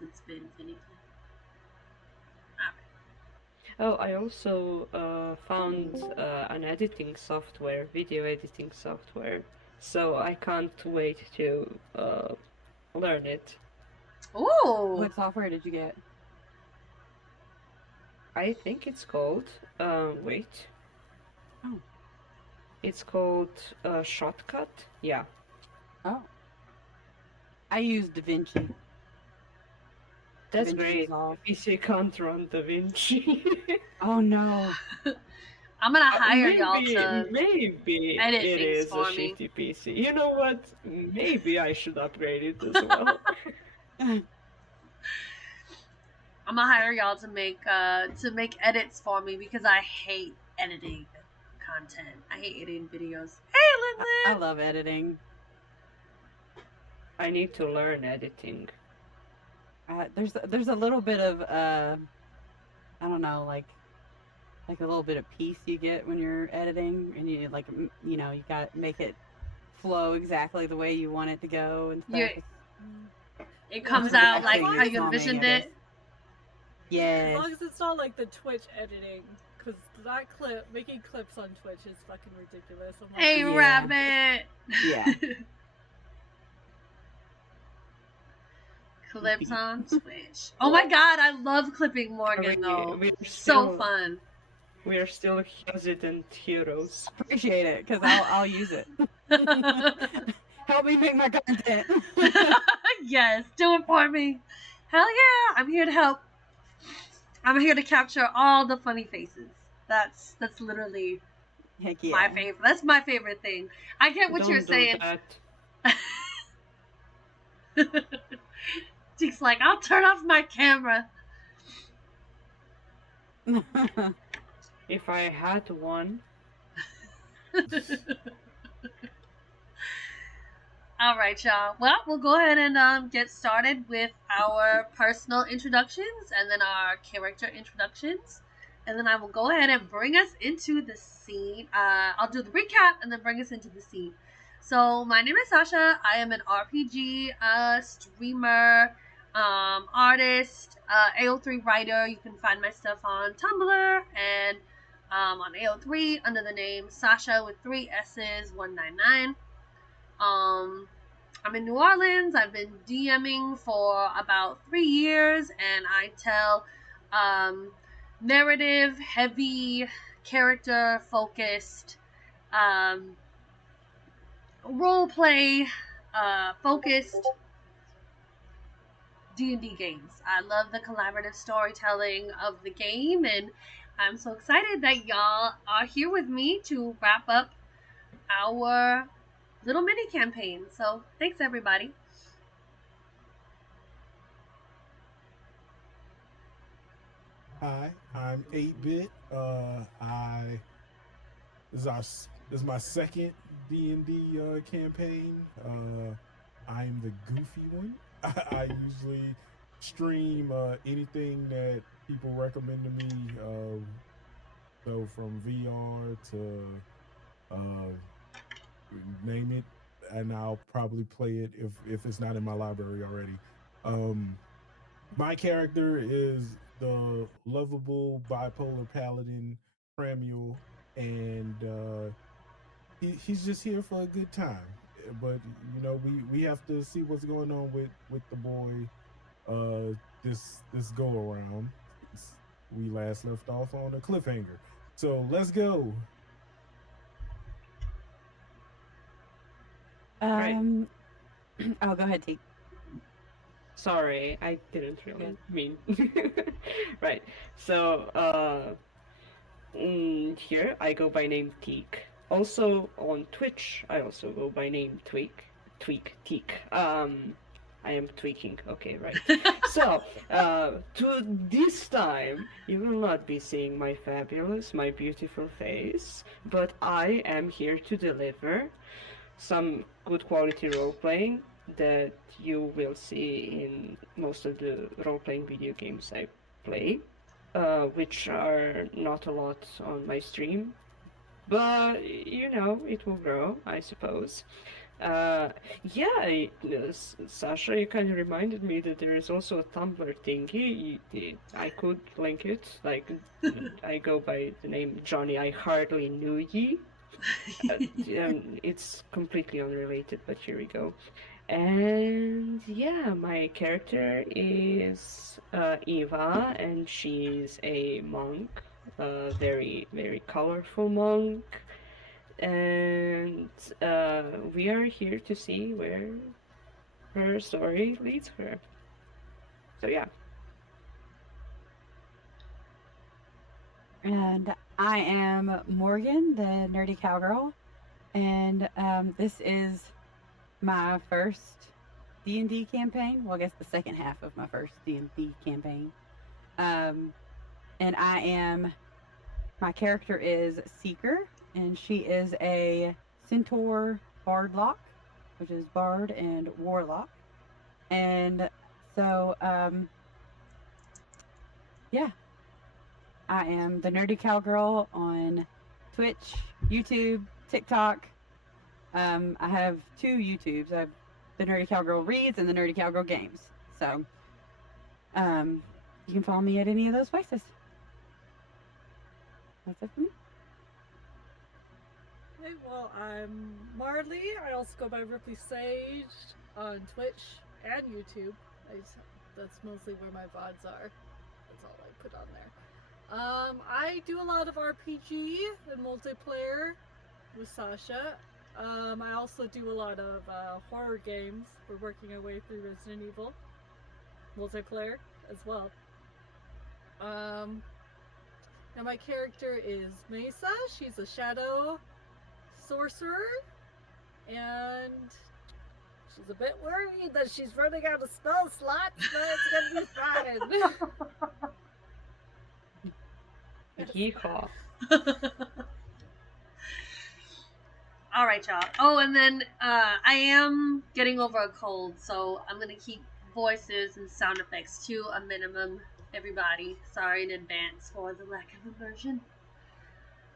it's been finicky. Oh, I also found an editing software, video editing software, so I can't wait to learn it. Oh, What software did you get? I think it's called, wait, Oh, it's called Shotcut? Yeah, oh. I use DaVinci. that's DaVinci great. Resolve. PC can't run DaVinci. Oh no. I'm gonna hire y'all Maybe, to maybe edit it things is a for me. shitty PC. You know what? Maybe I should upgrade it as well. I'm gonna hire y'all to make edits for me because I hate editing content. I hate editing videos. Hey, I Lindsay. love editing. I need to learn editing. There's a little bit of I don't know, like a little bit of peace you get when you're editing, and you like you know, you got to make it flow exactly the way you want it to go and You, stuff. it Yeah, It's comes as out like relaxing how and long you calming. envisioned It is. it. as Yes. long as it's not like the Twitch editing, because that clip making clips on Twitch is fucking ridiculous. I'm like, Hey, Yeah. rabbit. Yeah. Clips on Twitch. Oh my god, I love clipping Morgan Sorry, though. we're So still fun. we're still hesitant heroes. Appreciate it because I'll use it. Help me make my content. Yes, do it for me. Hell yeah, I'm here to help. I'm here to capture all the funny faces. That's literally Heck my yeah. favorite. That's my favorite thing. I get what you're Don't do saying. that. Deke's like, I'll turn off my camera. If I had one, All right, y'all. Well, we'll go ahead and get started with our personal introductions and then our character introductions. And then I will go ahead and bring us into the scene. I'll do the recap and then bring us into the scene. So, my name is Sasha. I am an RPG streamer, artist, AO3 writer. You can find my stuff on Tumblr and on AO3 under the name Sasha with 3 S's 199. I'm in New Orleans. I've been DMing for about 3 years, and I tell narrative heavy, character focused, um, role play focused D&D games. I love the collaborative storytelling of the game, and I'm so excited that y'all are here with me to wrap up our little mini campaign. So thanks, everybody. Hi, I'm 8-bit. I this is my second D&D campaign. I'm the goofy one. I usually stream anything that people recommend to me. So from VR to uh, name it, and I'll probably play it if it's not in my library already. Um, my character is the lovable bipolar paladin Pramuel, and he's just here for a good time. But you know, we have to see what's going on with the boy this go around. We last left off on a cliffhanger. So let's go. right? um. Oh, go ahead, T. Sorry, I didn't really Good. mean. Right. So, here I go by name Teak. Also on Twitch, I also go by name Teak. I am tweaking. Okay, right. So, to this time, you will not be seeing my fabulous, my beautiful face, but I am here to deliver some good quality role playing that you will see in most of the role playing video games I play, which are not a lot on my stream, but you know, it will grow, I suppose. Uh, yeah, Sasha, you kind of reminded me that there is also a Tumblr thingy. I could link it. Like, I go by the name Johnny. I hardly knew ye. It's completely unrelated, but here we go. And yeah, my character is Eva, and she's a monk, a very, very colorful monk. And we are here to see where her story leads her. So yeah. And I am Morgan, the nerdy cowgirl, and this is my first D&D campaign. Well, I guess the second half of my first D&D campaign. And my character is Seeker, and she is a centaur bardlock, which is bard and warlock. And so, yeah, I am the nerdy cowgirl on Twitch, YouTube, TikTok. I have 2 YouTubes. I have the Nerdy Cowgirl Reads and the Nerdy Cowgirl Games. So, you can follow me at any of those places. That's it for me. Okay, well, I'm Marley. I also go by Ripley Sage on Twitch and YouTube. That's mostly where my VODs are. That's all I put on there. I do a lot of RPG and multiplayer with Sasha. I also do a lot of horror games. We're working our way through Resident Evil multiplayer as well. Now my character is Mesa. She's a shadow sorcerer, and she's a bit worried that she's running out of spell slots, but it's gonna be fine. Yeehaw. All right, y'all. Oh, and then I am getting over a cold, so I'm gonna keep voices and sound effects to a minimum. Everybody, sorry in advance for the lack of immersion.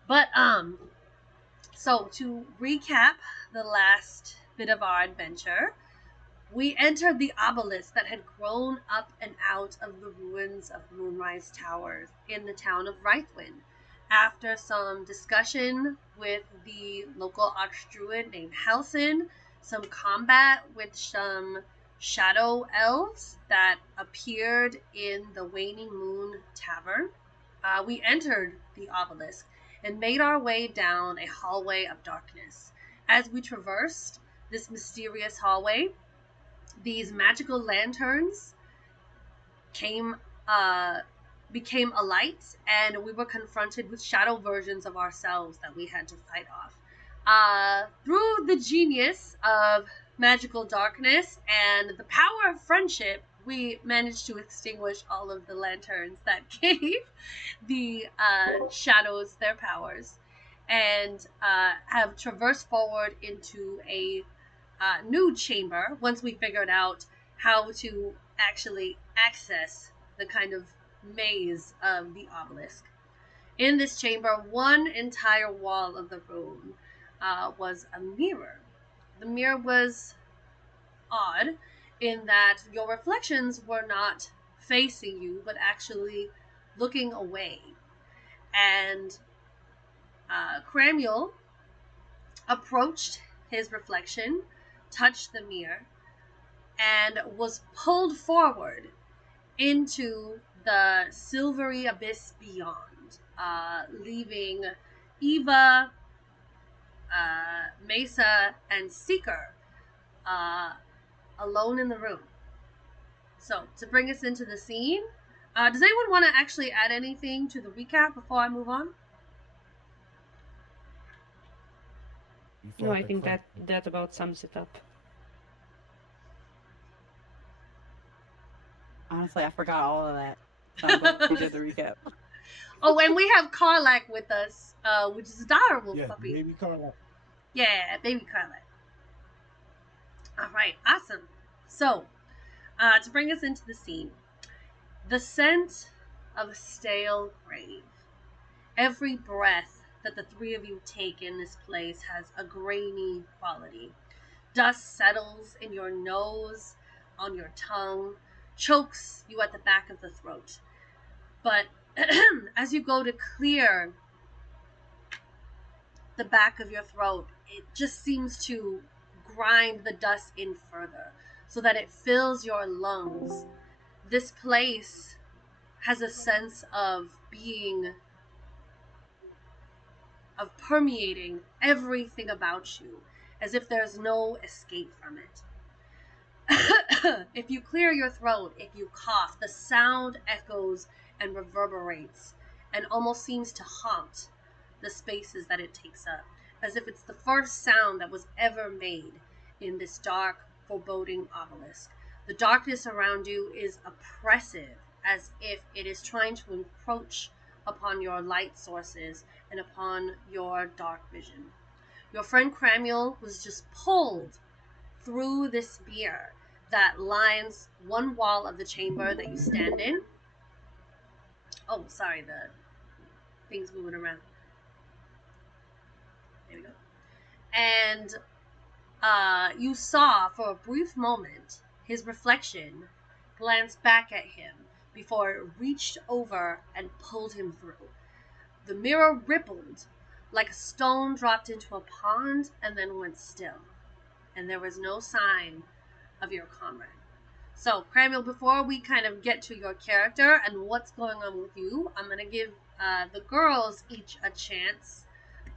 But so to recap the last bit of our adventure, we entered the obelisk that had grown up and out of the ruins of Moonrise Towers in the town of Rythwin. After some discussion with the local archdruid named Halsin, some combat with some shadow elves that appeared in the Waning Moon Tavern, we entered the obelisk and made our way down a hallway of darkness. As we traversed this mysterious hallway, these magical lanterns became alight, and we were confronted with shadow versions of ourselves that we had to fight off. Through the genius of magical darkness and the power of friendship, we managed to extinguish all of the lanterns that gave the shadows their powers, and have traversed forward into a new chamber once we figured out how to actually access the kind of maze of the obelisk. In this chamber, one entire wall of the room was a mirror. The mirror was odd in that your reflections were not facing you, but actually looking away. And Cramuel approached his reflection, touched the mirror, and was pulled forward into the silvery abyss beyond, leaving Eva, Mesa, and Seeker alone in the room. So, to bring us into the scene, does anyone want to actually add anything to the recap before I move on? No, I think that about sums it up. Honestly, I forgot all of that. So I'm glad we did the recap. Oh, and we have Karlak with us, which is adorable puppy. Baby Karlak. Yeah, baby Karlak. All right, awesome. So, to bring us into the scene, the scent of a stale grave. Every breath that the three of you take in this place has a grainy quality. Dust settles in your nose, on your tongue, chokes you at the back of the throat. But as you go to clear the back of your throat, it just seems to grind the dust in further so that it fills your lungs. This place has a sense of being, of permeating everything about you, as if there's no escape from it. If you clear your throat, if you cough, the sound echoes and reverberates and almost seems to haunt the spaces that it takes up, as if it's the first sound that was ever made in this dark, foreboding obelisk. The darkness around you is oppressive, as if it is trying to encroach upon your light sources and upon your dark vision. Your friend Cramuel was just pulled through this spear that lines one wall of the chamber that you stand in. Oh, sorry, the thing's moving around. There we go. And you saw for a brief moment his reflection glance back at him before it reached over and pulled him through. The mirror rippled like a stone dropped into a pond and then went still. And there was no sign of your comrade. So, Cramuel, before we kind of get to your character and what's going on with you, I'm going to give the girls each a chance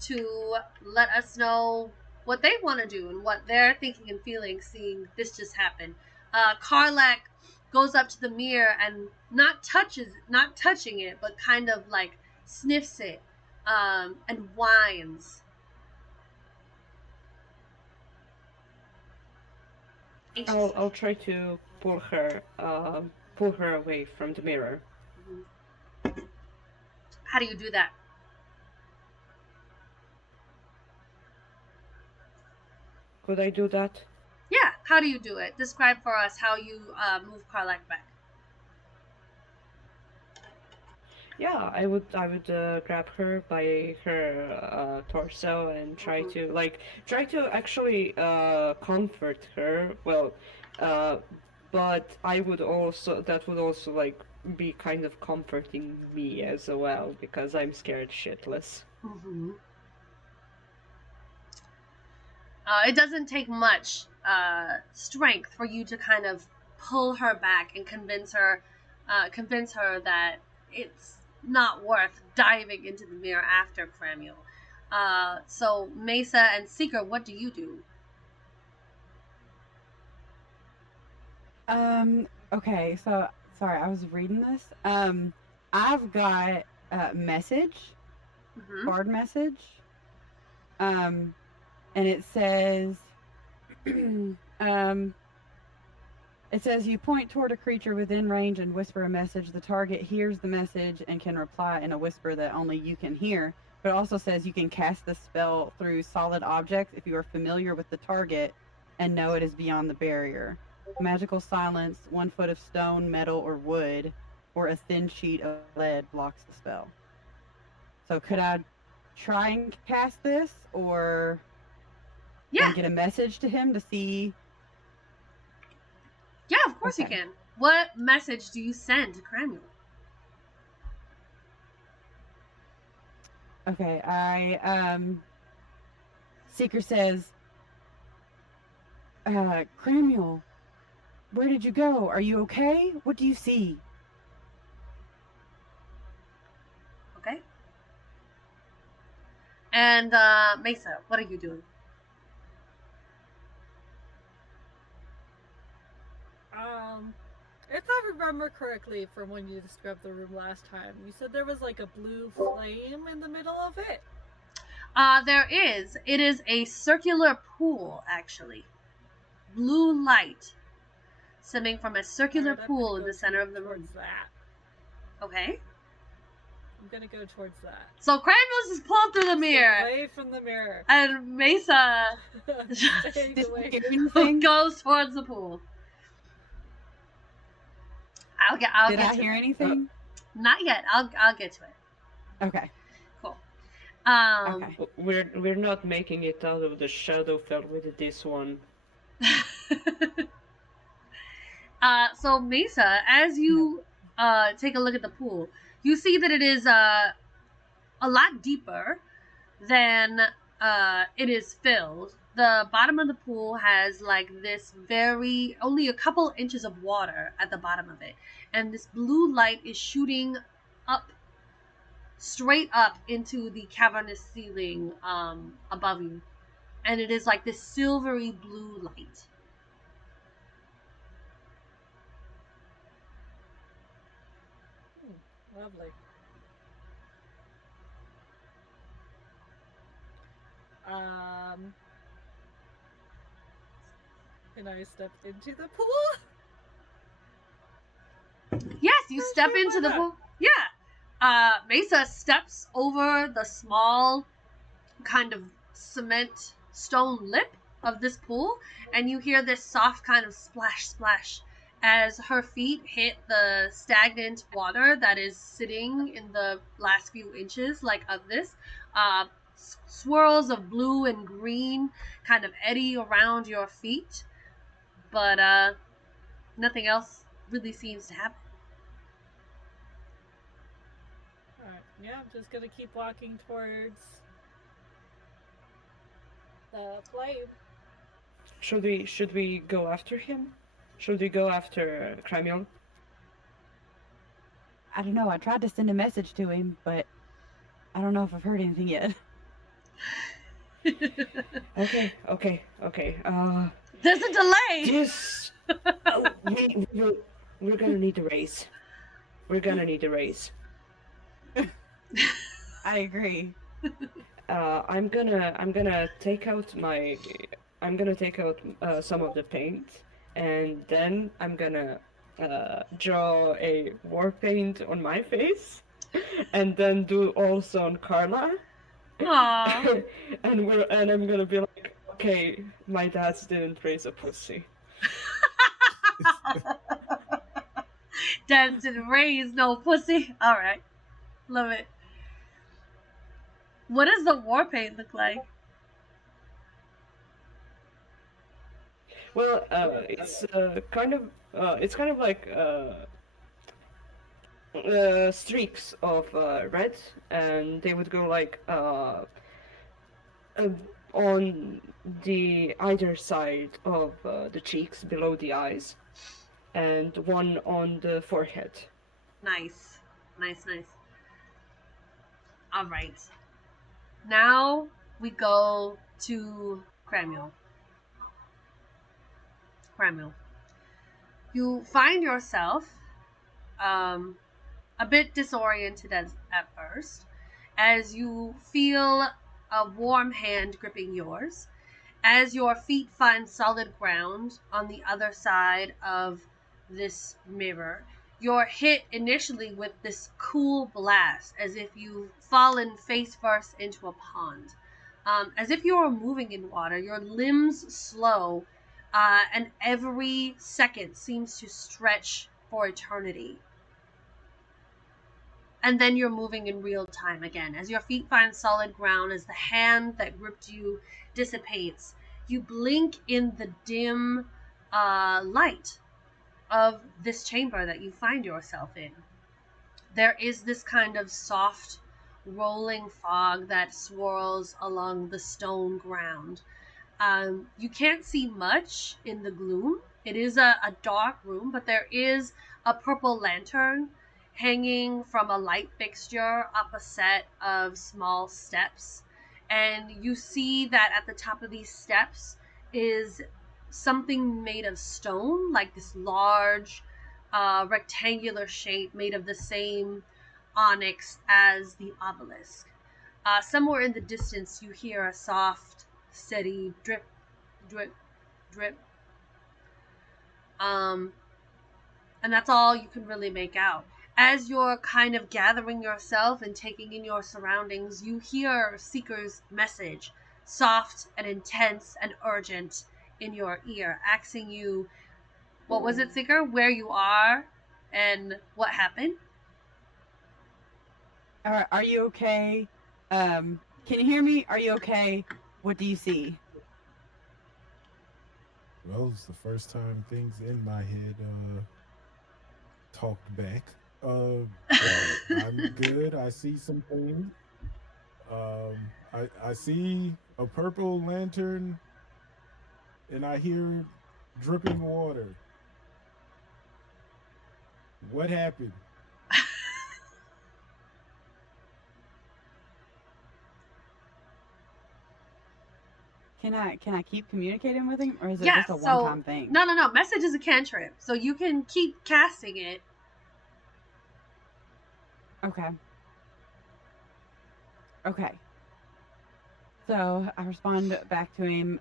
to let us know what they want to do and what they're thinking and feeling seeing this just happen. Karlak goes up to the mirror and not touching it, but kind of like sniffs it and whines. I'll try to pull her away from the mirror. How do you do that? Could I do that? Yeah, how do you do it? Describe for us how you move Karlak back. Yeah, I would grab her by her torso and try to actually comfort her. Well, but that would also like be kind of comforting me as well because I'm scared shitless. Mm-hmm. It doesn't take much strength for you to kind of pull her back and convince her that it's not worth diving into the mirror after Cramuel. So Mesa and Seeker, what do you do? Okay, so sorry, I was reading this. I've got a message, Mm-hmm. card message. And it says, it says you point toward a creature within range and whisper a message. The target hears the message and can reply in a whisper that only you can hear. But it also says you can cast the spell through solid objects if you are familiar with the target and know it is beyond the barrier. Magical silence, 1 foot of stone, metal, or wood, or a thin sheet of lead blocks the spell. So could I try and cast this, or Yeah, and get a message to him to see? yeah, of course you Okay. can. What message do you send to Cramuel? Okay, Seeker says, Cramuel, where did you go? Are you okay? What do you see? Okay. And Mesa, what are you doing? If I remember correctly from when you described the room last time, you said there was like a blue flame in the middle of it. There is. It is a circular pool, actually. Blue light stemming from a circular Alright, I'm pool gonna in go the center of the room. towards that. Okay. I'm gonna go towards that. So Cramuel's just pulled through the Stay mirror, away from the mirror. and Mesa Stay Did away. you hear anything? goes towards the pool. I'll Did get I to hear it. anything? Not yet. I'll get to it. Okay. Cool. Okay. We're not making it out of the Shadowfell with this one. So Mesa, as you take a look at the pool, you see that it is a lot deeper than it is filled. The bottom of the pool has like this very only a couple inches of water at the bottom of it, and this blue light is shooting up straight up into the cavernous ceiling above you, and it is like this silvery blue light. Lovely. Um, can I step into the pool? Yes, you Oh, step sure, into why the not? pool. Yeah. Mesa steps over the small kind of cement stone lip of this pool, and you hear this soft kind of splash splash as her feet hit the stagnant water that is sitting in the last few inches like of this. Swirls of blue and green kind of eddy around your feet, but nothing else really seems to happen. Alright, yeah, I'm just gonna keep walking towards the flame. Should we go after him? Should we go after Cramion? I don't know. I tried to send a message to him, but I don't know if I've heard anything yet. Okay. There's a delay. Just we're gonna need a raise. We're gonna need a raise. I agree. I'm gonna take out some of the paint, and then I'm gonna draw a war paint on my face, and then do also on Carla. Aww. and I'm gonna be like, okay, my dads didn't raise a pussy. Dads didn't raise no pussy. Alright. Love it. What does the war paint look like? Well, it's kind of like streaks of red, and they would go like uh, on the either side of the cheeks below the eyes, and one on the forehead. Nice. Nice. Alright. Now we go to Cramuel. Cramuel. You find yourself a bit disoriented at first as you feel a warm hand gripping yours as your feet find solid ground on the other side of this mirror. You're hit initially with this cool blast as if you've fallen face first into a pond. As if you were moving in water, your limbs slow, and every second seems to stretch for eternity. And then you're moving in real time again. As your feet find solid ground, as the hand that gripped you dissipates, you blink in the dim light of this chamber that you find yourself in. There is this kind of soft, rolling fog that swirls along the stone ground. You can't see much in the gloom. It is a dark room, but there is a purple lantern hanging from a light fixture up a set of small steps. And you see that at the top of these steps is something made of stone, like this large rectangular shape made of the same onyx as the obelisk. Somewhere in the distance, you hear a soft, steady drip, drip, drip. Um, and that's all you can really make out. As you're kind of gathering yourself and taking in your surroundings, you hear Seeker's message, soft and intense and urgent, in your ear, asking you, what was it, Seeker? Where you are and what happened? Are you okay? Can you hear me? Are you okay? What do you see? Well, it's the first time things in my head talked back. I'm good. I see some things. I see a purple lantern, and I hear dripping water. What happened? Can I keep communicating with him, or is it Yes, just a so one-time thing? no. Message is a cantrip, so you can keep casting it. Okay. Okay. So I respond back to him.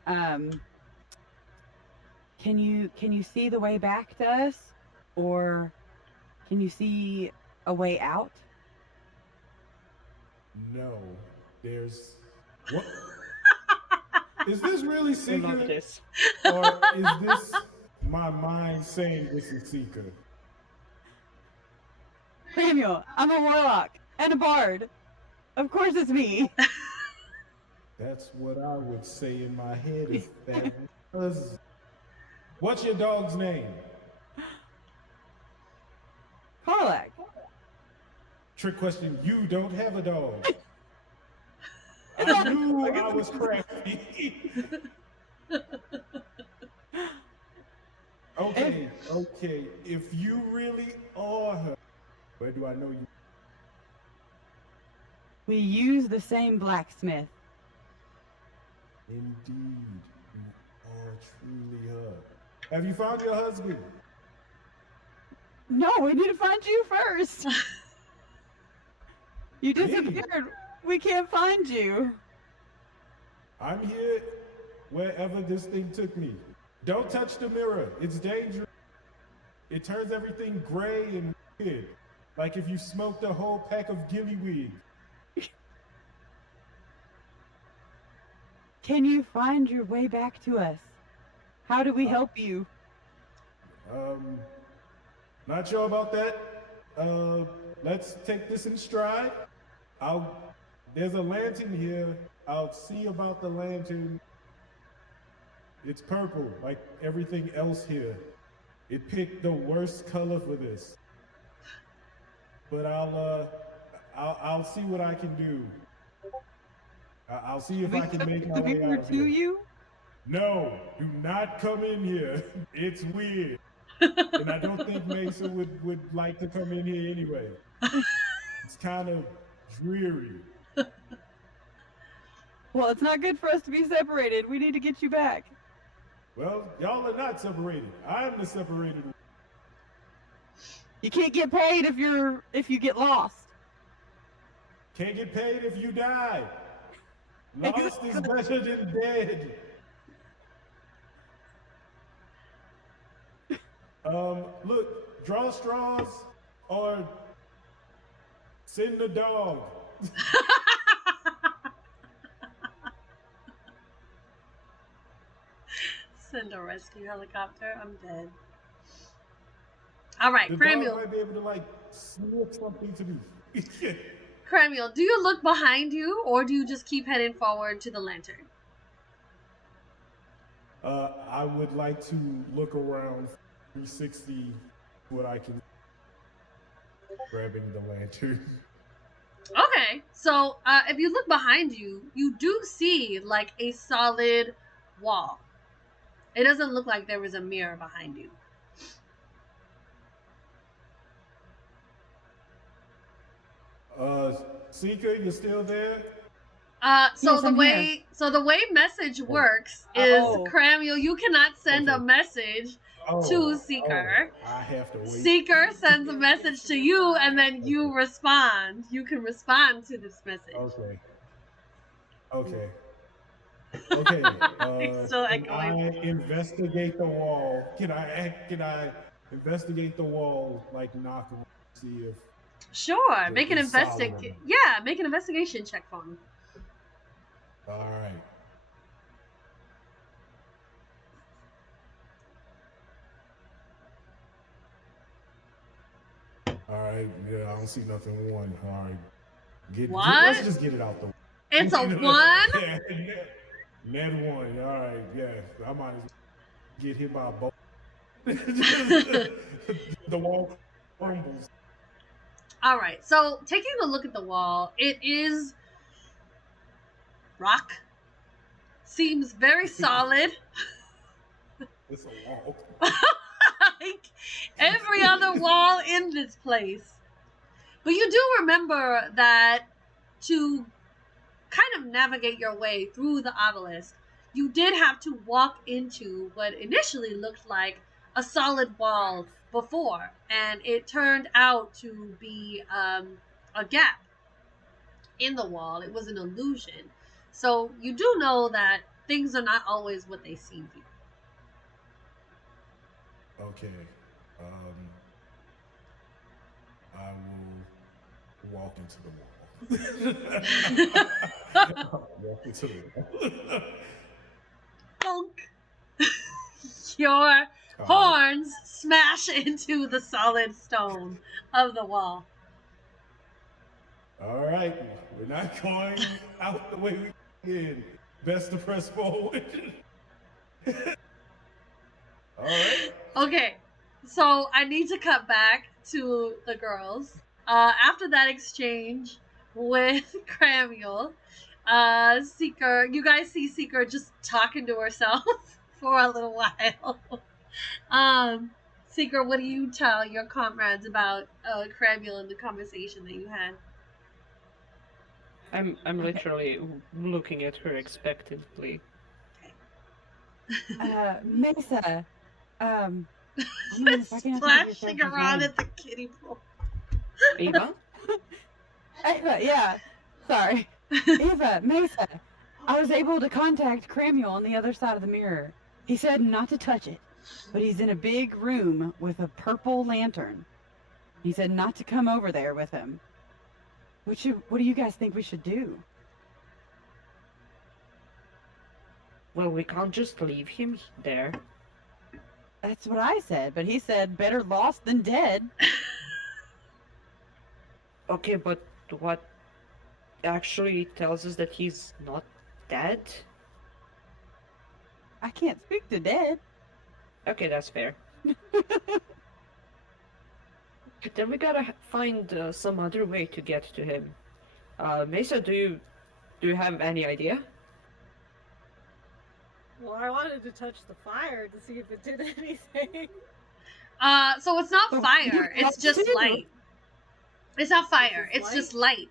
Can you see the way back to us, or can you see a way out? No, there's what? Is this really I love Seeker, this. or is this my mind saying this is Seeker? Samuel, I'm a warlock and a bard. Of course it's me. That's what I would say in my head if that was. What's your dog's name? Karlak. Trick question. You don't have a dog. I knew I was crafty. Okay. If you really are her, where do I know you? We use the same blacksmith. Indeed, you are truly her. Have you found your husband? No, we need to find you first. You Me? disappeared. We can't find you. I'm here wherever this thing took me. Don't touch the mirror. It's dangerous. It turns everything gray and weird. Like if you smoked a whole pack of gillyweed. Can you find your way back to us? How do we help you? Not sure about that. Let's take this in stride. There's a lantern here. I'll see about the lantern. It's purple, like everything else here. It picked the worst color for this. But I'll see what I can do. I'll see if I can make my way Mirror out to here. you? No, do not come in here. It's weird. And I don't think Mesa would like to come in here anyway. It's kind of dreary. Well, it's not good for us to be separated. We need to get you back. Well, y'all are not separated. I'm the separated one. You can't get paid if you get lost. Can't get paid if you die. Lost is better than dead. Look, draw straws or send the dog. Send a rescue helicopter. I'm dead. All right, The Cramiel. dog might be able to like sniff something to me. Cramiel, do you look behind you, or do you just keep heading forward to the lantern? I would like to look around 360 what I can, grabbing the lantern. Okay, so if you look behind you, you do see like a solid wall. It doesn't look like there was a mirror behind you. Seeker, you still there? So Yes, the I'm way message works is Oh. Cramiel, you cannot send a Okay. message to Seeker. I have to wait. Seeker sends a message to you, and then you Okay. respond. You can respond to this message. Okay. Okay. It's still Can echoing. I investigate the wall? Can I investigate the wall? Like knock around, see if. Sure, make an It's solid investigation. enough. Yeah, make an investigation check for me. All right. All right. Yeah, I don't see nothing. One. All right. What? Let's just get it out the way. It's a one. Yeah, net one. All right. Yeah, I might as well. get hit by a bolt. The wall crumbles. All right. So taking a look at the wall, it is rock. Seems very solid. It's a wall. Like every other wall in this place. But you do remember that to kind of navigate your way through the obelisk, you did have to walk into what initially looked like a solid wall before, and it turned out to be a gap in the wall. It was an illusion. So you do know that things are not always what they seem to be. Okay. I will walk into the wall. I'll walk into the wall. Bonk. Your horns smash into the solid stone of the wall. All right, we're not going out the way we did. Best to press forward. All right. Okay, so I need to cut back to the girls. After that exchange with Cramiel, Seeker, you guys see Seeker just talking to herself for a little while. Seeker, what do you tell your comrades about Cramiel and the conversation that you had? I'm literally looking at her expectantly. Mesa. Splashing around at the kiddie pool. Eva? Eva, yeah. Sorry. Eva, Mesa. I was able to contact Cramiel on the other side of the mirror. He said not to touch it, but he's in a big room with a purple lantern. He said not to come over there with him. What do you guys think we should do? Well, we can't just leave him there. That's what I said, but he said better lost than dead. Okay, but what actually tells us that he's not dead? I can't speak to dead. Okay, that's fair. Then we gotta find some other way to get to him. Mesa, do you have any idea? Well, I wanted to touch the fire to see if it did anything. So it's not So fire, you it's just too. light. It's not fire, It's it's just light.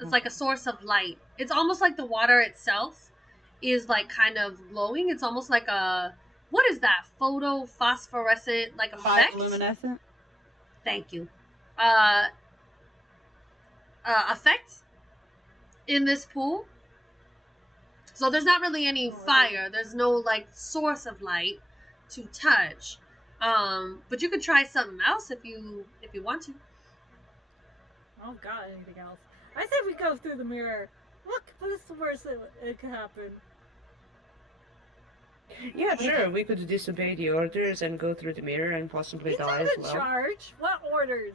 It's like a source of light. It's almost like the water itself is like kind of glowing. It's almost like a, what is that? Photophosphorescent like effect? Bioluminescent? Thank you. Effect in this pool. So there's not really any fire. There's no like source of light to touch. But you could try something else if you want to. I don't got anything else. I say we go through the mirror. What is the worst that it could happen? Yeah, sure. We could disobey the orders and go through the mirror and possibly He's die not as in well. charge. What orders?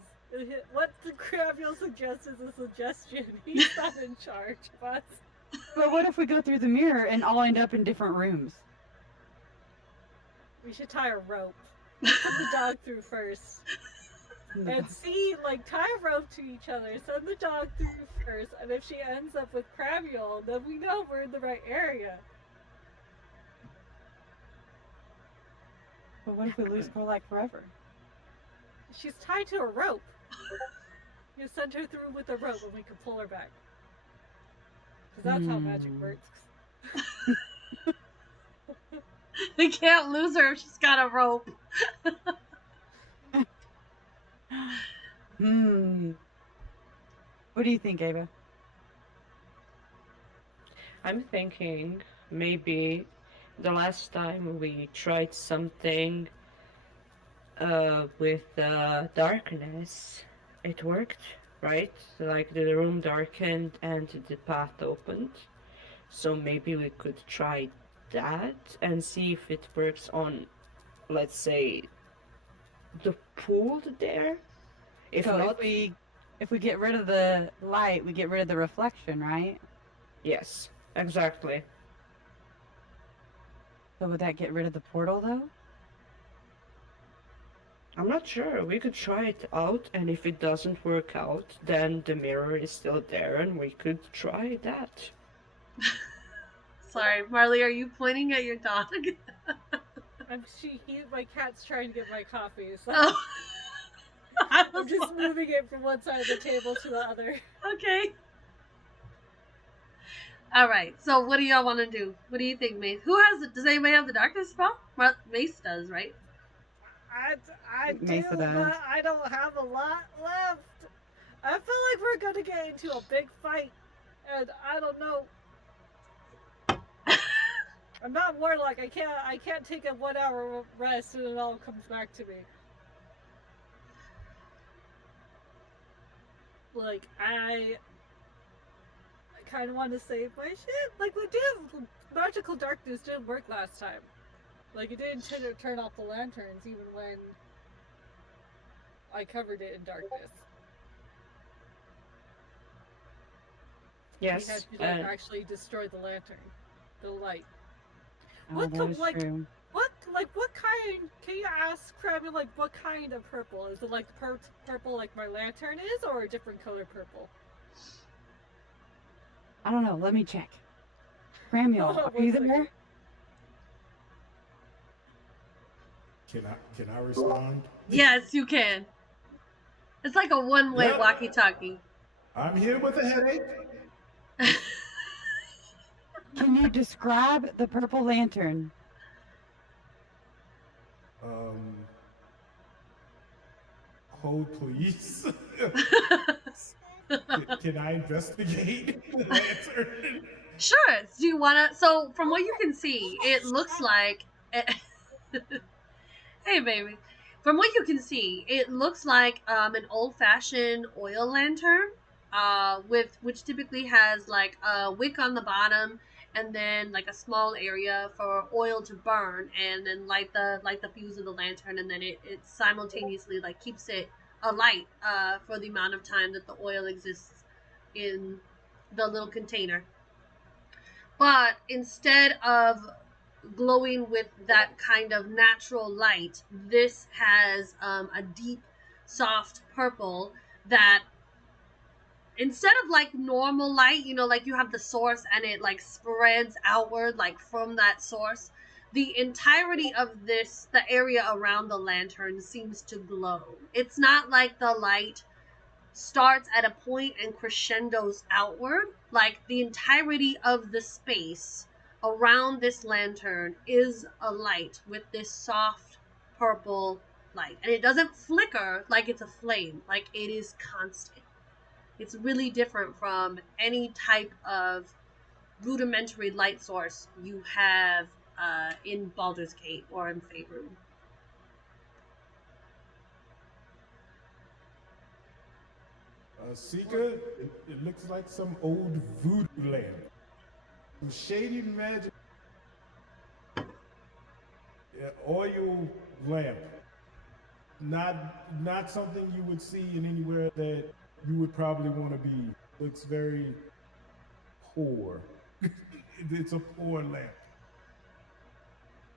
What the Cramiel suggests is a suggestion. He's not in charge of us. But what if we go through the mirror and all end up in different rooms? We should tie a rope. Put the dog through first. And see, like, tie a rope to each other, send the dog through first, and if she ends up with Cramiel, then we know we're in the right area. But what if we lose Corlac forever? She's tied to a rope. You send her through with a rope and we can pull her back. Because that's how magic works. We can't lose her if she's got a rope. What do you think, Ava? I'm thinking maybe the last time we tried something with darkness, it worked, right? Like the room darkened and the path opened. So maybe we could try that and see if it works on, let's say, the pool there. If So not, if we get rid of the light, we get rid of the reflection, right? yes, exactly. So would that get rid of the portal though? I'm not sure. We could try it out, and if it doesn't work out, then the mirror is still there, and we could try that. Sorry, Marley, are you pointing at your dog? My cat's trying to get my coffee, so Oh. I was I'm just like, moving it from one side of the table to the other. okay. Alright, so what do y'all want to do? What do you think, Mace? Does anybody have the darkness spell? Mace does, right? I do, Mesa does. but I don't have a lot left. I feel like we're gonna get into a big fight, and I don't know. I'm not warlock. I can't take a 1 hour rest and it all comes back to me. Like I kind of want to save my shit. Like magical darkness didn't work last time. Like it didn't turn off the lanterns even when I covered it in darkness. Yes. We had to actually destroy the lantern, the light. Oh, What that is true. true. What kind? Can you ask Krabby like what kind of purple? Is it like purple like my lantern is, or a different color purple? I don't know. Let me check. Samuel, are you there? Can I respond? Yes, you can. It's like a one-way Yep. walkie-talkie. I'm here with a headache. Can you describe the purple lantern? Hold, please. Can I investigate the lantern? Sure. Do you wanna? So from what you can see, it looks like. Hey, baby. From what you can see, it looks like an old-fashioned oil lantern, which typically has like a wick on the bottom, and then like a small area for oil to burn, and then light the fuse of the lantern, and then it simultaneously like keeps it alight for the amount of time that the oil exists in the little container. But instead of glowing with that kind of natural light, this has a deep, soft purple that instead of like normal light, like you have the source and it like spreads outward like from that source, the entirety of the area around the lantern seems to glow. It's not like the light starts at a point and crescendos outward. Like the entirety of the space around this lantern is alight with this soft purple light. And it doesn't flicker like it's a flame, like it is constant. It's really different from any type of rudimentary light source you have in Baldur's Gate or in Faerun. Seeker, it looks like some old voodoo lamp. Some shady magic. Oil lamp. Not something you would see in anywhere that you would probably want to be. Looks very poor. It's a poor lamp.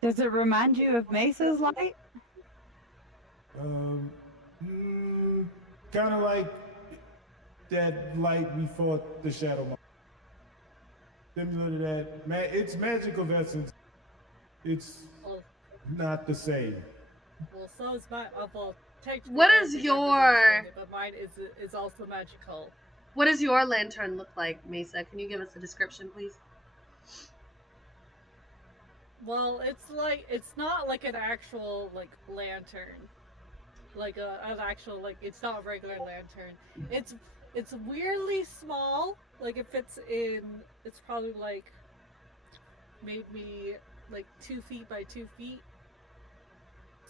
Does it remind you of Mesa's light? Kind of like that light we fought the Shadow Monster. Similar to that. It's magical essence. It's not the same. Well, so is mine. Well, technically, What is your- but mine is also magical. What does your lantern look like, Mesa? Can you give us a description, please? Well, it's not like an actual like lantern, like an actual like it's not a regular lantern. It's weirdly small. Like it fits in. It's probably like maybe like 2 feet by 2 feet.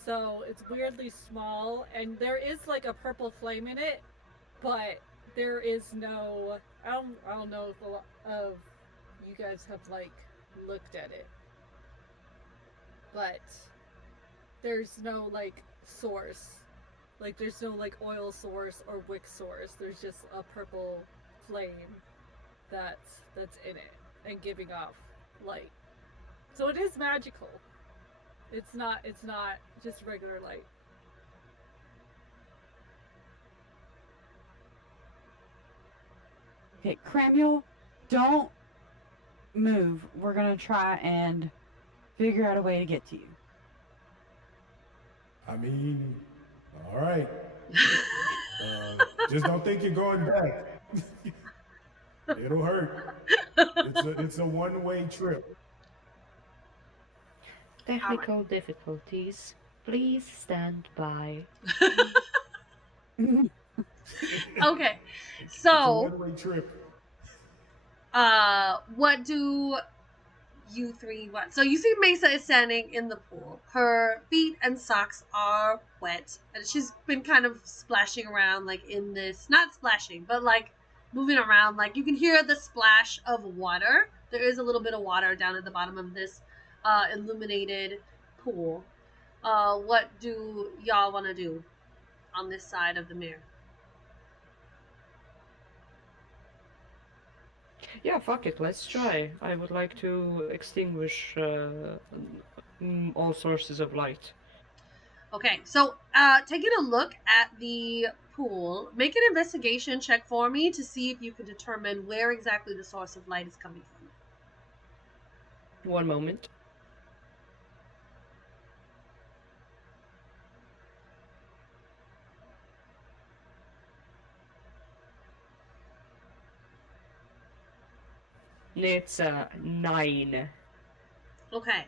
So it's weirdly small, and there is like a purple flame in it, but there is no. I don't know if a lot of you guys have like looked at it, but there's no like source. Like there's no like oil source or wick source. There's just a purple flame that's in it and giving off light. So it is magical. It's not just regular light. Okay, Cramuel, don't move. We're gonna try and figure out a way to get to you. I mean, all right. Just don't think you're going back. It'll hurt. It's a one-way trip. Technical difficulties. Please stand by. Okay, It's a so one-way trip. what do you three want? So you see Mesa is standing in the pool. Her feet and socks are wet, and she's been kind of splashing around, like in this, not splashing, but like moving around. Like you can hear the splash of water. There is a little bit of water down at the bottom of this illuminated pool. What do y'all want to do on this side of the mirror? Yeah, fuck it, let's try. I would like to extinguish all sources of light. Okay, so taking a look at the pool, make an investigation check for me to see if you can determine where exactly the source of light is coming from. One moment. It's 9. Okay,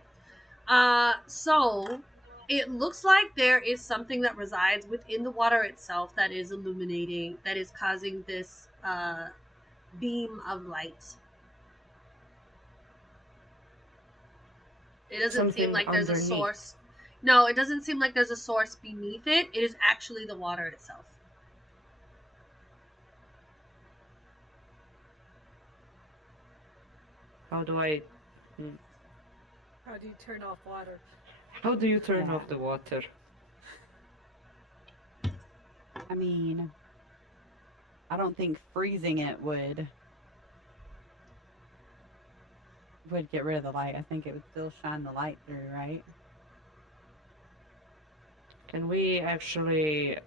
so it looks like there is something that resides within the water itself that is illuminating, that is causing this beam of light. It doesn't seem Something like there's a underneath. source. No, it doesn't seem like there's a source beneath it. It is actually the water itself. How do I... How do you turn off water? How do you turn Yeah. off the water? I mean, I don't think freezing it would get rid of the light. I think it would still shine the light through, right? Can we actually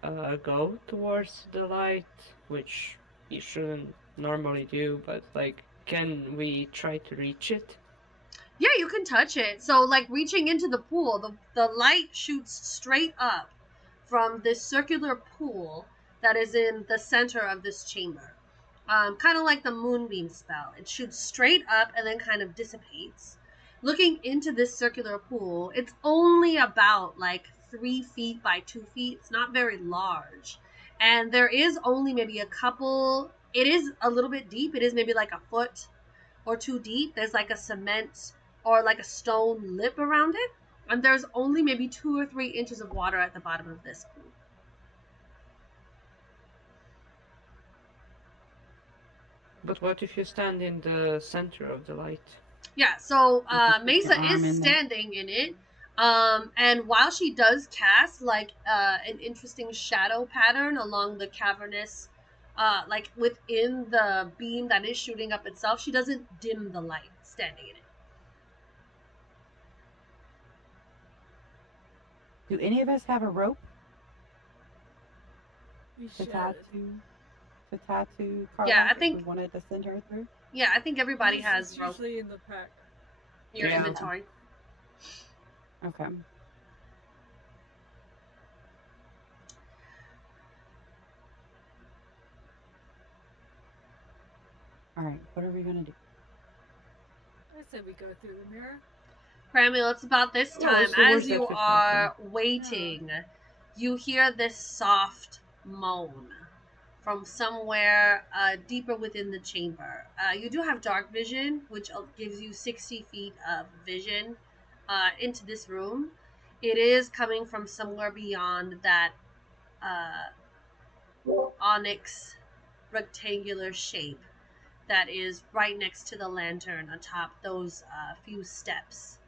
go towards the light? Which you shouldn't normally do, but like, can we try to reach it? Yeah, you can touch it. So, like reaching into the pool, the light shoots straight up from this circular pool that is in the center of this chamber. Kind of like the moonbeam spell. It shoots straight up and then kind of dissipates. Looking into this circular pool, it's only about like 3 feet by 2 feet. It's not very large. And there is only maybe a couple, it is a little bit deep. It is maybe like a foot or 2 deep. There's like a cement or like a stone lip around it. And there's only maybe 2 or 3 inches of water at the bottom of this pool. But what if you stand in the center of the light? Yeah, so You can put Mesa your arm is in there. standing in it. And while she does cast like an interesting shadow pattern along the cavernous, like within the beam that is shooting up itself, she doesn't dim the light standing in it. Do any of us have a rope We to should. tie to Carla Yeah, I if think- we wanted to send her through? Yeah, I think everybody It's has rope usually in the pack. in your Yeah. inventory. Okay. All right. What are we gonna do? I said we go through the mirror. Cramuel, it's about this Oh, time. it's the As worst you efficient are waiting, you hear this soft moan from somewhere deeper within the chamber. You do have dark vision, which gives you 60 feet of vision into this room. It is coming from somewhere beyond that onyx rectangular shape that is right next to the lantern atop those few steps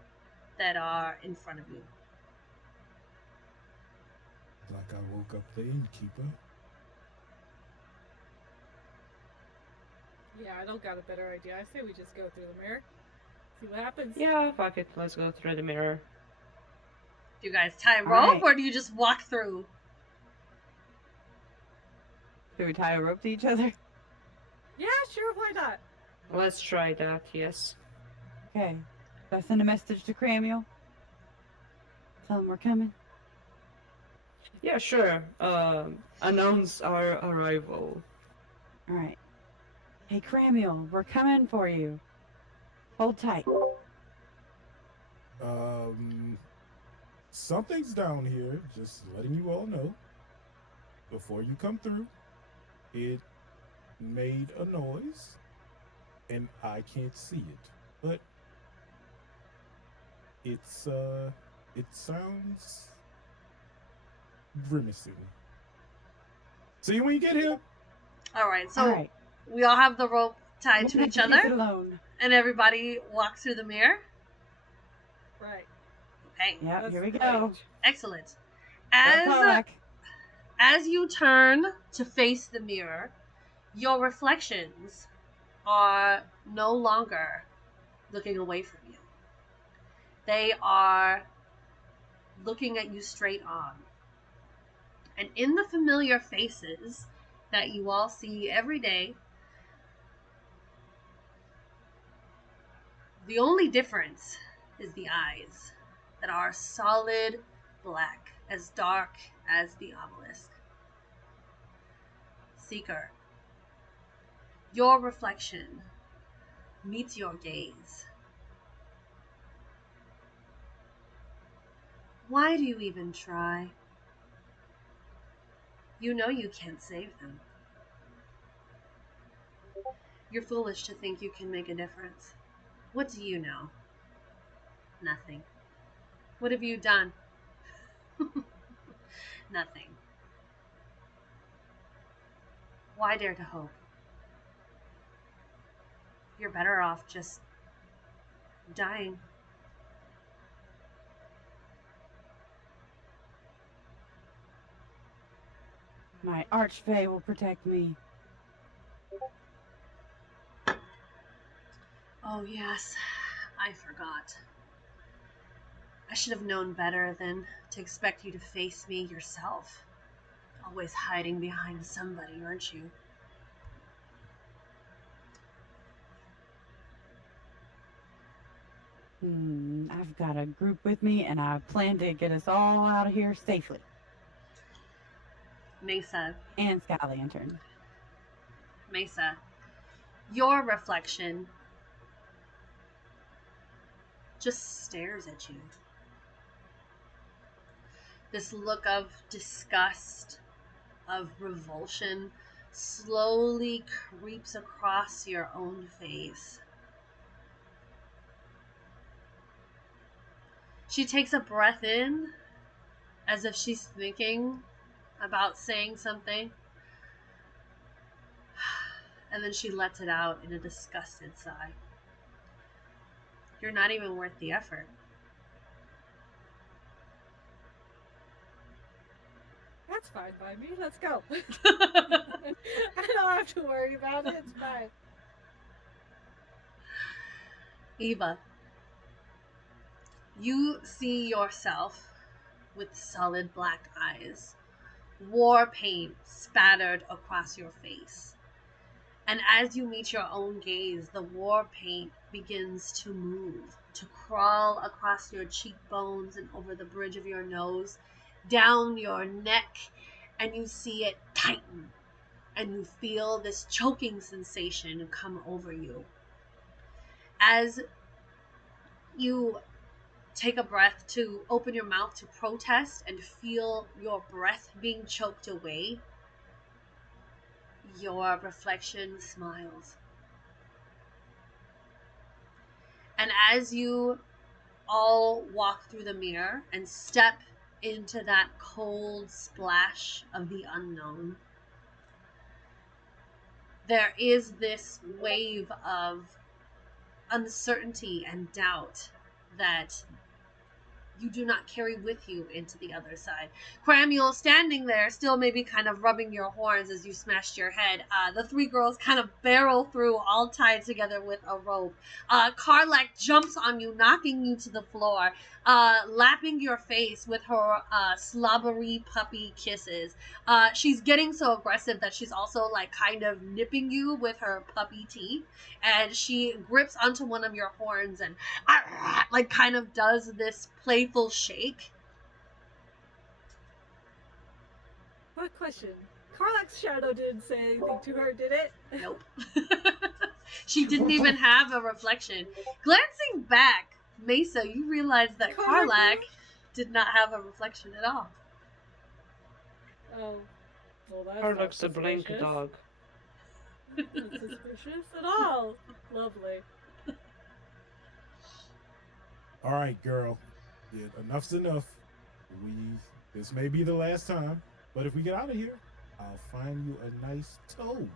that are in front of you. Like I woke up the innkeeper. Yeah, I don't got a better idea. I say we just go through the mirror. See what happens. Yeah, fuck it. Let's go through the mirror. Do you guys tie a All rope right. or do you just walk through? Should we tie a rope to each other? Yeah, sure, why not? Let's try that, yes. Okay. Should I send a message to Cramiel? Tell him we're coming. Yeah, sure. Announce our arrival. All right. Hey, Cramiel, we're coming for you. Hold tight. Something's down here. Just letting you all know. Before you come through, it made a noise, and I can't see it, but it sounds grimacing. See you when you get here. Alright, so All right. we all have the rope tied We'll to have each to keep it other, alone. and everybody walks through the mirror. Right. Okay, Yep, That's here we great. go. excellent. Don't call back. As you turn to face the mirror, your reflections are no longer looking away from you. They are looking at you straight on. And in the familiar faces that you all see every day, the only difference is the eyes that are solid black, as dark as the obelisk. Seeker, your reflection meets your gaze. Why do you even try? You know you can't save them. You're foolish to think you can make a difference. What do you know? Nothing. What have you done? Nothing. Why dare to hope? You're better off just dying. My archfey will protect me. Oh, yes, I forgot. I should have known better than to expect you to face me yourself. Always hiding behind somebody, aren't you? I've got a group with me, and I plan to get us all out of here safely. Mesa, And Sky Lantern. Mesa, your reflection just stares at you. This look of disgust, of revulsion, slowly creeps across your own face. She takes a breath in, as if she's thinking about saying something, and then she lets it out in a disgusted sigh. You're not even worth the effort. That's fine by me. Let's go. I don't have to worry about it. It's fine. Eva, you see yourself with solid black eyes, war paint spattered across your face. And as you meet your own gaze, the war paint begins to move, to crawl across your cheekbones and over the bridge of your nose, down your neck, and you see it tighten. And you feel this choking sensation come over you. As you take a breath to open your mouth to protest and feel your breath being choked away, your reflection smiles. And as you all walk through the mirror and step into that cold splash of the unknown, there is this wave of uncertainty and doubt that you do not carry with you into the other side. Cramuel standing there, still maybe kind of rubbing your horns as you smashed your head. The three girls kind of barrel through, all tied together with a rope. Karlak jumps on you, knocking you to the floor, lapping your face with her slobbery puppy kisses. She's getting so aggressive that she's also like kind of nipping you with her puppy teeth, and she grips onto one of your horns and like kind of does this playful shake. Quick question. Karlak's shadow didn't say anything to her, did it? Nope. She didn't even have a reflection. Glancing back, Mesa, you realize that Karlak did not have a reflection at all. Oh. Well, that's Karlak's not a blank suspicious. dog. Not suspicious at all. Lovely. All right, girl. Yeah, enough's enough. This may be the last time, but if we get out of here, I'll find you a nice toe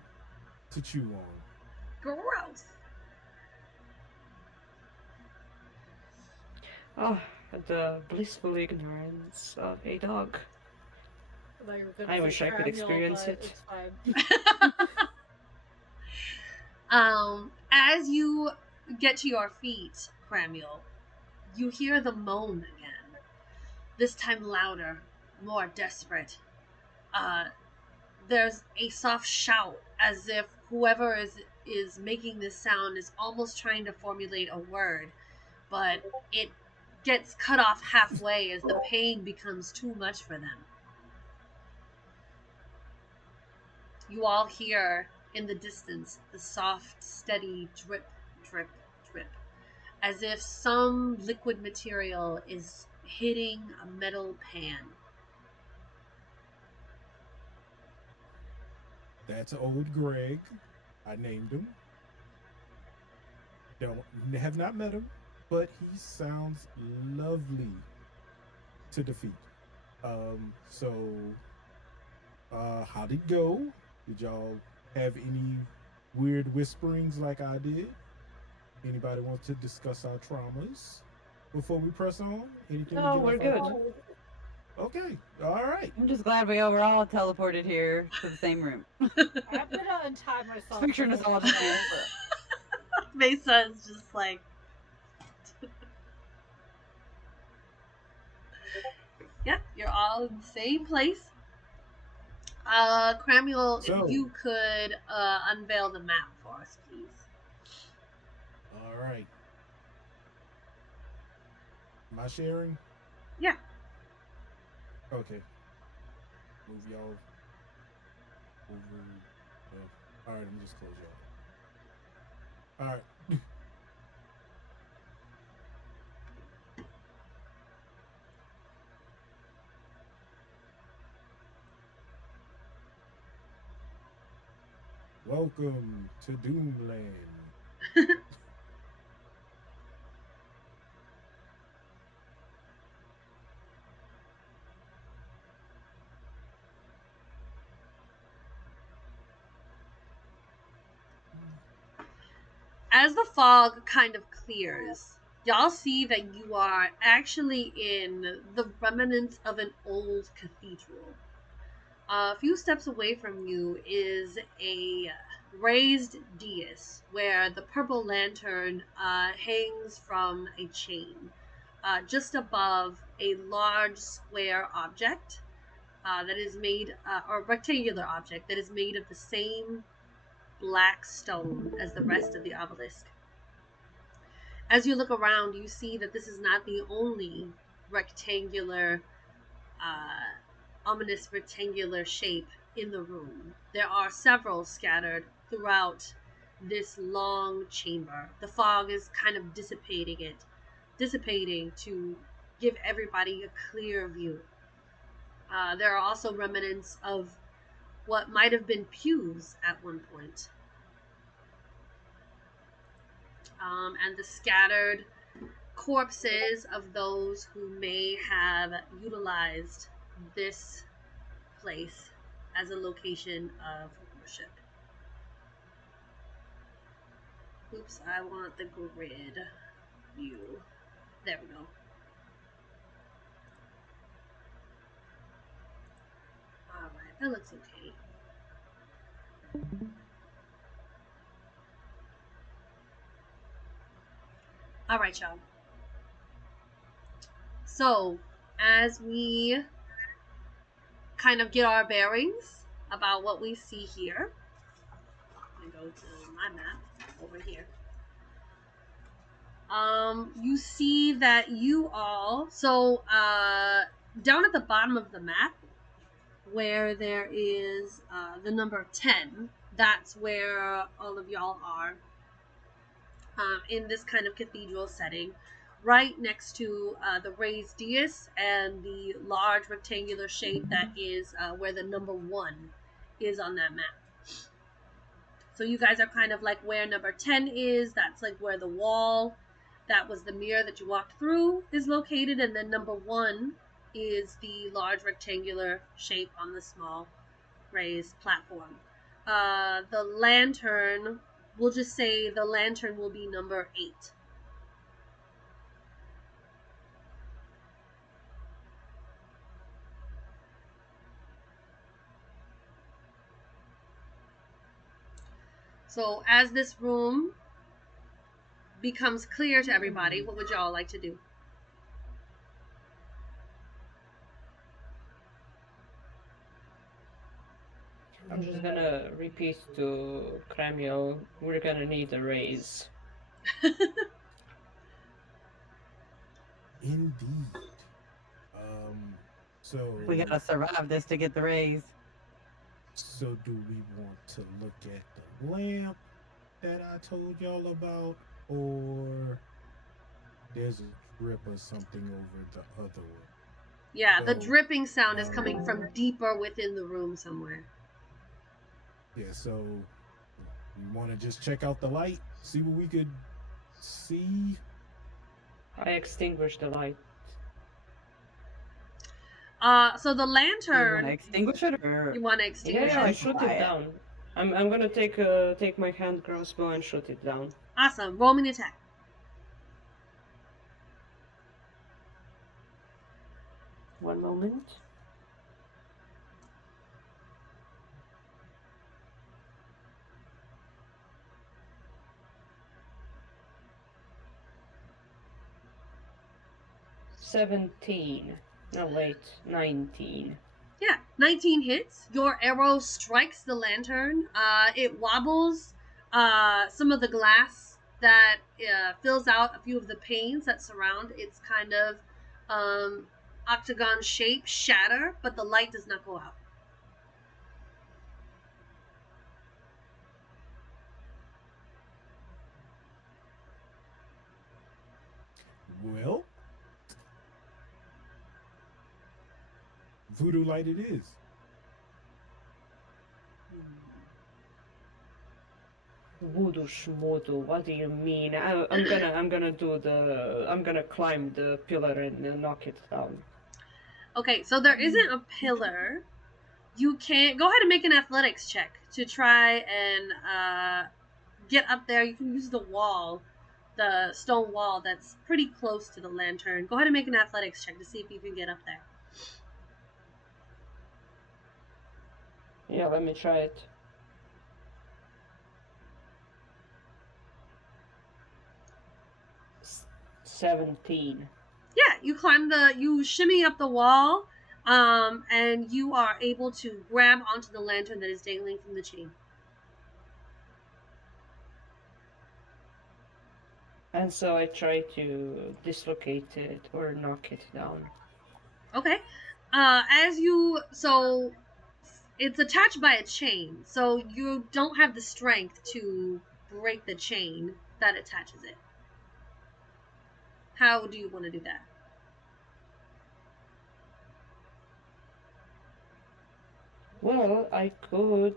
to chew on. Gross. Oh, the blissful ignorance of a dog. thought you were gonna I say wish I could Cramuel, experience but it. It's fine. As you get to your feet, Cramuel, you hear the moan again. This time louder, more desperate. There's a soft shout as if whoever is making this sound is almost trying to formulate a word, but it gets cut off halfway as the pain becomes too much for them. You all hear in the distance the soft, steady drip, drip, drip, as if some liquid material is hitting a metal pan. That's old Greg. I named him. Have not met him, but he sounds lovely to defeat. How'd it go? Did y'all have any weird whisperings like I did? Anybody want to discuss our traumas before we press on? Anything? No, to get we're off good. our chest? Okay, all right. I'm just glad we were all teleported here to the same room. I'm gonna untie myself. Just picturing us all just Mesa is just like... Yep, you're all in the same place. Cramuel, So- if you could unveil the map for us, please. All right. Am I sharing? Yeah. Okay. Move y'all over. All right, let me just close y'all. All right. Welcome to Doomland. As the fog kind of clears, y'all see that you are actually in the remnants of an old cathedral. A few steps away from you is a raised dais where the purple lantern hangs from a chain. Just above a large square object that is made, or rectangular object that is made of the same black stone as the rest of the obelisk. As you look around, you see that this is not the only rectangular, ominous rectangular shape in the room. There are several scattered throughout this long chamber. The fog is kind of dissipating to give everybody a clear view. There are also remnants of what might have been pews at one point. And the scattered corpses of those who may have utilized this place as a location of worship. Oops, I want the grid view. There we go. That looks okay. Alright, y'all. So, as we kind of get our bearings about what we see here, I'm going to go to my map over here. You see that you all, so down at the bottom of the map, where there is the number 10, that's where all of y'all are in this kind of cathedral setting, right next to the raised dais and the large rectangular shape that is where the number 1 is on that map. So you guys are kind of like where number 10 is. That's like where the wall that was the mirror that you walked through is located, and then number 1 is the large rectangular shape on the small raised platform. The lantern, we'll just say the lantern will be number 8. So as this room becomes clear to everybody, what would y'all like to do? I'm just gonna repeat to Cramiel, we're gonna need a raise. Indeed. So We gotta survive this to get the raise. So do we want to look at the lamp that I told y'all about, or there's a drip or something over the other one? Yeah, the So, dripping sound is coming from deeper within the room somewhere. Yeah, so we want to just check out the light, see what we could see. I extinguished the light. So the You want to lantern. extinguish it, or You want to extinguish Yeah, I it? shoot it Quiet. down. I'm gonna take my hand crossbow and shoot it down. Awesome. Roll me an attack. One moment. $17. No, wait, 19. Yeah, 19 hits. Your arrow strikes the lantern. It wobbles some of the glass that fills out a few of the panes that surround its kind of octagon shape shatter, but the light does not go out. Well, voodoo light it is. Voodoo schmoodoo, what do you mean? I'm gonna climb the pillar and knock it down. Okay, so there isn't a pillar. You can go ahead and make an athletics check to try and get up there. You can use the wall, the stone wall that's pretty close to the lantern. Go ahead and make an athletics check to see if you can get up there. Yeah, let me try it. S- 17. Yeah, you shimmy up the wall, and you are able to grab onto the lantern that is dangling from the chain. And so I try to dislocate it or knock it down. Okay. So it's attached by a chain, so you don't have the strength to break the chain that attaches it. How do you want to do that? Well, I could,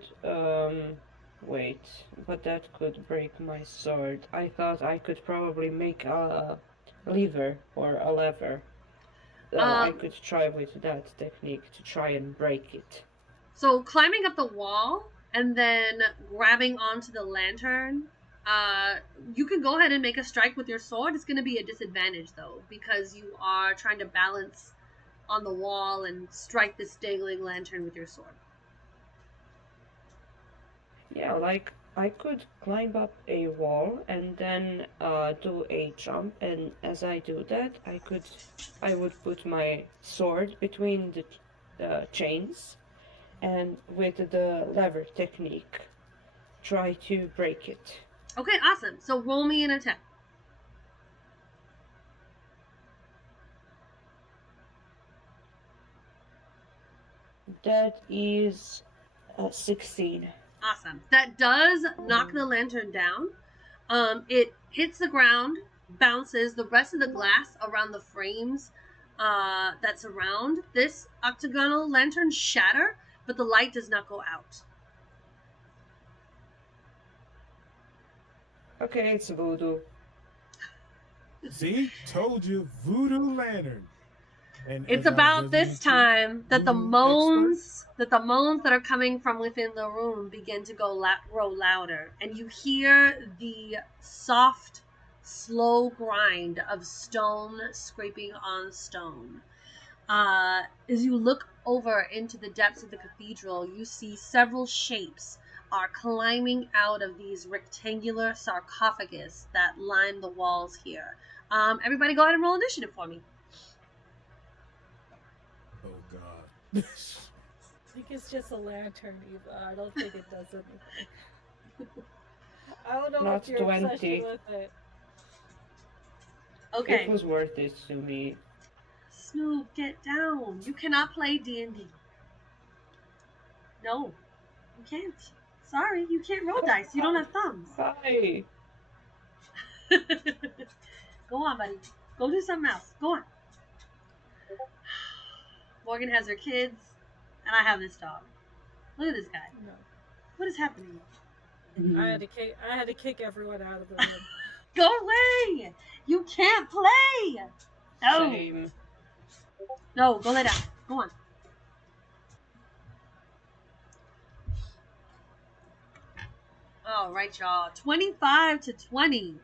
wait, but that could break my sword. I thought I could probably make a lever or a lever. I could try with that technique to try and break it. So climbing up the wall and then grabbing onto the lantern, you can go ahead and make a strike with your sword. It's going to be a disadvantage though, because you are trying to balance on the wall and strike this dangling lantern with your sword. Yeah, like I could climb up a wall and then do a jump, and as I do that, I would put my sword between the chains, and with the lever technique, try to break it. Okay, awesome. So roll me an attack. That is 16. Awesome. That does knock the lantern down. It hits the ground, bounces. The rest of the glass around the frames that surround this octagonal lantern shatter, but the light does not go out. Okay, it's voodoo. See, told you, voodoo lantern. And It's as I was about this Resident time that the voodoo expert, moans that are coming from within the room begin to grow louder, and you hear the soft, slow grind of stone scraping on stone. As you look over into the depths of the cathedral, you see several shapes are climbing out of these rectangular sarcophagus that line the walls here. Everybody, go ahead and roll initiative for me. oh god. I think it's just a lantern, Eva. I don't think it does anything. I don't know Not if you're 20. obsessed with it. Okay. It was worth it to me. Snoop, get down. You cannot play D&D. No, you can't. Sorry, you can't roll dice. You don't have thumbs. Hi. Go on, buddy. Go do something else. Go on. Morgan has her kids, and I have this dog. Look at this guy. No. What is happening? I had to kick everyone out of the room. Go away! You can't play! No! Same. No, go lay down. Go on. All right, y'all. 25 to 20.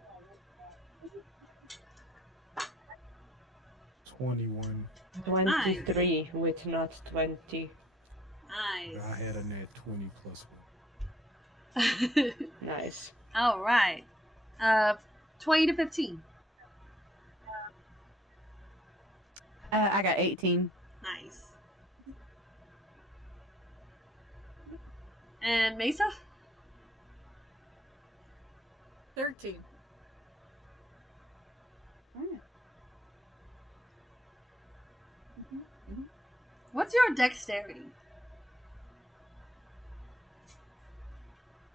21. 23 with not 20. Nice. I had a net 20 plus 1. Nice. All right. 20 to 15. I got 18. Nice. And Mesa? 13. What's your dexterity?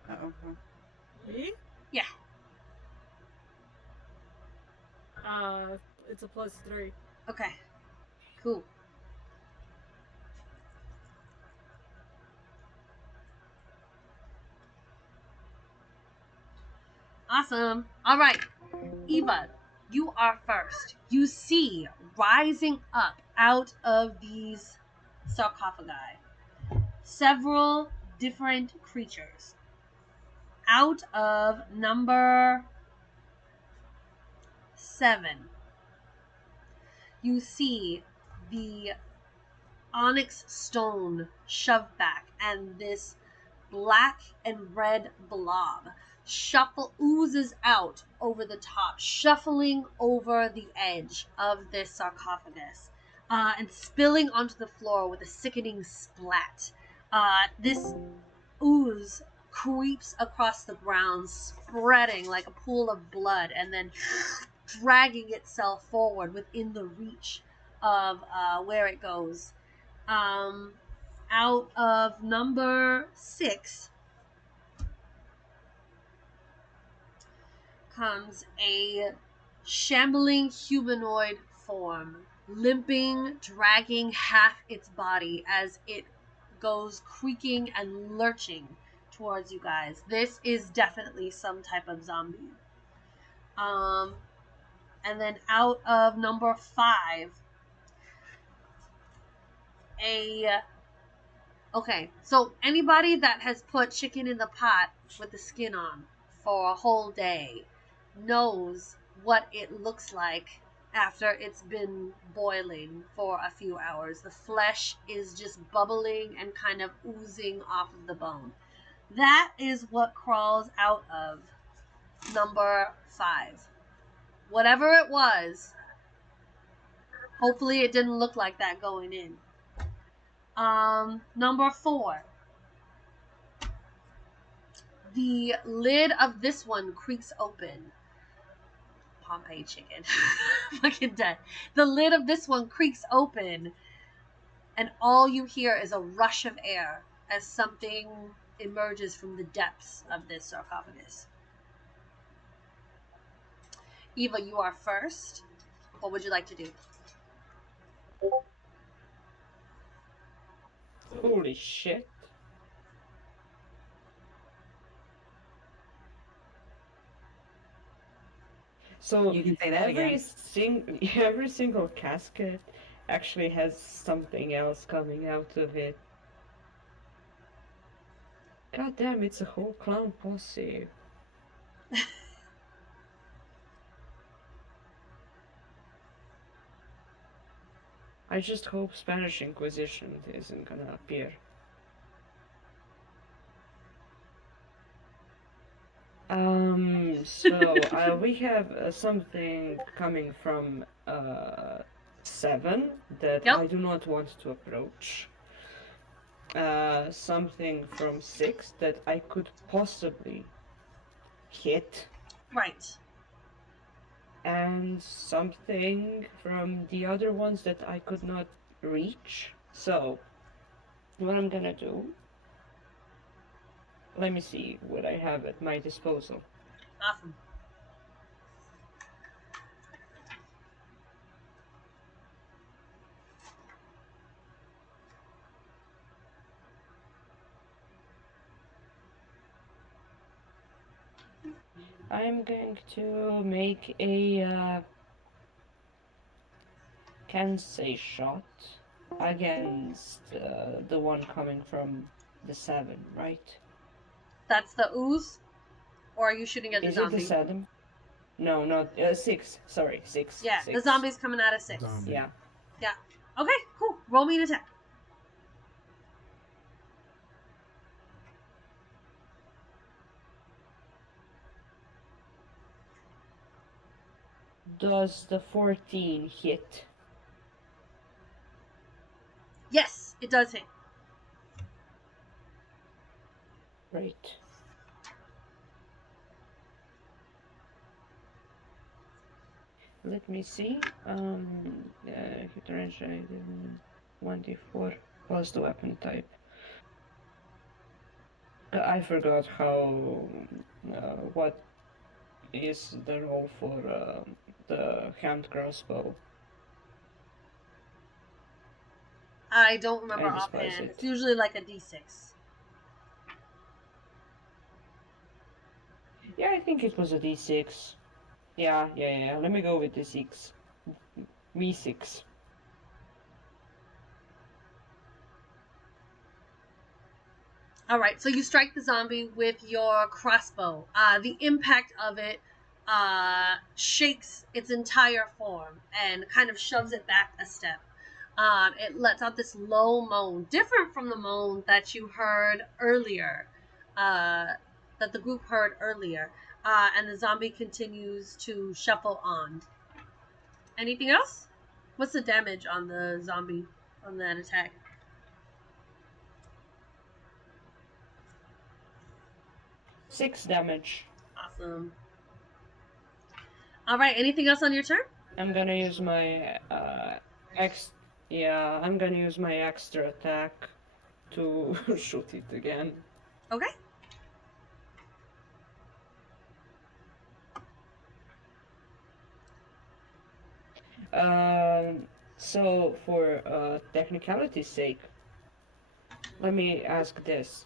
Uh-oh. Me? Yeah. It's a +3. Okay. Cool. Awesome. All right. Eva, you are first. You see rising up out of these sarcophagi several different creatures. Out of number 7, you see the onyx stone shoved back and this black and red blob oozes out over the top, shuffling over the edge of this sarcophagus and spilling onto the floor with a sickening splat. This ooze creeps across the ground, spreading like a pool of blood, and then dragging itself forward within the reach of where it goes. Out of number 6 comes a shambling humanoid form, limping, dragging half its body as it goes creaking and lurching towards you guys. This is definitely some type of zombie. And then out of number 5, okay, so anybody that has put chicken in the pot with the skin on for a whole day knows what it looks like after it's been boiling for a few hours. The flesh is just bubbling and kind of oozing off of the bone. That is what crawls out of number 5. Whatever it was, hopefully it didn't look like that going in. Number 4. The lid of this one creaks open. Pompeii chicken. Fucking dead. The lid of this one creaks open, and all you hear is a rush of air as something emerges from the depths of this sarcophagus. Eva, you are first. What would you like to do? Holy shit. So You can say that again. every single casket actually has something else coming out of it. God damn, it's a whole clown posse. I just hope Spanish Inquisition isn't gonna appear. So we have something coming from 7 that Yep. I do not want to approach. Something from 6 that I could possibly hit, Right. and something from the other ones that I could not reach. So, what I'm gonna do, let me see what I have at my disposal. Awesome. I'm going to make a Kansei shot against the one coming from the 7, right? That's the ooze? Or are you shooting at the Is zombie? it the 7? No, not 6. Sorry, 6. Yeah, 6. the zombie's coming out of 6. Zombie. Yeah. Okay, cool. Roll me an attack. Does the 14 hit? Yes, it does hit. Right. Let me see. Hit range 1d4 plus the weapon type. I forgot how. What is the roll for the hand crossbow? I don't remember I despise offhand. it. It's usually like a d6. Yeah, I think it was a d6. Yeah. Let me go with d6. V6. All right, so you strike the zombie with your crossbow. The impact of it shakes its entire form and kind of shoves it back a step. It lets out this low moan, different from the moan that you heard earlier, that the group heard earlier. And the zombie continues to shuffle on. Anything else? What's the damage on the zombie on that attack? 6 damage. Awesome. All right. Anything else on your turn? I'm gonna use my I'm gonna use my extra attack to shoot it again. Okay. So for technicality's sake, let me ask this.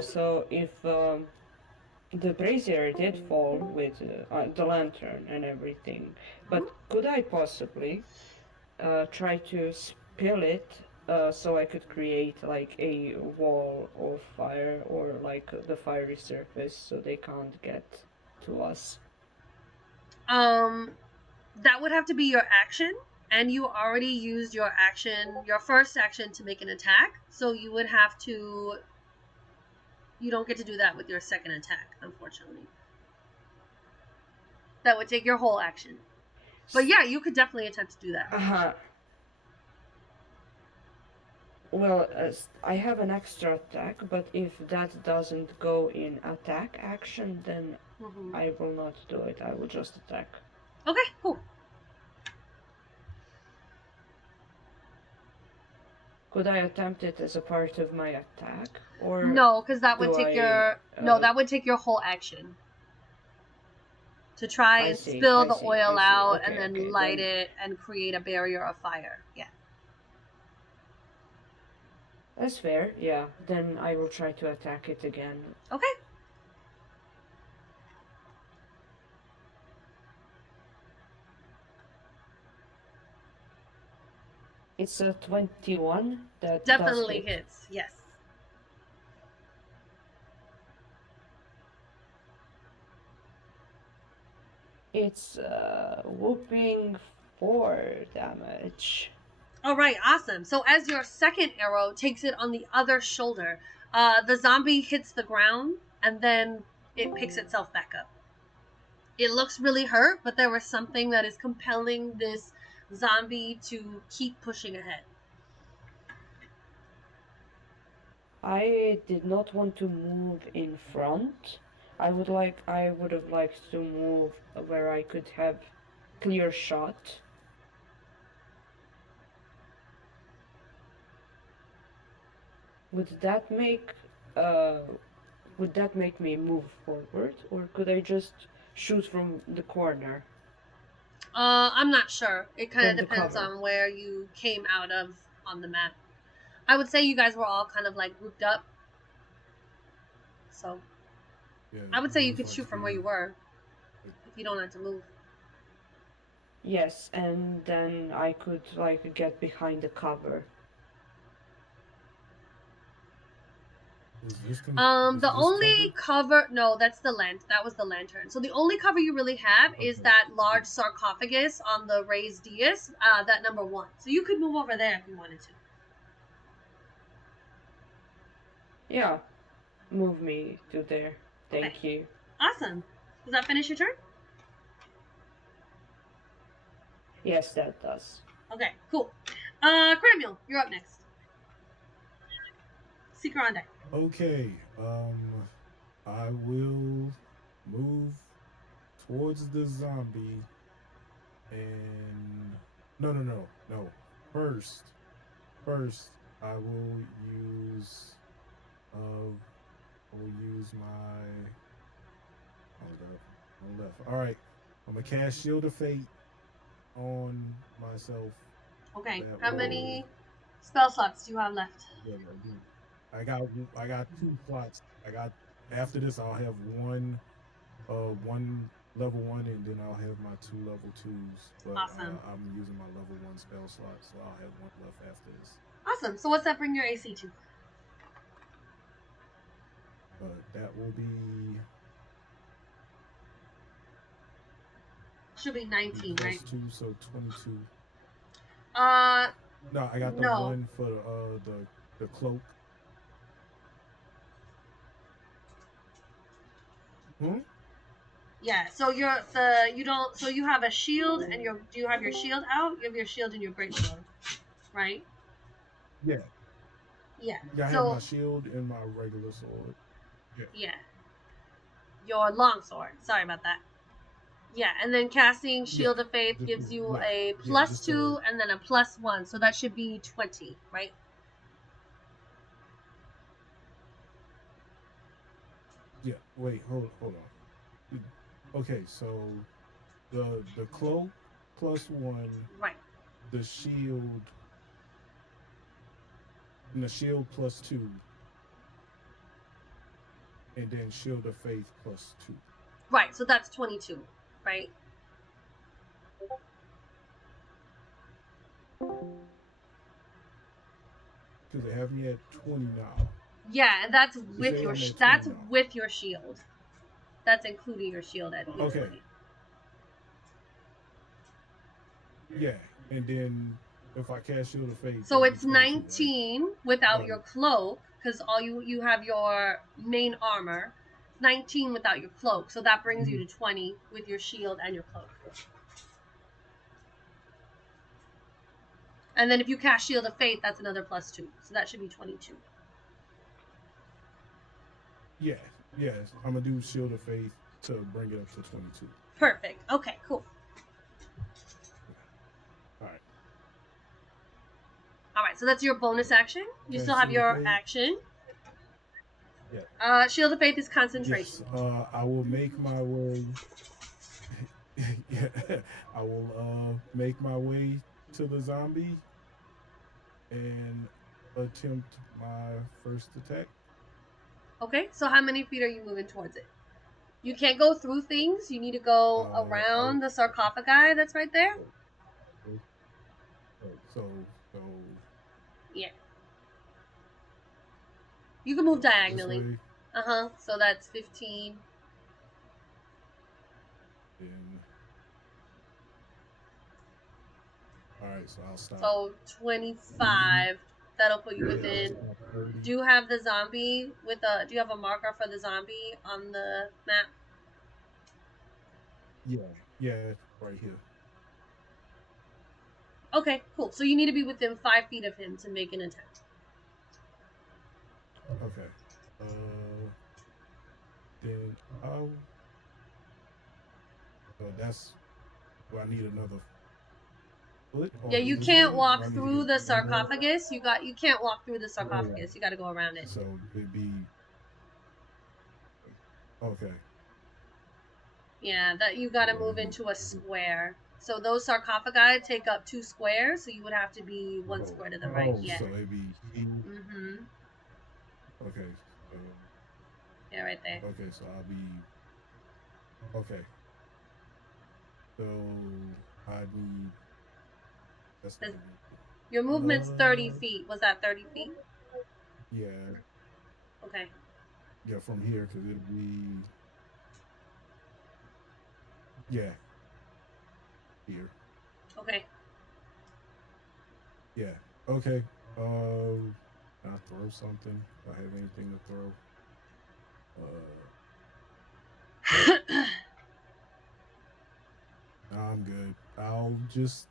So if the brazier did fall with the lantern and everything, but could I possibly try to spill it so I could create like a wall of fire or like the fiery surface so they can't get to us? That would have to be your action, and you already used your action, your first action, to make an attack. So you would have to You don't get to do that with your second attack, unfortunately. That would take your whole action. But yeah, you could definitely attempt to do that. Uh-huh. Well, I have an extra attack, but if that doesn't go in attack action, then Mhm. I will not do it. I will just attack. Okay, cool. Could I attempt it as a part of my attack, or No, because that would do take I, your that would take your whole action to try I and see, spill I the see, oil I see. out Okay, and then okay, light then- it and create a barrier of fire. Yeah. That's fair. Yeah. Then I will try to attack it again. Okay. It's a 21. That Definitely does hit. hits. Yes. It's whooping 4 damage. All right, awesome. So as your second arrow takes it on the other shoulder, the zombie hits the ground and then it picks itself back up. It looks really hurt, but there was something that is compelling this zombie to keep pushing ahead. I did not want to move in front. I would have liked to move where I could have clear shot. Would that make me move forward, or could I just shoot from the corner? I'm not sure. It kind of From the depends cover. on where you came out of on the map. I would say you guys were all kind of like grouped up. So Yeah, I would say you most could shoot from where likely. you were if you don't have to move. Yes, and then I could like get behind the cover. Is this is The this only cover? no, that was the lantern. So the only cover you really have is Okay. that large sarcophagus on the raised dais, that number 1. So you could move over there if you wanted to. Yeah, move me to there. Thank Okay. you. Awesome. Does that finish your turn? Yes, that does. Okay, cool. Cramiel, you're up next. Seeker on deck. Okay. I will move towards the zombie and no. First, I will use my on left. All right. I'm gonna cast Shield of Fate on myself. Okay, That how will- many spell slots do you have left? Yeah, I got 2 slots. After this I'll have one level 1 and then I'll have my 2 level 2s. But Awesome. I'm using my level 1 spell slot, so I'll have 1 left after this. Awesome. So what's that bring your AC to? That will be Should be 19, plus right? 2, so 22. No, I got the No. 1 for the cloak. Yeah, so you have a shield and do you have your shield out? You have your shield and your greatsword, right? Yeah. Yeah. Yeah, I have So my shield and my regular sword. yeah. Your longsword. Sorry about that. Yeah, and then casting Shield Yeah, of Faith just- gives you yeah, a yeah, plus just 2 and then a plus 1, so that should be 20, right? Yeah, wait, hold on. Okay, so the cloak plus 1, Right. the shield and the shield plus 2, and then Shield of Faith plus 2. Right, so that's 22, right? Because they have me at 20 now. Yeah, and that's with say your I'm at 20 that's now. with your shield. That's including your shield at the Okay. Yeah, and then if I cast Shield of Faith, So that'd it's be 22, right? 19 without Oh. your cloak, because all you have your main armor, 19 without your cloak, so that brings you to 20 with your shield and your cloak. And then if you cast Shield of Faith, that's another +2, so that should be 22. Yeah, yes. I'm gonna do Shield of Faith to bring it up to 22. Perfect. Okay, cool. All right. All right, so that's your bonus action. You Okay, still have Shield of your Faith. action. Yeah. Shield of Faith is concentration. Yes. I will make my way. Yeah, I will make my way to the zombie and attempt my first attack. Okay, so how many feet are you moving towards it? You can't go through things. You need to go around the sarcophagi that's right there. So Yeah. You can move this diagonally. way. So that's 15. Then, all right, so I'll stop. So 25. That'll put you within. Do you have the zombie with a? Do you have a marker for the zombie on the map? Yeah, right here. Okay, cool. So you need to be within 5 feet of him to make an attack. Okay. Then oh, so that's. Do I need another foot? Yeah, you this can't way? walk Do I need to through get the one more? sarcophagus. You can't walk through the sarcophagus. You got to go around it. So it'd be okay. Yeah, that you got to move into a square. So those sarcophagi take up 2 squares, so you would have to be 1 square to the right. Yeah. So it'd be here. Mhm. Okay. Yeah, right there. Okay, so I'll be okay. So I need. That's Does- Your movement's 30 Uh, feet. Was that 30 feet? yeah, Okay. yeah, from here because it'll be yeah here. Okay. Yeah. Okay. Can I throw something? Do I have anything to throw? Nah, I'm good. I'll just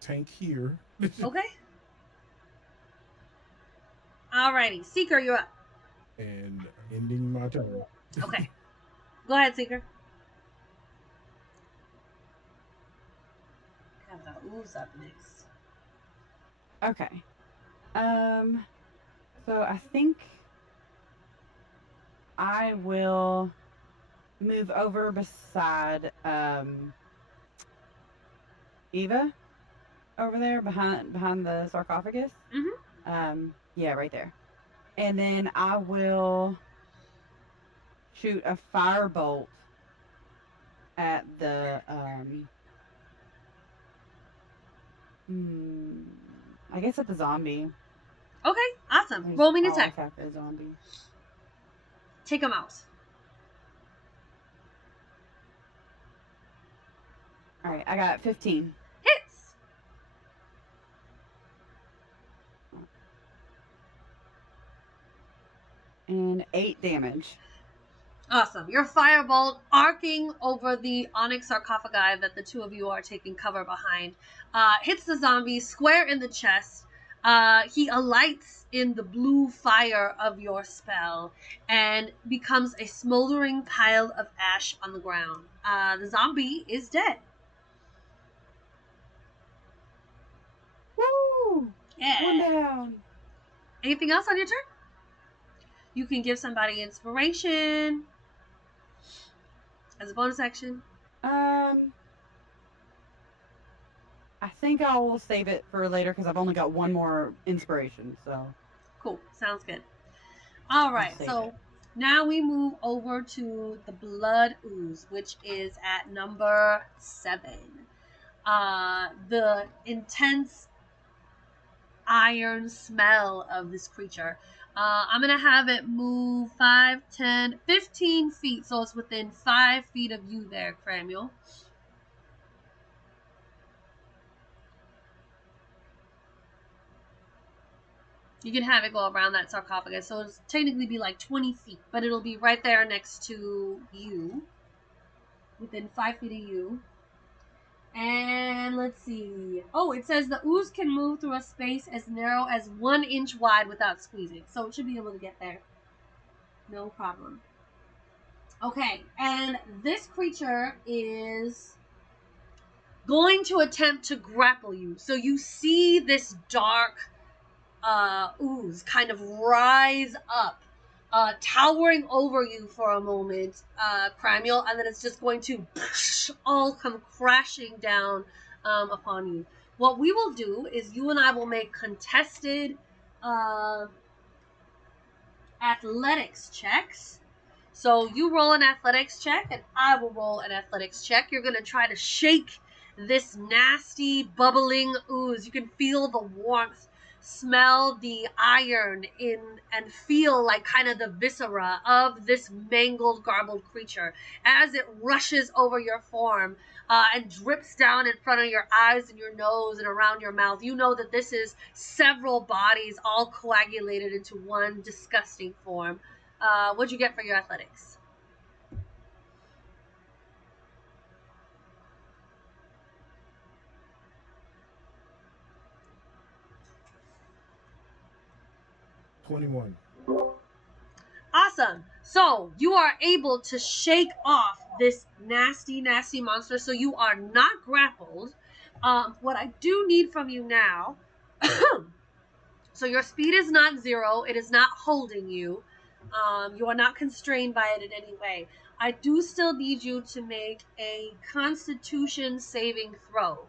tank here. Okay. Alrighty. Seeker, you're up. And ending my turn. Okay. Go ahead, Seeker. Have the ooze up next. Okay. So I think I will move over beside Eva over there behind the sarcophagus. Yeah, right there. And then I will shoot a firebolt at the I guess at the zombie. Okay. Awesome. Roll me an I'll attack. attack the zombie. Take him out. All right, I got 15. Hits. And 8 damage. Awesome. Your firebolt arcing over the onyx sarcophagi that the two of you are taking cover behind hits the zombie square in the chest. He alights in the blue fire of your spell and becomes a smoldering pile of ash on the ground. The zombie is dead. Woo! Yeah. One down. Anything else on your turn? You can give somebody inspiration as a bonus action. I think I will save it for later because I've only got one more inspiration. So Cool. Sounds good. All right. save So it. now we move over to the blood ooze, which is at number 7. The intense iron smell of this creature. I'm going to have it move 5, 10, 15 feet. So it's within 5 feet of you there, Cramuel. You can have it go around that sarcophagus, so it'll technically be like 20 feet, but it'll be right there next to you, within 5 feet of you. And let's see. Oh, it says the ooze can move through a space as narrow as 1 inch wide without squeezing, so it should be able to get there. No problem. Okay, and this creature is going to attempt to grapple you. So you see this dark ooze kind of rise up, towering over you for a moment, Cramiel, and then it's just going to all come crashing down upon you. What we will do is you and I will make contested athletics checks. So you roll an athletics check, and I will roll an athletics check. You're going to try to shake this nasty, bubbling ooze. You can feel the warmth, smell the iron in, and feel like kind of the viscera of this mangled, garbled creature as it rushes over your form and drips down in front of your eyes and your nose and around your mouth. You know that this is several bodies all coagulated into one disgusting form. What'd you get for your athletics? $21. Awesome. So you are able to shake off this nasty, nasty monster. So you are not grappled. What I do need from you now. So your speed is not 0. It is not holding you. You are not constrained by it in any way. I do still need you to make a Constitution saving throw.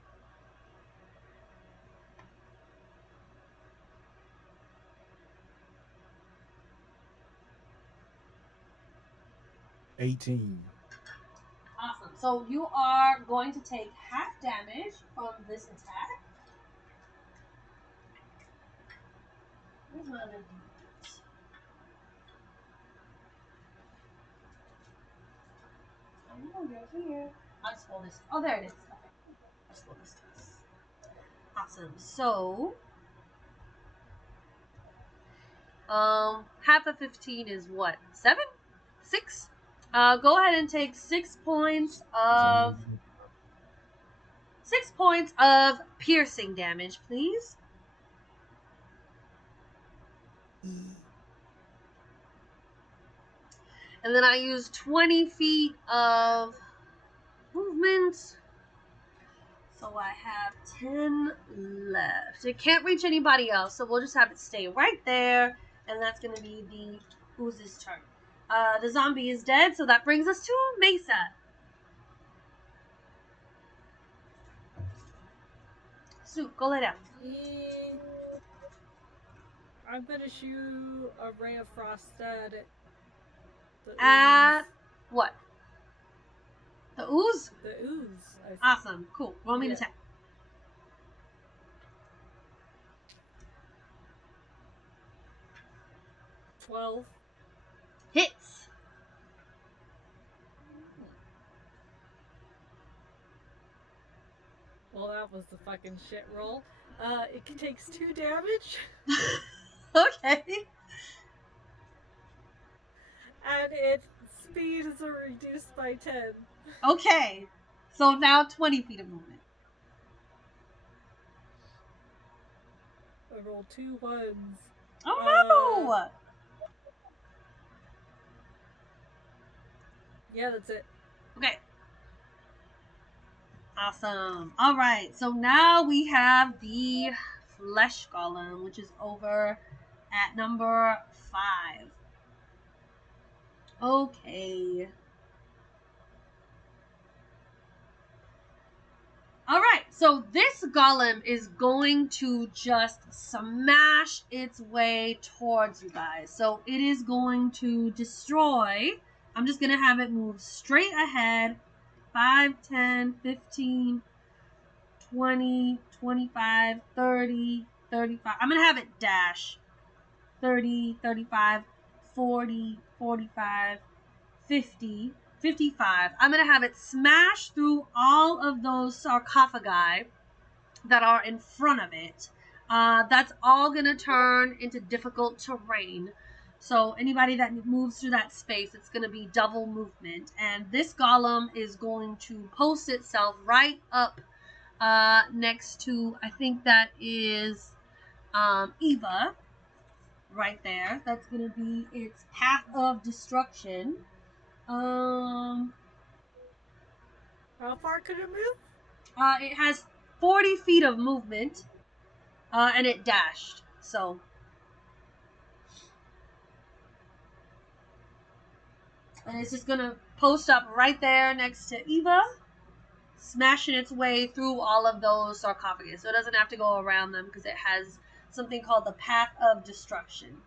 18. Awesome. So you are going to take half damage from this attack. Where's my other d8? I know you're here. I'll just roll this. Oh, there it is. Okay. I'll just roll this twice. Awesome. So, half of 15 is what? 7? 6? Go ahead and take 6 points of 6 points of piercing damage, please. And then I use 20 feet of movement. So I have 10 left. It can't reach anybody else, so we'll just have it stay right there. And that's going to be the ooze's turn. The zombie is dead, so that brings us to Mesa. Sue, go lay down. I'm gonna shoot a ray of frost at it. At what? The ooze? The ooze. Awesome. Cool. Roll me an Yeah. attack. 12. Hits. Well, that was the fucking shit roll. It takes 2 damage, Okay. and its speed is reduced by 10. Okay. So now 20 feet of movement. I rolled 2 ones. Oh no! Yeah, that's it. Okay. Awesome. All right. So now we have the flesh golem, which is over at number 5. Okay. All right. So this golem is going to just smash its way towards you guys. So it is going to destroy. I'm just going to have it move straight ahead. 5, 10, 15, 20, 25, 30, 35. I'm going to have it dash. 30, 35, 40, 45, 50, 55. I'm going to have it smash through all of those sarcophagi that are in front of it. That's all gonna turn into difficult terrain. So anybody that moves through that space, it's gonna be double movement. And this golem is going to post itself right up next to, I think that is Eva, right there. That's gonna be its path of destruction. Um, How far could it move? it has 40 feet of movement, and it dashed. So, and it's just gonna post up right there next to Eva, smashing its way through all of those sarcophagus. So it doesn't have to go around them because it has something called the Path of Destruction.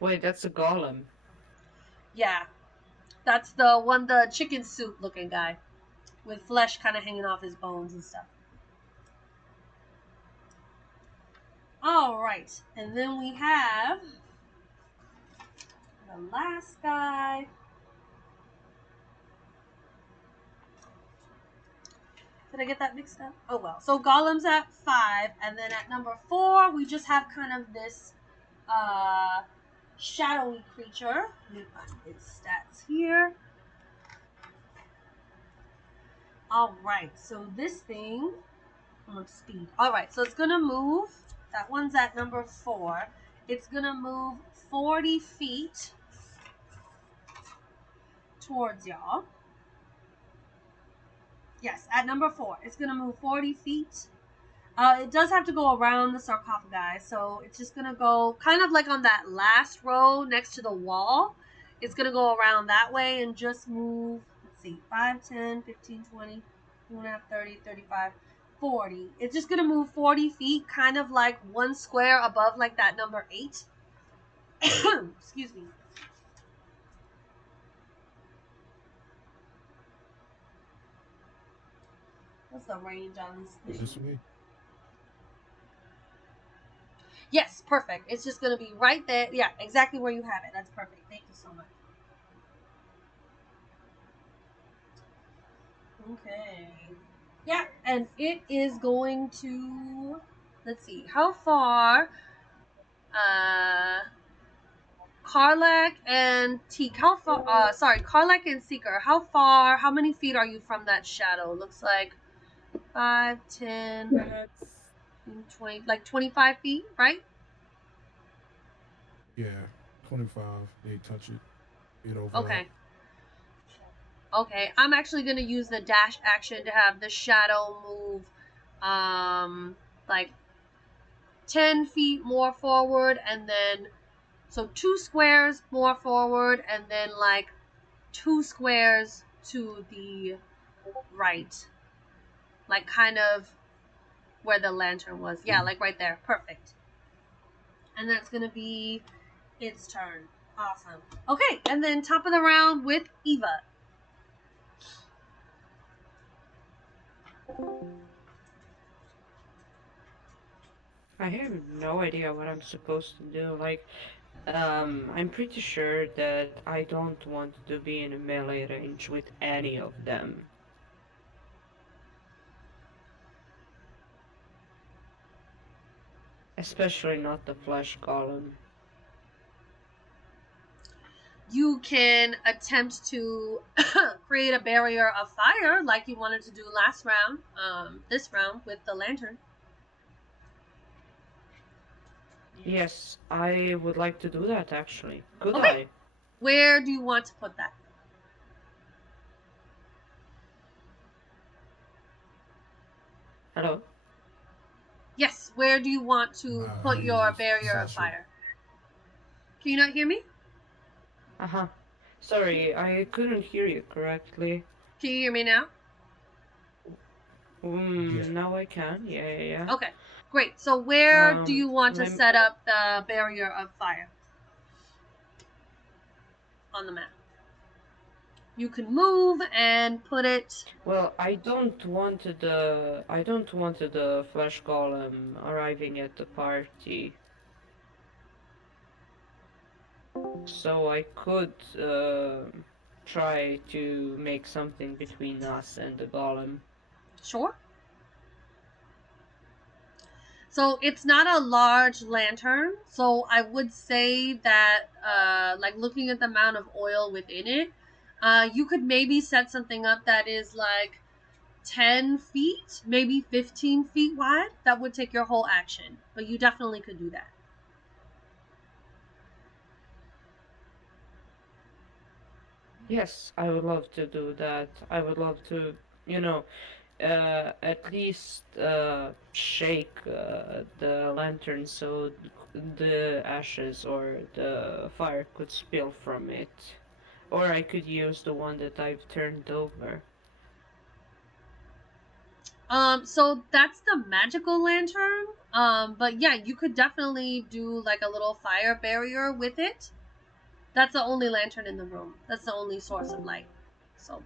Wait, that's a golem. Yeah, that's the chicken soup looking guy with flesh kind of hanging off his bones and stuff. All right, and then we have the last guy. Did I get that mixed up? Oh well. So Golem's at 5, and then at number 4, we just have kind of this shadowy creature. Let me find its stats here. Alright, so this thing, speed. Alright, so it's gonna move. That one's at number 4. It's gonna move 40 feet towards y'all. Yes, at number 4. It's gonna move 40 feet. It does have to go around the sarcophagi, so it's just gonna go kind of like on that last row next to the wall. It's gonna go around that way and just move, let's see, 5, 10, 15, 20, 2.5, 30, 35, 40. It's just gonna move 40 feet, kind of like one square above like that number 8. Excuse me. What's the range on this? This way. Yes, perfect. It's just going to be right there. Yeah, exactly where you have it. That's perfect. Thank you so much. Okay. Yeah, and it is going to, let's see, how far, Karlach and Teak, Karlach and Seeker, how many feet are you from that shadow? Looks like 5, 10, That's 20, like 25 feet, right? Yeah, 25. They touch it. It overlap. Okay. Okay, I'm actually going to use the dash action to have the shadow move, like 10 feet more forward, and then, so 2 squares more forward, and then like 2 squares to the right. Like kind of where the lantern was. Yeah, like right there. Perfect. And that's going to be its turn. Awesome. Okay, and then top of the round with Eva. I have no idea what I'm supposed to do. Like, I'm pretty sure that I don't want to be in a melee range with any of them. Especially not the flesh golem. You can attempt to create a barrier of fire like you wanted to do last round, this round with the lantern. Yes, I would like to do that actually. Could Okay. I? Where do you want to put that? Hello? Yes, where do you want to Nah, put your it's barrier of Sasha. fire? Can you not hear me? Uh-huh. Sorry, I couldn't hear you correctly. Can you hear me now? Yeah. Now I can. Yeah. Okay, great. So where do you want to lem- set up the barrier of fire on the map? You can move and put it. Well, I don't want the flesh golem arriving at the party. So I could try to make something between us and the golem. Sure. So it's not a large lantern. So I would say that, like looking at the amount of oil within it, you could maybe set something up that is like 10 feet, maybe 15 feet wide. That would take your whole action, but you definitely could do that. Yes, I would love to do that. I would love to, you know, at least shake the lantern so the ashes or the fire could spill from it. Or I could use the one that I've turned over. So that's the magical lantern. But yeah, you could definitely do like a little fire barrier with it. That's the only lantern in the room. That's the only source of light. So,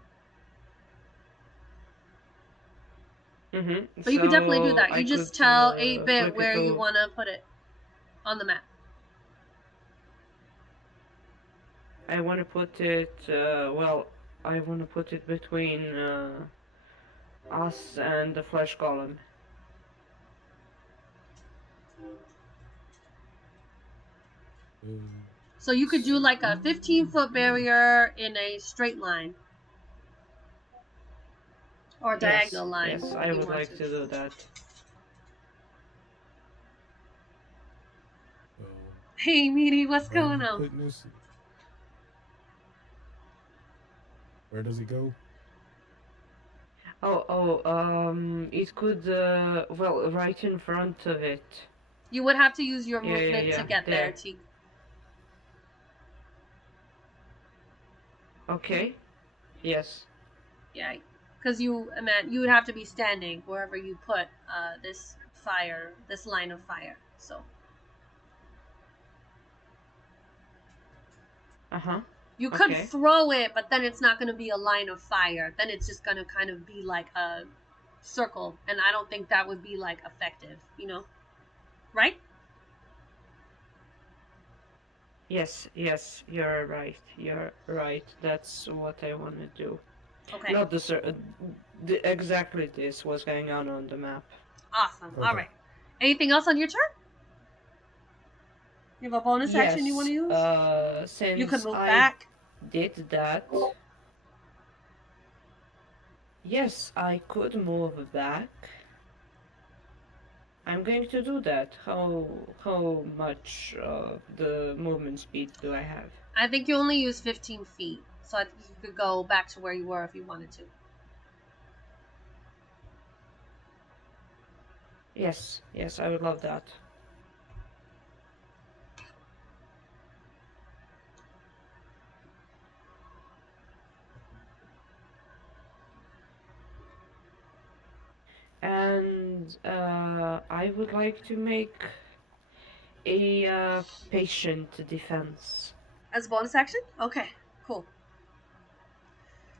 but you could definitely do So that. I You just could tell 8-bit flip it where you to. want to put it on the map. I want to put it. Well, I want to put it between us and the flesh golem. So you could do like a 15-foot barrier in a straight line. Or a diagonal line. Yes, if I you would want like to do that. Hey, Meaty, what's going on? Putting this. Where does it go? It could, well, right in front of it. You would have to use your Yeah, movement yeah, to get there, there. T. Okay. Yes. Yeah, because you would have to be standing wherever you put this line of fire. So Uh-huh. you could Okay. throw it, but then it's not going to be a line of fire. Then it's just going to kind of be like a circle, and I don't think that would be like effective, right? Yes, you're right. You're right. That's what I want to do. Okay. Not exactly this was going on the map. Awesome. Okay. All right. Anything else on your turn? You have a bonus action you want to use? Since You can move I back. did that. Yes, I could move back. I'm going to do that. How much of the movement speed do I have? I think you only use 15 feet, so I think you could go back to where you were if you wanted to. Yes, I would love that. And I would like to make a patient defense. As a bonus action? Okay, cool.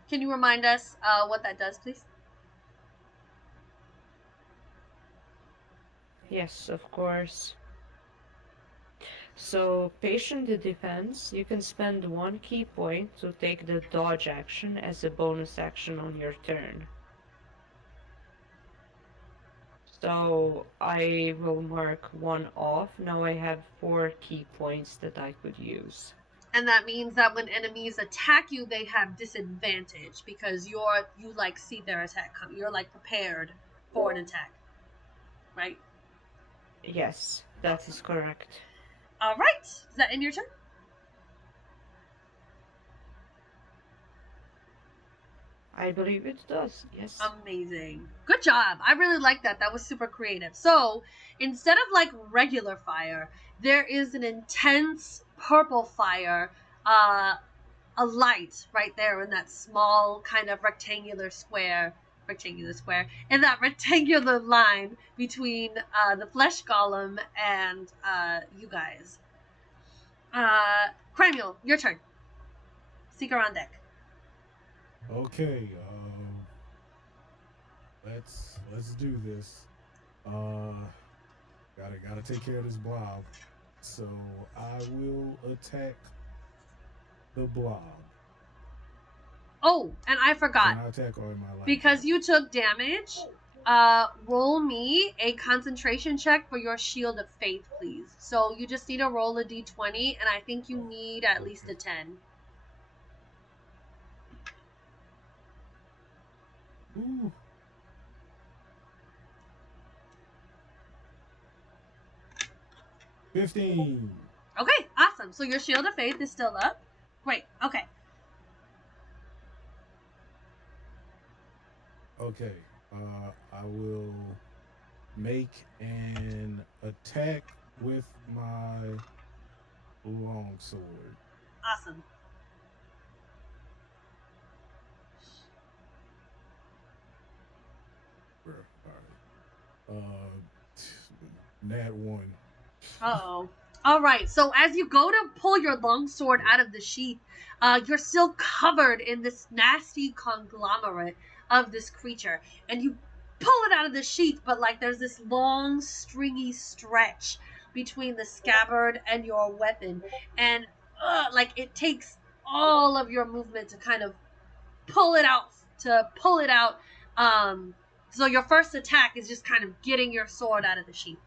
Can you remind us what that does, please? Yes, of course. So, patient defense, you can spend 1 key point to take the dodge action as a bonus action on your turn. So, I will mark 1 off. Now I have 4 key points that I could use. And that means that when enemies attack you, they have disadvantage because you like see their attack come. You're like prepared for an attack, right? Yes, that is correct. All right. Is that in your turn? I believe it does, yes. Amazing. Good job. I really like that. That was super creative. So, instead of like regular fire, there is an intense purple fire, a light right there in that small kind of rectangular square, and that rectangular line between the flesh golem and you guys. Cranial, your turn. Seeker on deck. Okay. Let's do this. Gotta take care of this blob. So I will attack the blob. Oh, and I forgot. Can I attack or am I like Because you took damage, roll me a concentration check for your Shield of Faith, please. So you just need to roll a d20, and I think you need at least a 10. Ooh. $15. Okay, awesome. So your Shield of Faith is still up. Great. Okay. Okay. I will make an attack with my longsword. Awesome. All right. Nat 1. Uh-oh. All right. So as you go to pull your longsword out of the sheath, you're still covered in this nasty conglomerate of this creature, and you pull it out of the sheath, but like there's this long, stringy stretch between the scabbard and your weapon, and like it takes all of your movement to kind of pull it out. So your first attack is just kind of getting your sword out of the sheath.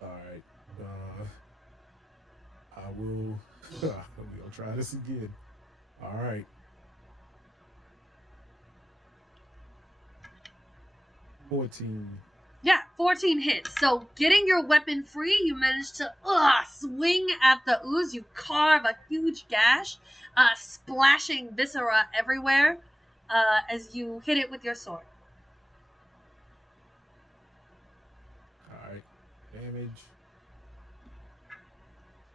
All right. I will. We'll try this again. All right. 14. Yeah, 14 hits. So getting your weapon free, you manage to swing at the ooze. You carve a huge gash, splashing viscera everywhere as you hit it with your sword. All right. Damage.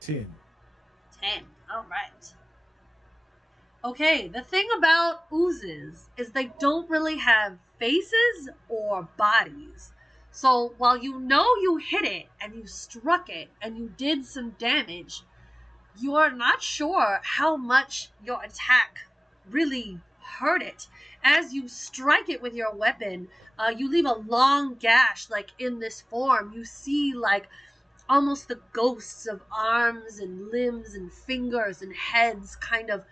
10. 10. All right. Okay, the thing about oozes is they don't really have faces or bodies. So while you know you hit it and you struck it and you did some damage, you are not sure how much your attack really hurt it. As you strike it with your weapon, you leave a long gash, like in this form. You see, like, almost the ghosts of arms and limbs and fingers and heads kind of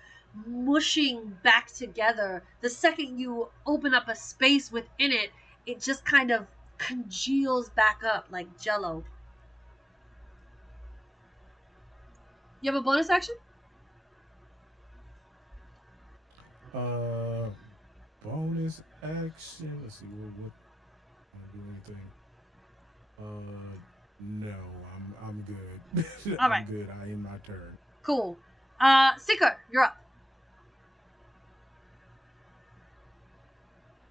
mushing back together. The second you open up a space within it, it just kind of congeals back up like jello. You have a bonus action? Bonus action. Let's see. What do anything? No. I'm good. All I'm right. good. I end my turn. Cool. Seeker, you're up.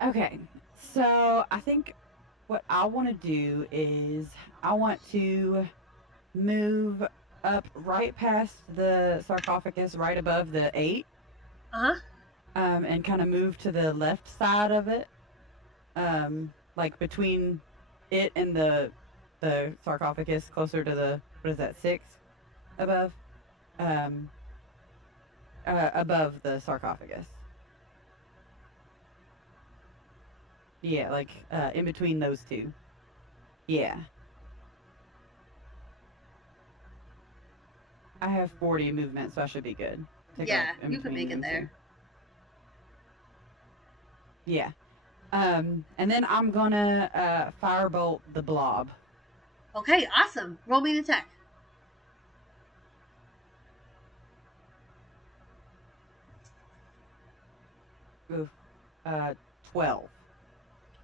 Okay, so I think what I want to do is I want to move up right past the sarcophagus, right above the 8, Uh-huh. and kind of move to the left side of it, like between it and the sarcophagus, closer to the, what is that, 6 above, above the sarcophagus. Yeah, like in between those two. Yeah. I have 40 movement, so I should be good. To go Yeah, in you can between make it them there. two. Yeah. And then I'm gonna firebolt the blob. Okay, awesome. Roll me an attack. Oof. 12.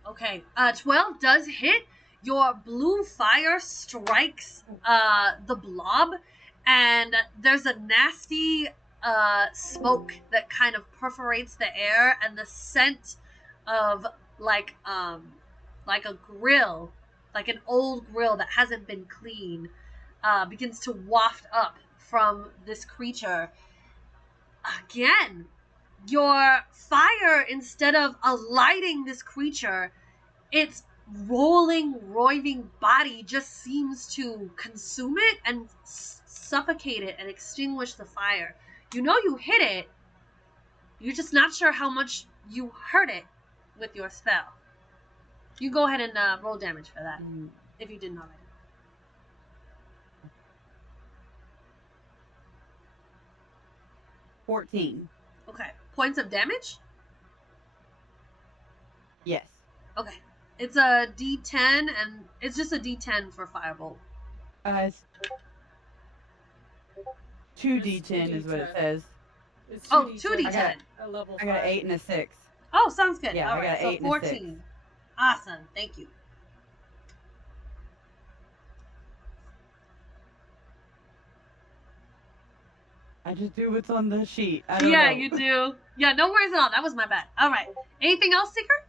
Okay, 12 does hit. Your blue fire strikes the blob, and there's a nasty smoke that kind of perforates the air, and the scent of like a grill, like an old grill that hasn't been cleaned, begins to waft up from this creature. Again, your fire, instead of alighting this creature, its rolling, roiving body just seems to consume it and suffocate it and extinguish the fire. You know you hit it, you're just not sure how much you hurt it with your spell. You go ahead and roll damage for that, if you didn't already. 14. Okay, points of damage? Yes. Okay. It's a D10, and it's just a D10 for Firebolt. It's It's 2d10 is what it 2d10. says. It's Oh, 2d10 I got 2d10. at level 5. I got an 8 and a 6. Oh, sounds good. Yeah, All I got right, an so 8 and a 6. 14. Awesome. Thank you. I just do what's on the sheet. I don't Yeah, know. you do. Yeah, no worries at all. That was my bad. All right. Anything else, Seeker?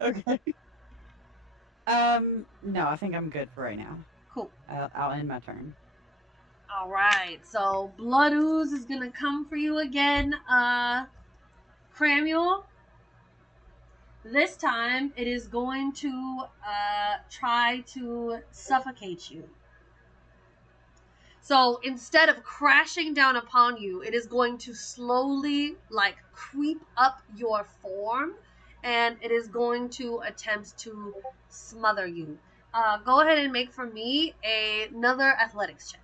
Okay. No, I think I'm good for right now. Cool. I'll end my turn. All right. So Blood Ooze is gonna come for you again, Cramule. This time, it is going to try to suffocate you. So instead of crashing down upon you, it is going to slowly, like, creep up your form, and it is going to attempt to smother you. Go ahead and make for me another athletics check.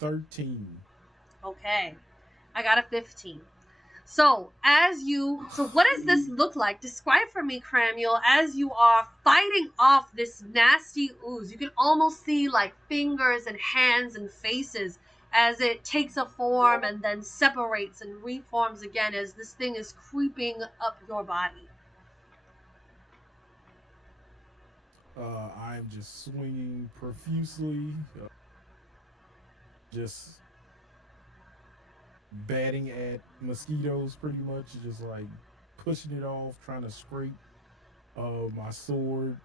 $13. Okay. I got a 15. So what does this look like? Describe for me, Cramule, as you are fighting off this nasty ooze. You can almost see like fingers and hands and faces as it takes a form and then separates and reforms again as this thing is creeping up your body. I'm just swinging profusely, just batting at mosquitoes pretty much, just like pushing it off, trying to scrape my sword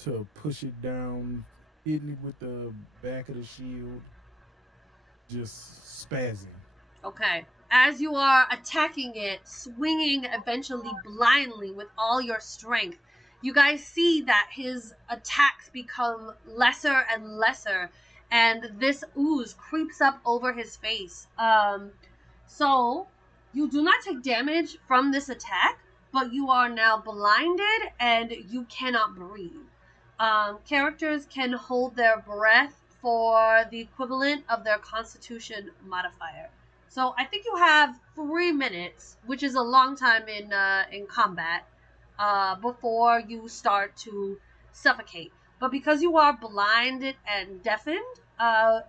to push it down, hitting it with the back of the shield, just spazzing. Okay. As you are attacking it, swinging eventually blindly with all your strength, you guys see that his attacks become lesser and lesser, and this ooze creeps up over his face. So you do not take damage from this attack, but you are now blinded and you cannot breathe. Characters can hold their breath for the equivalent of their Constitution modifier. So I think you have 3 minutes, which is a long time in combat, before you start to suffocate. But because you are blinded and deafened,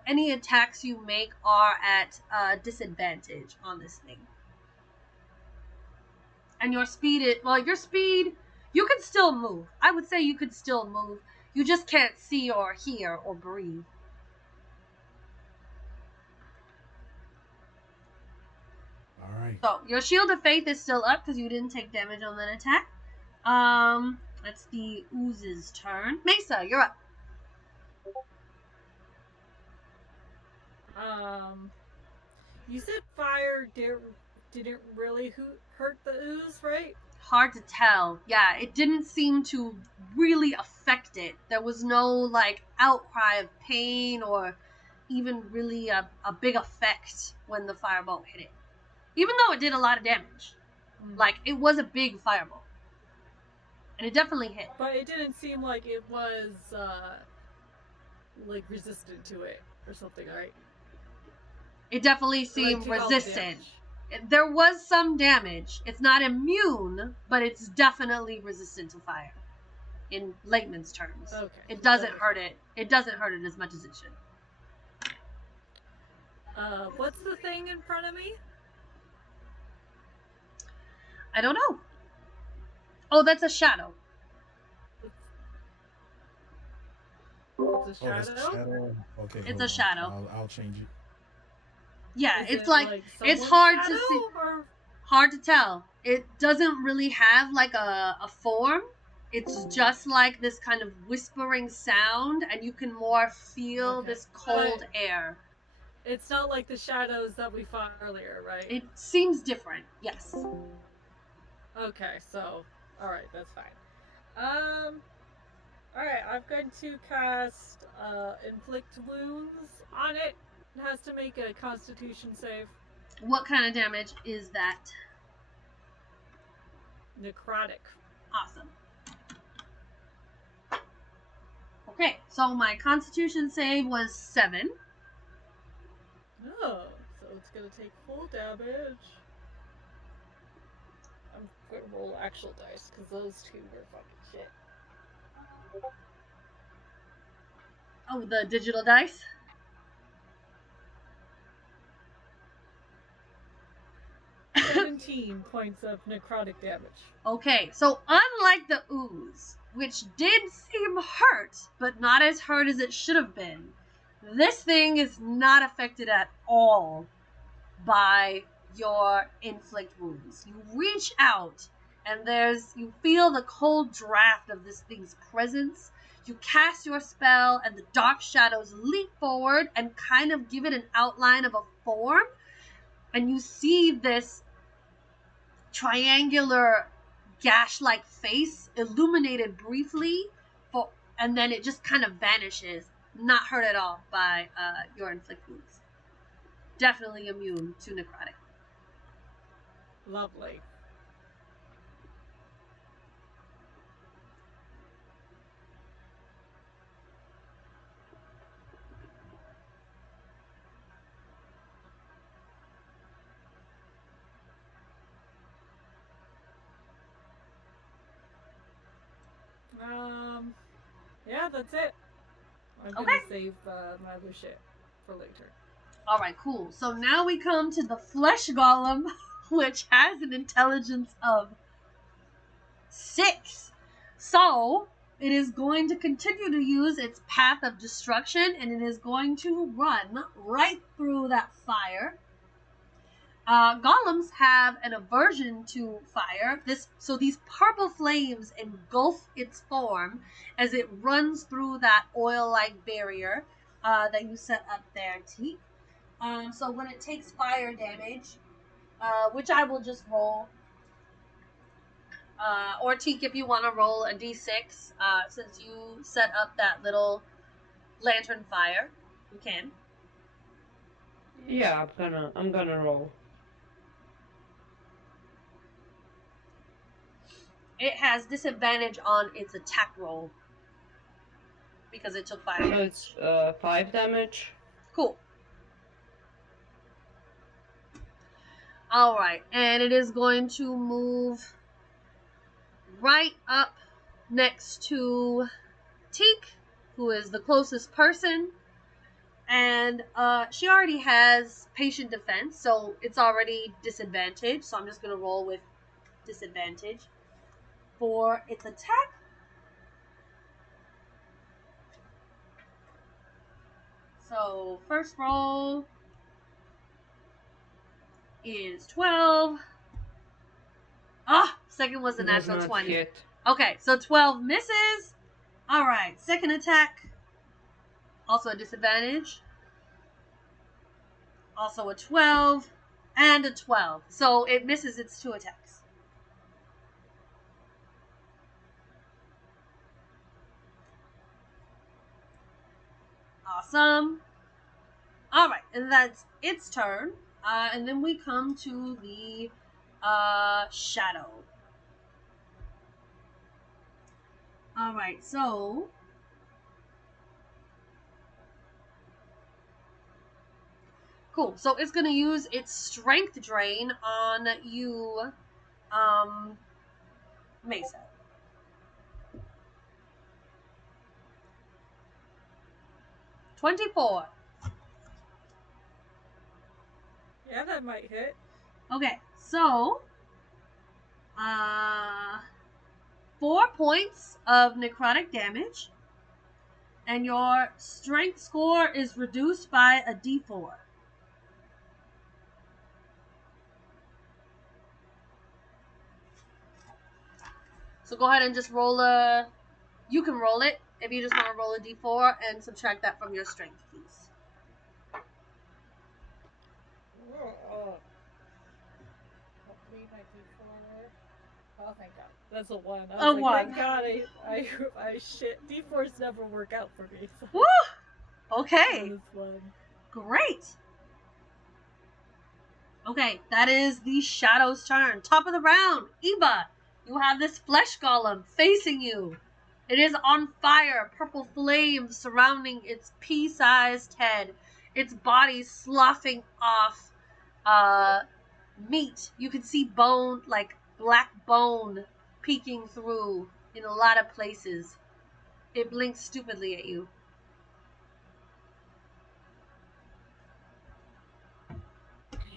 any attacks you make are at disadvantage on this thing. And your speed you can still move. I would say you could still move. You just can't see or hear or breathe. All right. So your Shield of Faith is still up because you didn't take damage on that attack. That's the ooze's turn. Mesa, you're up. You said fire didn't really hurt the ooze, right? Hard to tell. Yeah, it didn't seem to really affect it. There was no like outcry of pain or even really a big effect when the firebolt hit it. Even though it did a lot of damage. Like, it was a big firebolt. And it definitely hit. But it didn't seem like it was like resistant to it or something, right? It definitely seemed Like, resistant. There was some damage. It's not immune, but it's definitely resistant to fire. In layman's terms. Okay. It doesn't hurt it. It doesn't hurt it as much as it should. What's the thing in front of me? I don't know. Oh, that's a shadow. It's a Oh, that's shadow? a shadow. Okay. It's hold a on. shadow. I'll change it. Yeah, Is it's it, like it's someone's hard to shadow, see. or- Hard to tell. It doesn't really have like a form. It's just like this kind of whispering sound, and you can more feel Okay. this cold But- air. It's not like the shadows that we fought earlier, right? It seems different, yes. Okay, so alright, that's fine. Alright, I'm going to cast inflict wounds on it. It has to make a constitution save. What kind of damage is that? Necrotic. Awesome. Okay, so my Constitution save was 7. Oh, so it's gonna take full damage. I'm gonna roll actual dice because those two were fucking shit. Oh, the digital dice? 17 points of necrotic damage. Okay, so unlike the ooze, which did seem hurt, but not as hurt as it should have been, this thing is not affected at all by your inflict wounds. You reach out, and you feel the cold draft of this thing's presence. You cast your spell, and the dark shadows leap forward and kind of give it an outline of a form, and you see this triangular gash-like face illuminated briefly, and then it just kind of vanishes, not hurt at all by your inflict wounds. Definitely immune to necrotic. Lovely. Yeah, that's it. I'm gonna save my other shit for later. Alright, cool. So now we come to the flesh golem, which has an intelligence of 6. So it is going to continue to use its path of destruction, and it is going to run right through that fire. Golems have an aversion to fire. So these purple flames engulf its form as it runs through that oil-like barrier that you set up there, Teak. So when it takes fire damage, which I will just roll, or Teak, if you want to roll a d6, since you set up that little lantern fire, you can. Yeah, I'm gonna roll. It has disadvantage on its attack roll because it took fire. So it's 5 damage. Cool. Alright, and it is going to move right up next to Teak, who is the closest person. And she already has patient defense, so it's already disadvantage. So I'm just going to roll with disadvantage for its attack. So first roll is 12. Second was a natural 20. Hit. Okay, so 12 misses. Alright, second attack. Also a disadvantage. Also a 12. And a 12. So it misses its 2 attacks. Awesome. Alright, and that's its turn. And then we come to the shadow. Alright, so cool. So it's gonna use its strength drain on you, Mesa. $24. Yeah, that might hit. Okay, so 4 points of necrotic damage, and your strength score is reduced by a d4. So go ahead and just roll you can roll it if you just want to roll a d4 and subtract that from your strength, please. Hopefully my d4. Oh, thank God. That's a 1. A 1. Thank God I shit. D4s never work out for me. So. Woo! Okay. This one. Great. Okay, that is the Shadow's turn. Top of the round. Eva, you have this flesh golem facing you. It is on fire, purple flames surrounding its pea-sized head, its body sloughing off meat. You can see bone, like black bone, peeking through in a lot of places. It blinks stupidly at you.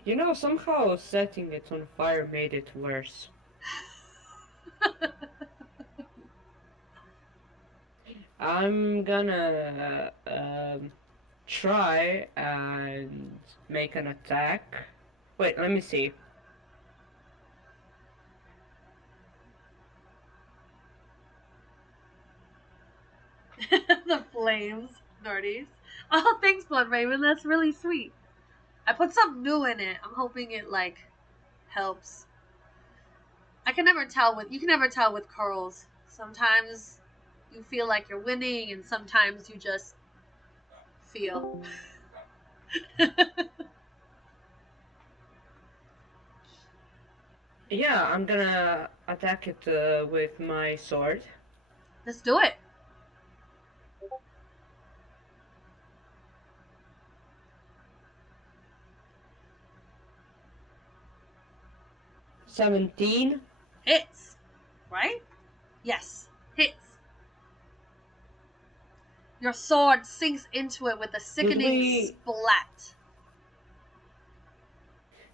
You know, somehow setting it on fire made it worse. I'm gonna try and make an attack. Wait, let me see. The flames, Nerdies. Oh, thanks, Blood Raven. That's really sweet. I put something new in it. I'm hoping it like helps. You can never tell with curls. Sometimes you feel like you're winning, and sometimes you just feel. Yeah, I'm gonna attack it with my sword. Let's do it. $17. Hits, right? Yes, hits. Your sword sinks into it with a sickening splat.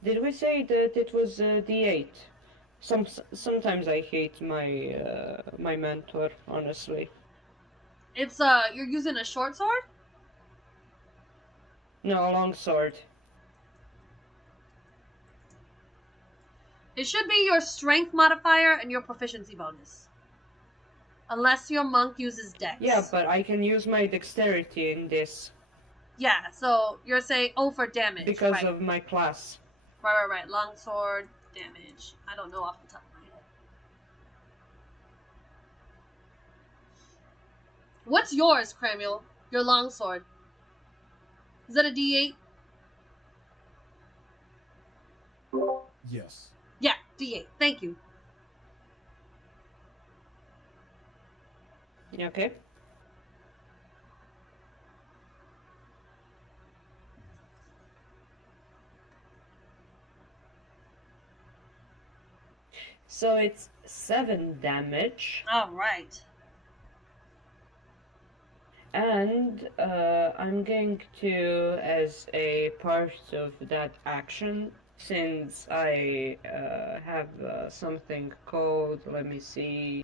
Did we say that it was D8? Sometimes I hate my my mentor, honestly. It's you're using a short sword? No, a long sword. It should be your strength modifier and your proficiency bonus. Unless your monk uses dex. Yeah, but I can use my dexterity in this. Yeah, so you're saying, oh, for damage. Because right. of my class. Right. Longsword damage. I don't know off the top of my head. What's yours, Cramuel? Your longsword. Is that a D8? Yes. Yeah, D8. Thank you. Okay. So it's 7 damage. Alright. And I'm going to, as a part of that action, since I have something called, let me see.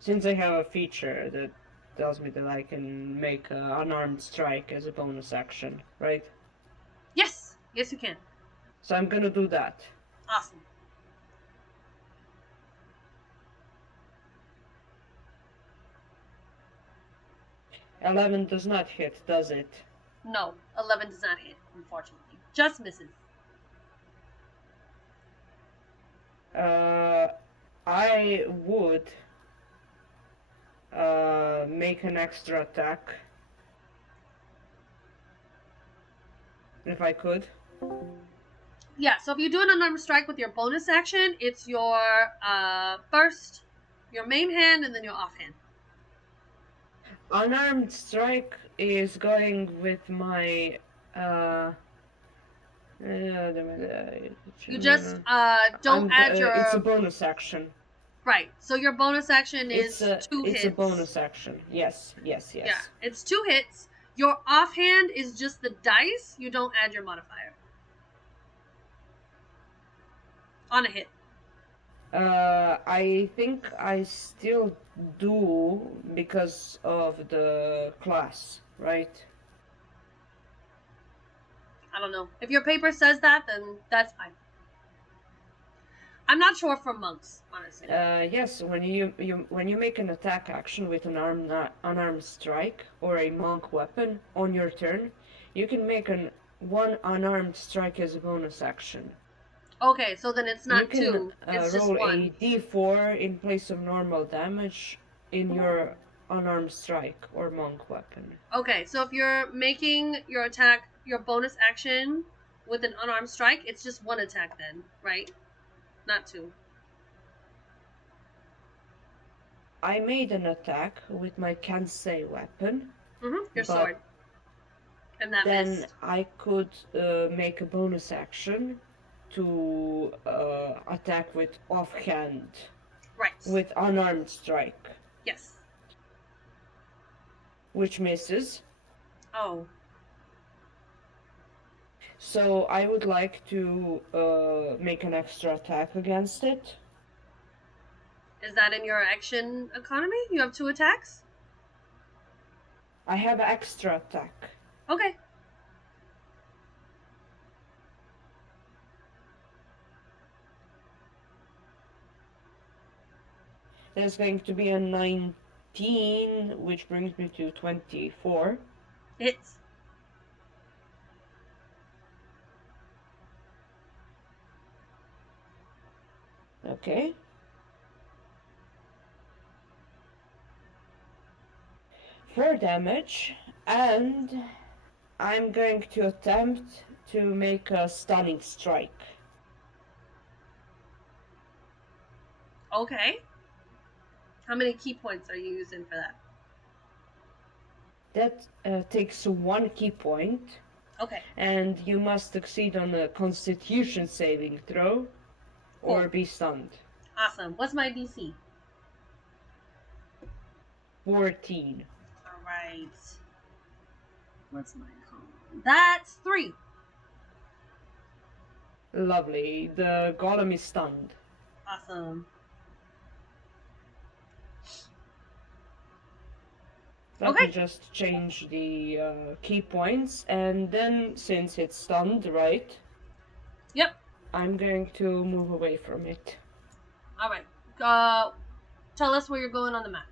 Since I have a feature that tells me that I can make an unarmed strike as a bonus action, right? Yes, you can. So I'm gonna do that. Awesome. $11 does not hit, does it? No, 11 does not hit, unfortunately. Just misses. I would make an extra attack. If I could. Yeah, so if you do an unarmed strike with your bonus action, it's your first, your main hand, and then your offhand. Unarmed strike is going with my You just don't add your. It's a bonus action. Right. So your bonus action is two hits. It's a bonus action. Yes. Yeah, it's 2 hits. Your offhand is just the dice. You don't add your modifier on a hit. I think I still do because of the class, right? I don't know. If your paper says that, then that's fine. I'm not sure for monks, honestly. Yes, when you make an attack action with an unarmed strike or a monk weapon on your turn, you can make one unarmed strike as a bonus action. Okay, so then it's not you can, 2. It's roll just 1. a d4 in place of normal damage in your unarmed strike or monk weapon. Okay, so if you're making your attack, your bonus action with an unarmed strike, it's just 1 attack then, right? Not 2. I made an attack with my Kansei weapon. Your But sword. And that then missed. I could make a bonus action to attack with offhand, Right. with unarmed strike, Yes. which misses. Oh. So I would like to make an extra attack against it. Is that in your action economy? You have 2 attacks? I have extra attack. Okay. There's going to be a 19, which brings me to 24. Hits. Okay. For damage, and I'm going to attempt to make a stunning strike. Okay. How many key points are you using for that? That takes 1 key point, Okay. and you must succeed on a Constitution saving throw, or Cool. be stunned. Awesome. What's my DC? 14. Alright. What's my con? That's 3. Lovely. The golem is stunned. Awesome. Let Okay. me just change the key points, and then since it's stunned, right? Yep. I'm going to move away from it. Alright. Tell us where you're going on the map.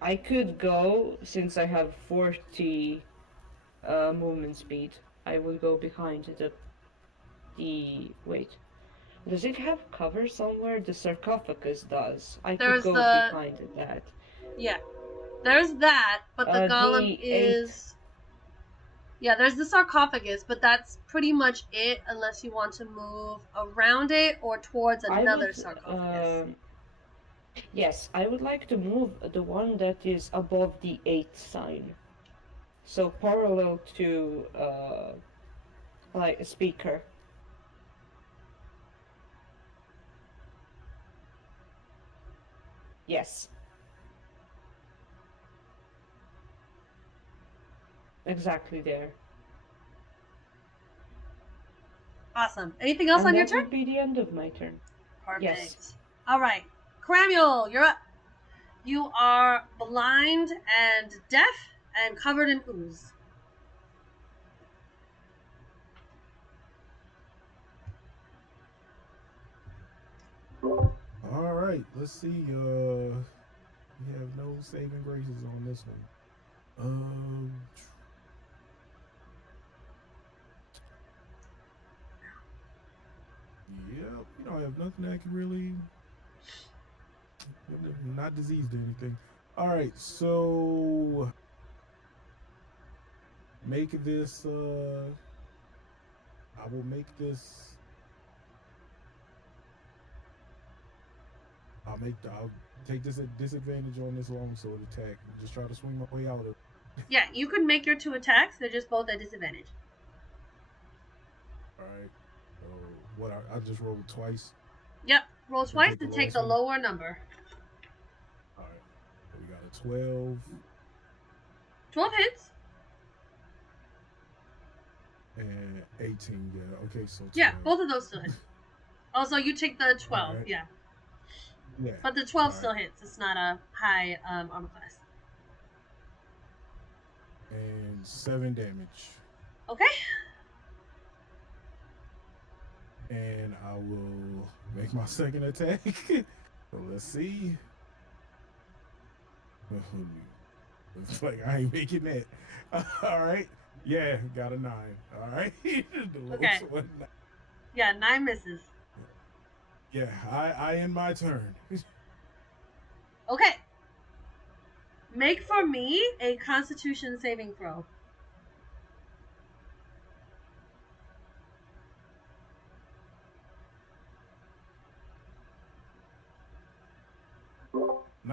I could go, since I have 40 movement speed, I will go behind wait. Does it have cover somewhere? The sarcophagus does. I could There's go the- behind that. Yeah. There's that, but the golem D8. is... Yeah, there's the sarcophagus, but that's pretty much it unless you want to move around it or towards another sarcophagus. Yes, I would like to move the one that is above the 8 sign. So parallel to like a speaker. Yes. Exactly there. Awesome. Anything else And on your that turn? would be the end of my turn. Perfect. Yes. All right. Cramuel, you're up. You are blind and deaf and covered in ooze. All right, let's see. We have no saving graces on this one. Yeah, we don't have nothing that can really not diseased or anything. All right, so make this. I will make this. I'll take this at disadvantage on this longsword attack and just try to swing my way out of it. Yeah, you could make your 2 attacks. They're just both at disadvantage. All right. So what? I just rolled twice. Yep. Roll twice take the and take lowest the one? lower number. All right. So we got a 12 12 hits. and 18. Yeah. Okay. So 12. Yeah, both of those still hit. Also, you take the 12. Alright. Yeah. Yeah. But the 12 Alright. still hits. It's not a high armor class. And 7 damage. Okay. And I will make my second attack. So let's see. Looks like I ain't making that. All right. Yeah, got a 9. All right. The lowest Okay. one. Yeah, 9 misses. Yeah, I end my turn. Okay. Make for me a Constitution saving throw.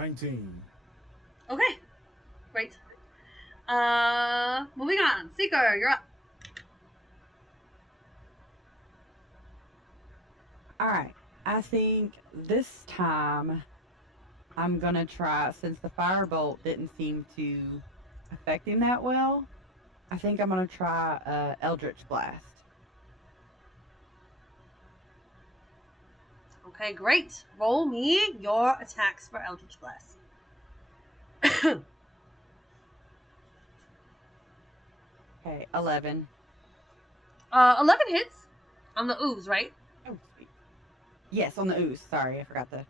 19. Okay, great. Moving on. Seeker, you're up. All right. I think this time I'm gonna try, since the firebolt didn't seem to affect him that well. I think I'm gonna try Eldritch Blast. Okay, great. Roll me your attacks for Eldritch Blast. 11. 11 hits on the ooze, right? Oh, sweet. Yes, on the ooze. Sorry, I forgot the.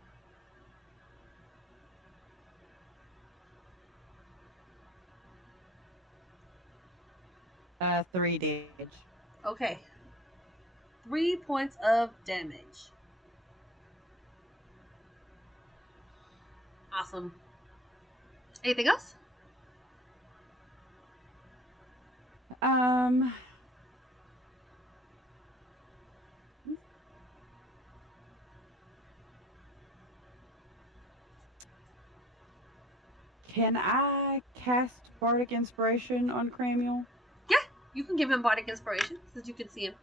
3 damage. Okay. 3 points of damage. Awesome. Anything else? Um. Can I cast Bardic Inspiration on Cramiel Yeah, you can give him Bardic Inspiration since you can see him.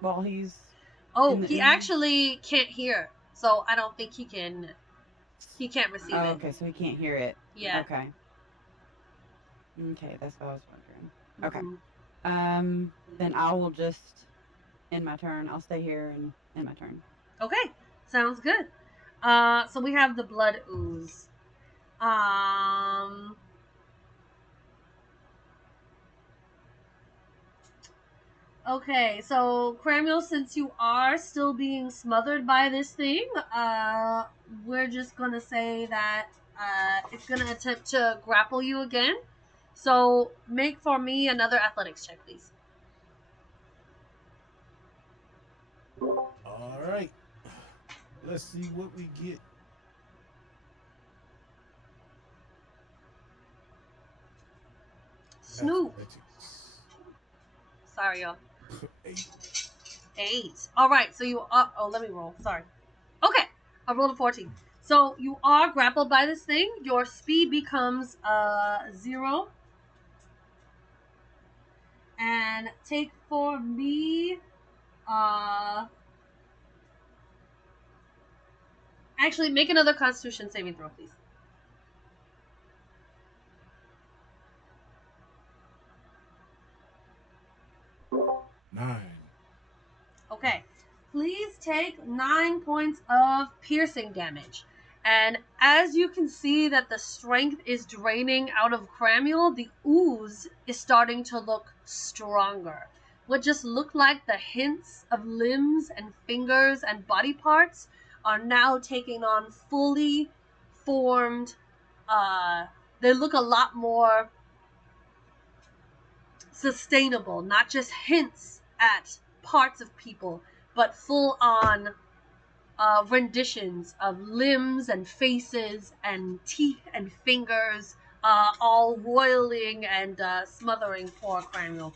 while he's Oh, in the he ooze? actually can't hear, so I don't think he can. He can't receive Oh, it. okay, so he can't hear it. Yeah. Okay. Okay, that's what I was wondering. Mhm. Okay. Then I will just end my turn. I'll stay here and end my turn. Okay, sounds good. So we have the blood ooze. Okay, so Cramiel, since you are still being smothered by this thing, we're just gonna say that it's gonna attempt to grapple you again. So make for me another athletics check, please. All right. Let's see what we get. Snoop. Athletics. Sorry, y'all. 8. 8. All right, so you are. Oh, let me roll. Sorry. Okay, I rolled a 14. So you are grappled by this thing. Your speed becomes 0. And take for me. Actually, make another Constitution saving throw, please. 9. Okay. Please take 9 points of piercing damage. And as you can see that the strength is draining out of Cramiel, the ooze is starting to look stronger. What just looked like the hints of limbs and fingers and body parts are now taking on fully formed, they look a lot more sustainable, not just hints at parts of people, but full on renditions of limbs and faces and teeth and fingers, all roiling and smothering poor Cranial.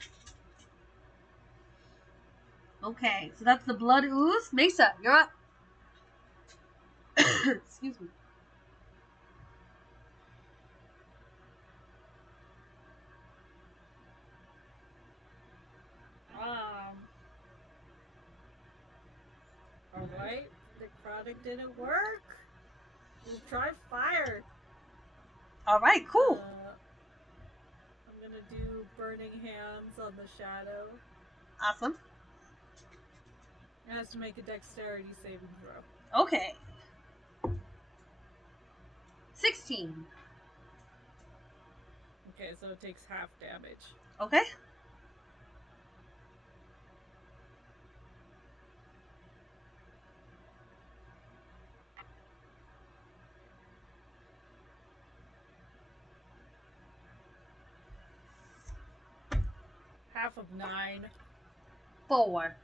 Okay, so that's the blood ooze. Mesa, you're up. Excuse me. Alright, necrotic didn't work. Let's try fire. All right, cool. I'm gonna do burning hands on the shadow. Awesome. It has to make a dexterity saving throw. Okay. 16. Okay, so it takes half damage. Okay. Half of 9. 4.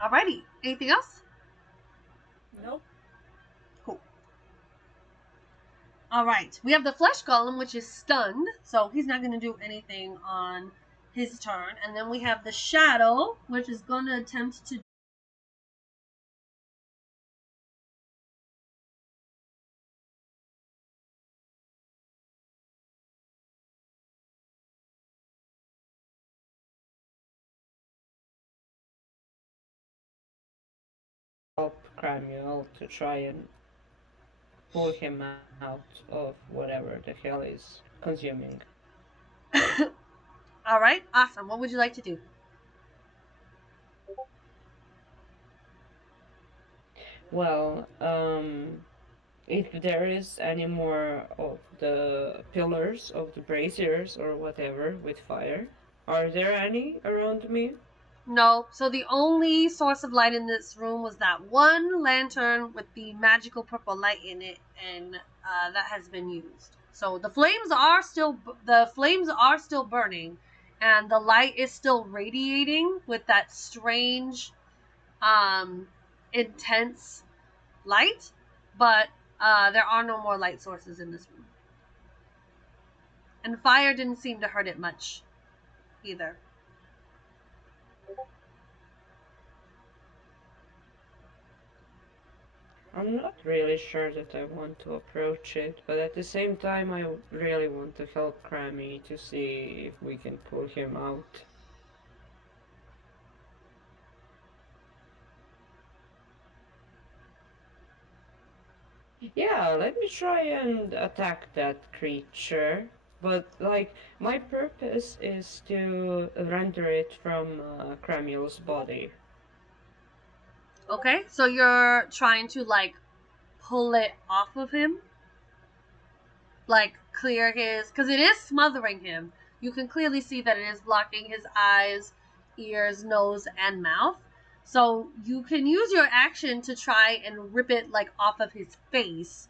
Alrighty. Anything else? Nope. Cool. Alright. We have the flesh golem, which is stunned, so he's not going to do anything on his turn, and then we have the shadow, which is going to attempt to. Help Cramiel to try and pull him out of whatever the hell is consuming. All right, awesome. What would you like to do? Well, if there is any more of the pillars of the braziers or whatever with fire, are there any around me? No. So the only source of light in this room was that one lantern with the magical purple light in it, and that has been used. So the flames are still burning, and the light is still radiating with that strange, intense light. But there are no more light sources in this room, and fire didn't seem to hurt it much, either. I'm not really sure that I want to approach it, but at the same time I really want to help Crammy to see if we can pull him out. Yeah, let me try and attack that creature. But, like, my purpose is to render it from Cramiel's body. Okay, so you're trying to like pull it off of him, like clear his, because it is smothering him. You can clearly see that it is blocking his eyes, ears, nose, and mouth. So you can use your action to try and rip it like off of his face.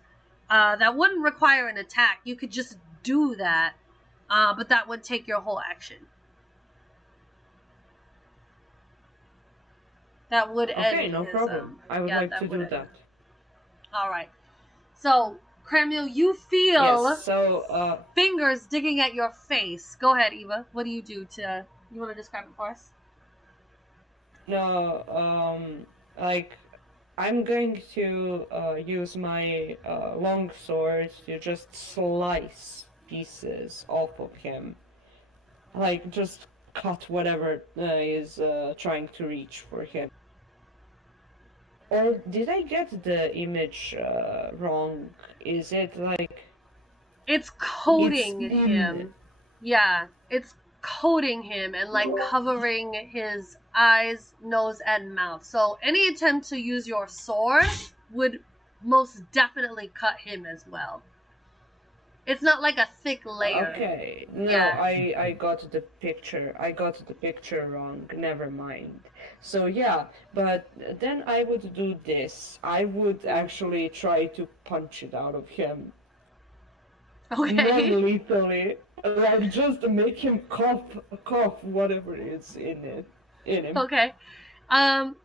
That wouldn't require an attack. You could just do that, but that would take your whole action. That would end Okay, no his, problem. I would like to would do end. that. All right. So, Cramiel, you feel Yes, so, fingers digging at your face. Go ahead, Eva. What do you do to... You want to describe it for us? no, like, I'm going to use my long sword to just slice pieces off of him. Like, just cut whatever is trying to reach for him. Or did I get the image wrong? Is it like... It's coating It's him. Yeah, it's coating him and like covering his eyes, nose, and mouth. So any attempt to use your sword would most definitely cut him as well. It's not like a thick layer. Okay, no, Yeah. I got the picture. I got the picture wrong. Never mind. So yeah, but then I would do this. I would actually try to punch it out of him. Okay. Non-lethally. Like just make him cough whatever is in him. Okay.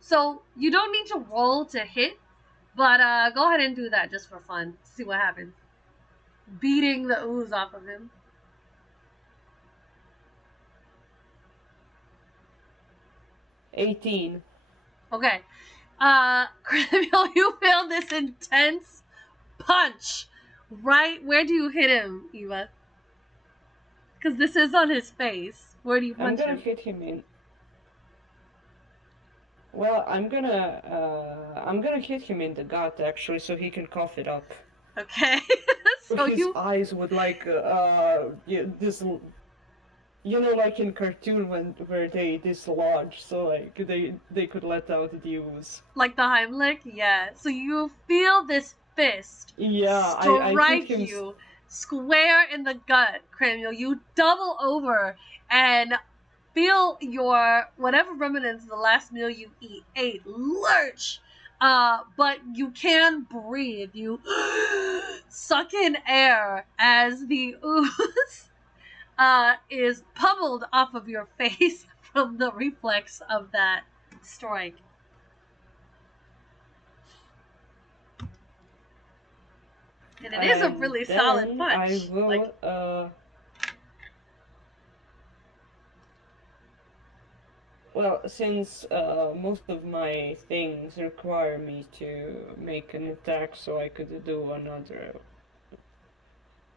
So you don't need to roll to hit, but go ahead and do that just for fun. See what happens. Beating the ooze off of him. 18. Okay. Cranial, you feel this intense punch. Right? Where do you hit him, Eva? Because this is on his face. Where do you I'm punch gonna him? hit him in. Well, I'm gonna hit him in the gut actually, so he can cough it up. Okay. So His eyes would like this, you know, like in cartoon where they dislodge, so like they could let out the ooze. like the Heimlich, yeah. So you feel this fist Yeah, I strike hit him. you square in the gut, Cranial. You double over and feel your whatever remnants of the last meal you ate lurch. But you can breathe. You suck in air as the ooze is pummeled off of your face from the reflex of that strike. And it is a really solid punch. I will Like, Well, since most of my things require me to make an attack so I could do another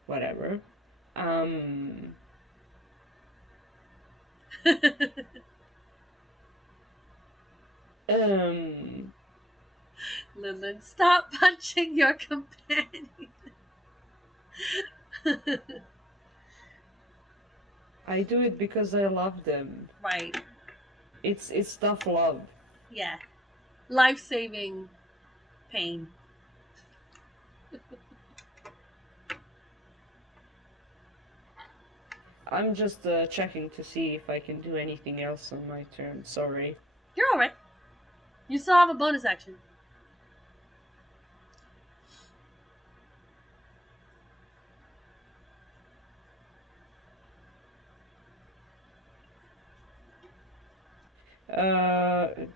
whatever. Um, um, Lilin, stop punching your companion. I do it because I love them. Right. It's tough love. Yeah. Life-saving pain. I'm just checking to see if I can do anything else on my turn. Sorry. You're alright. You still have a bonus action.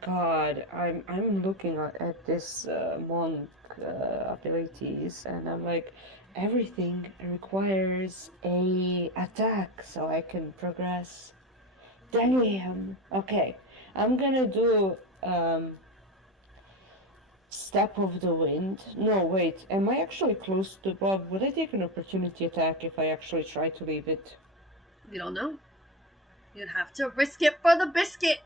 God, I'm looking at this monk abilities, and I'm like, everything requires a attack so I can progress. Damn. Okay, I'm gonna do step of the wind. No, wait, am I actually close to Bob? Would I take an opportunity attack if I actually try to leave it? You don't know. You'd have to risk it for the biscuit.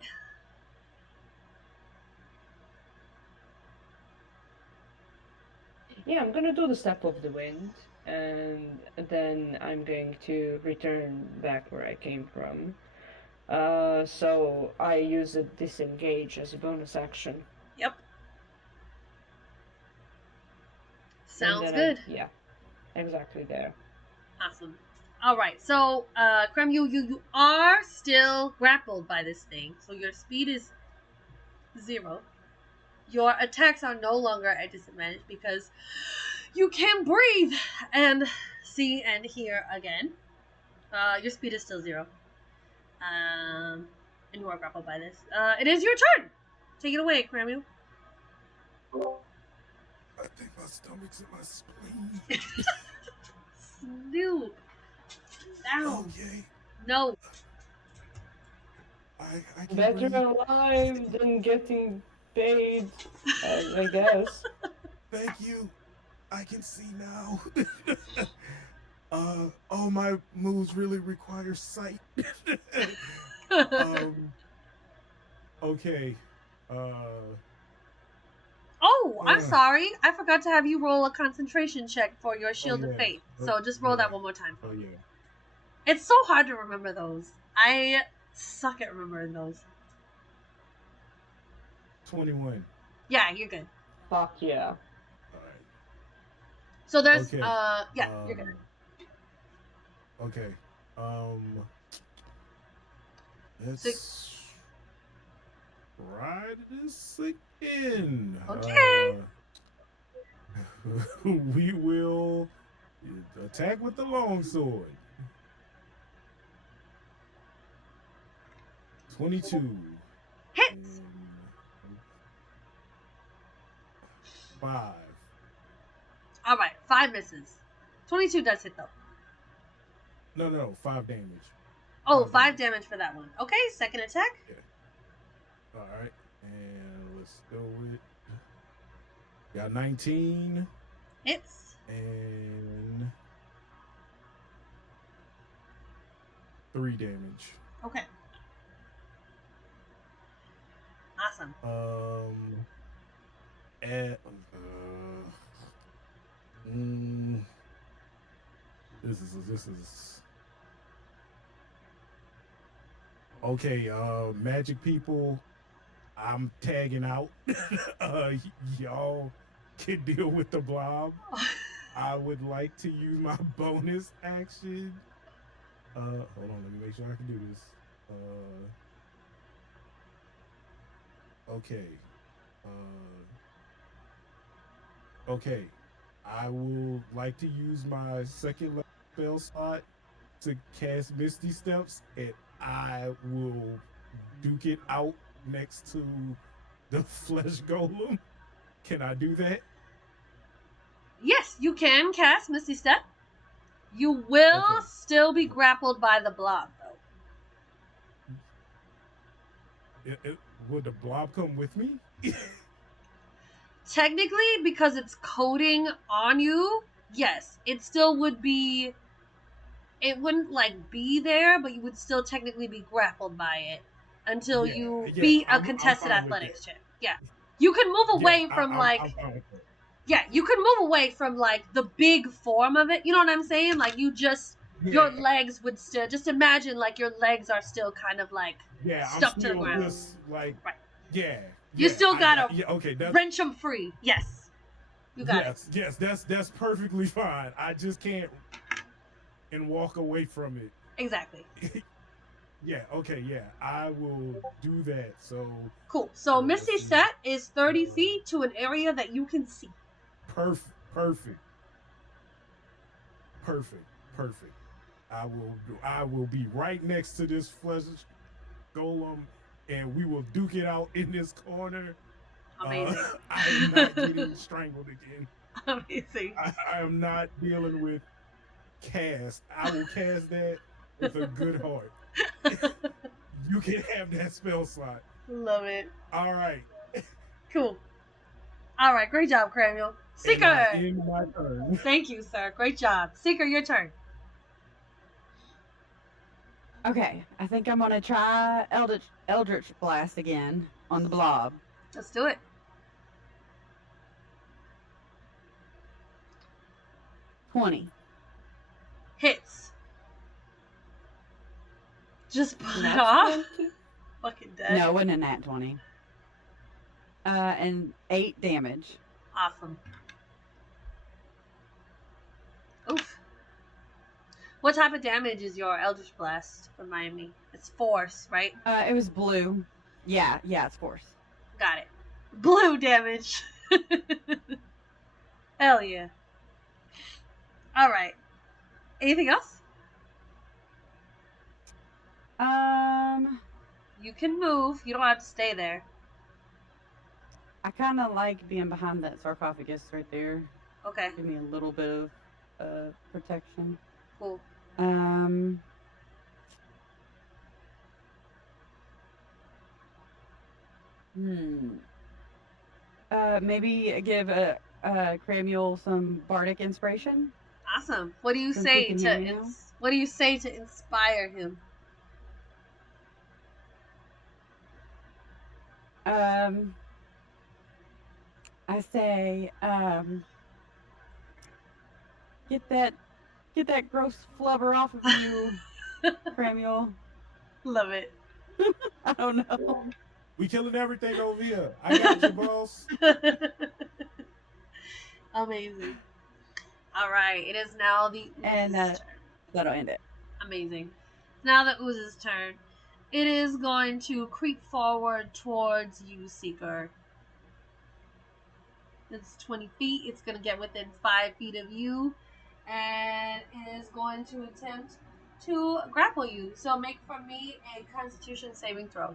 Yeah, I'm gonna do the step of the wind, and then I'm going to return back where I came from. So I use a disengage as a bonus action. Yep. And Sounds then good. yeah, exactly there. Awesome. Alright, so Krem, you are still grappled by this thing, so your speed is 0. Your attacks are no longer at disadvantage because you can breathe and see and hear again. Your speed is still 0. And you are grappled by this. It is your turn. Take it away, Kramu. I think my stomach's in my spleen. Snoop. Oh Down. yay! No. I can Better breathe. alive than getting paid, I guess. Thank you. I can see now. All my moves really require sight. Okay. Oh, I'm uh, sorry. I forgot to have you roll a concentration check for your Shield of yeah. Faith. So just roll Yeah. that one more time. Oh yeah. It's so hard to remember those. I suck at remembering those. 21. Yeah, you're good. Fuck yeah. All right. So there's Okay. yeah, you're good. Okay. Let's try this again. Okay. We will attack with the longsword. 22. Hits. 5. Alright, 5 misses. 22 does hit though. No, 5 damage. Oh, 5 5 damage for that one. Okay, second attack. All right, and let's go with. Got 19 Hits. and 3 damage. Okay. Awesome. At, this is okay. Magic people, I'm tagging out. Y'all can deal with the blob. I would like to use my bonus action. Hold on, let me make sure I can do this. Okay. Okay. I will like to use my second level spell slot to cast Misty Steps, and I will duke it out next to the flesh golem. Can I do that? Yes, you can cast Misty Step. You will still be grappled by the blob, though. Would the blob come with me? Technically, because it's coating on you, yes, it still would be. It wouldn't like be there, but you would still technically be grappled by it until you beat a contested fine with athletics that. check. Yeah, you can move Yeah, away from I'm fine with that. yeah, you can move away from like the big form of it. You know what I'm saying? Like you just your Yeah, legs would still just imagine like your legs are still kind of like yeah, I'm stuck to the still ground. just like, Right. yeah, You yeah, still gotta yeah, okay, that's wrench them free. Yes, you got it. yes, that's perfectly fine. I just can't and walk away from Exactly. it. Yeah, okay, yeah, I will do that. So Cool. So let's Misty see. Set is 30 Uh, feet to an area that you can see. perfect, perfect, perfect, perfect. I will be right next to this flesh golem, and we will duke it out in this corner. Amazing. I am not getting strangled again. Amazing. I am not dealing with cast. I will cast that with a good heart. You can have that spell slot. Love it. All right. Cool. All right. Great job, Cranial. And Seeker. I end my turn. Thank you, sir. Great job. Seeker, your turn. Okay, I think I'm gonna try Eldritch Blast again on the blob. Let's do it. 20. Hits. Just pull it Not off. 20? Fucking dead. No, it wasn't a nat 20. And 8 damage. Awesome. Oof. What type of damage is your Eldritch Blast? Remind me. It's force, right? It was blue. Yeah, it's force. Got it. Blue damage. Hell yeah. Alright. Anything else? You can move. You don't have to stay there. I kind of like being behind that sarcophagus right there. Okay, Give me a little bit of protection. cool. Maybe give Cramuel some bardic inspiration. Awesome. What do you Since say he can to hear me now? what do you say to inspire him? I say, get that gross flubber off of you, Cramuel. Love it. I don't know. We killing everything over here. I got you, boss. Amazing. All right, it is now the And Ooze's turn. that'll end it. Amazing. Now the Ooze's turn. It is going to creep forward towards you, Seeker. It's 20 feet. It's going to get within 5 feet of you. And it is going to attempt to grapple you. So make for me a Constitution saving throw.